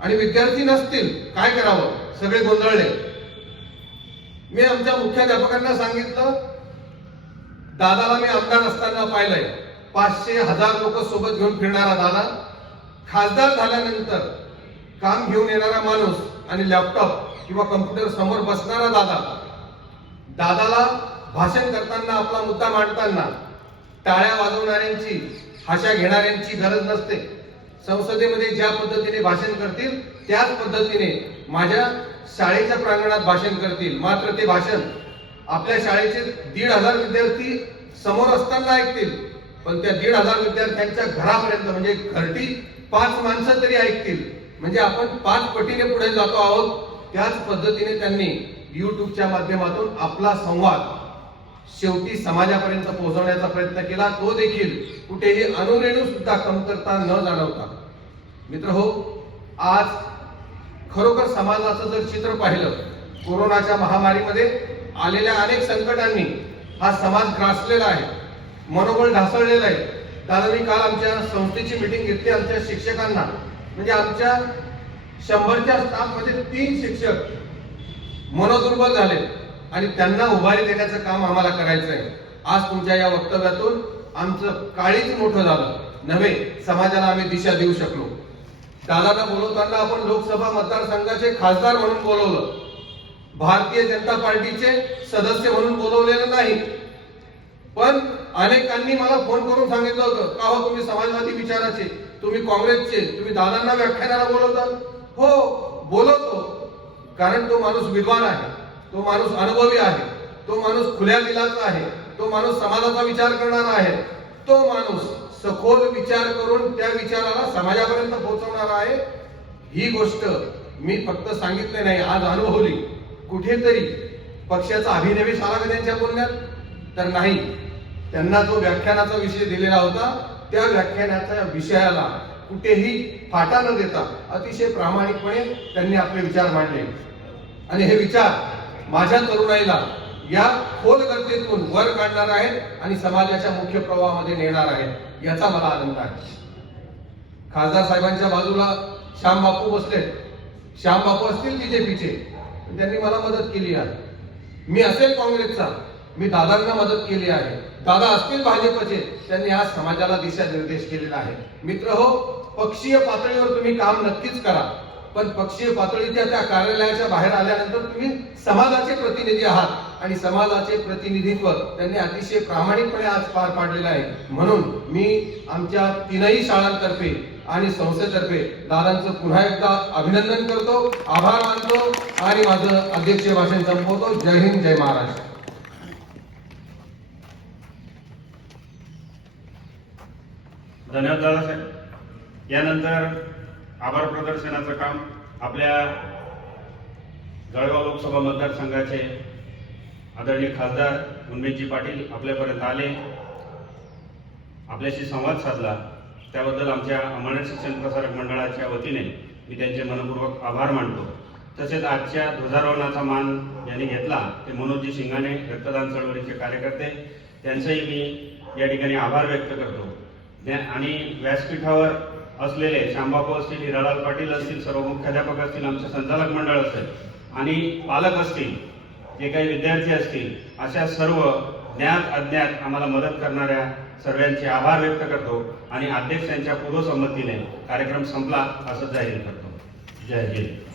आणि विद्यार्थी नसतील काय करावं, सगळे गोंधळले। मी आमच्या मुख्याध्यापकांना सांगितलं, दादाला मी आमदार असताना पाहिलंय, 500,000 लोक सोबत घेऊन फिरणारा दादा, खासदार झाल्यानंतर काम घेऊन येणारा माणूस आणि लॅपटॉप किंवा कम्प्युटर समोर बसणारा दादा, दादाला भाषण करताना आपला मुद्दा मांडताना टाळ्या वाजवणाऱ्यांची, हाशा घेणाऱ्यांची गरज नसते। संसदेमध्ये ज्या पद्धतीने भाषण करतील त्याच पद्धतीने माझ्या शाळेच्या प्रांगणात भाषण करतील, मात्र ते भाषण आपल्या शाळेचे 1,500 विद्यार्थी समोर असताना ऐकतील, पण त्या 1,500 विद्यार्थ्यांच्या घरापर्यंत म्हणजे घरटी 5 माणसं तरी ऐकतील, म्हणजे आपण 5 पटीने पुढे जातो आहोत। त्याच पद्धतीने त्यांनी युट्यूबच्या माध्यमातून आपला संवाद शेवटी समाजापर्यंत पोहोचवण्याचा प्रयत्न केला, तो देखील कुठेही अणुरेणू सुद्धा कमतरता न जाणवता। मित्र हो, आज खरोखर समाजाचं जर चित्र पाहिलं, कोरोनाच्या महामारीमध्ये आलेल्या अनेक संकटांनी हा समाज ग्रासलेला आहे, मनोबल ढासळलेलं आहे। दादांनी काल आमच्या संस्थेची मीटिंग घेतली, आमच्या शिक्षकांना, म्हणजे आमच्या 100च्या स्टाफमध्ये 3 शिक्षक मनोदुर्बल झाले आणि त्यांना उभारी देण्याचं काम आम्हाला करायचं आहे। आज तुमच्या या वक्तव्यातून आमचं काळीच मोठं झालं नव्हे, समाजाला आम्ही दिशा देऊ शकलो। दादांना बोलवताना आपण लोकसभा मतदारसंघाचे खासदार म्हणून बोलवलं, भारतीय जनता पार्टीचे सदस्य म्हणून बोलवलेलं नाही। पण अनेकांनी मला फोन करून सांगितलं होतं, का हो तुम्ही समाजवादी विचाराचे, तुम्ही काँग्रेसचे, तुम्ही दादांना व्याख्यानाला बोलवता? हो बोलवतो, कारण तो माणूस विद्वान आहे, तो माणूस अनुभवी आहे, तो माणूस खुल्या दिलाचा आहे, तो माणूस समाजाचा विचार करणारा आहे, तो माणूस सखोल विचार करून त्या विचाराला समाजापर्यंत पोहोचवणारा आहे। ही गोष्ट मी फक्त सांगितले नाही, आज अनुभवली. कुठेतरी पक्षाचा अभिनिवेश आला का त्यांच्या बोलण्यात? तर नाही. त्यांना जो व्याख्यानाचा विषय दिलेला होता त्या व्याख्यानाच्या विषयाला कुठेही फाटा न देता अतिशय प्रामाणिकपणे त्यांनी आपले विचार मांडले. आणि हे विचार माझ्या तरुणाईला या खोल गर्दीतून वर काढणार आहेत आणि समाजाच्या मुख्य प्रवाहामध्ये नेणार आहेत, याचा मला आनंद आहे. खासदार साहेबांच्या बाजूला श्याम बापू बसले. श्याम बापू असतील बीजेपीचे, त्यांनी मला मदत केली आहे. मी असेल काँग्रेसचा, मी दादांना मदत केली आहे. दादा असतील भाजपचे, त्यांनी आज समाजाला दिशा निर्देश केलेला आहे. मित्र हो, पक्षीय पातळीवर तुम्ही काम नक्कीच करा, पण पक्षीय पातळीच्या त्या कार्यालयाच्या बाहेर आल्यानंतर तुम्ही समाजाचे प्रतिनिधी आहात आणि समाजाचे प्रतिनिधित्व त्यांनी अतिशय प्रामाणिकपणे आज पार पाडलेलं आहे. म्हणून मी आमच्या तीनही शाळांतर्फे आणि संस्थेतर्फे दादांचं पुन्हा एकदा अभिनंदन करतो, आभार मानतो आणि माझं अध्यक्षीय भाषण संपवतो. जय हिंद, जय महाराष्ट्र. धन्यवाद दादासाहेब. यानंतर आभार प्रदर्शनाचं काम आपल्या जळगाव लोकसभा मतदारसंघाचे आदरणीय खासदार उन्मेषजी पाटील आपल्यापर्यंत आले, आपल्याशी संवाद साधला. त्याबद्दल आमच्या अमरनाथ शिक्षण प्रसारक मंडळाच्या वतीने मी त्यांचे मनपूर्वक आभार मानतो. तसेच आजच्या ध्वजारोहणाचा मान यांनी घेतला ते मनोजजी शिंगाणे, रक्तदान चळवळीचे कार्यकर्ते, त्यांचेही मी या ठिकाणी आभार व्यक्त करतो. आणि व्यासपीठावर असलेले श्यामबापू असतील, हिरालाल पाटील असतील, सर्व मुख्याध्यापक असतील, आमचे संचालक मंडळ असेल आणि पालक असतील, जे काही विद्यार्थी असतील, अशा सर्व ज्ञात अज्ञात आम्हाला मदत करणाऱ्या सर्वांचे आभार व्यक्त करतो आणि अध्यक्षांच्या पूर्वसंमतीने कार्यक्रम संपला असं जाहीर करतो. जय हिंद.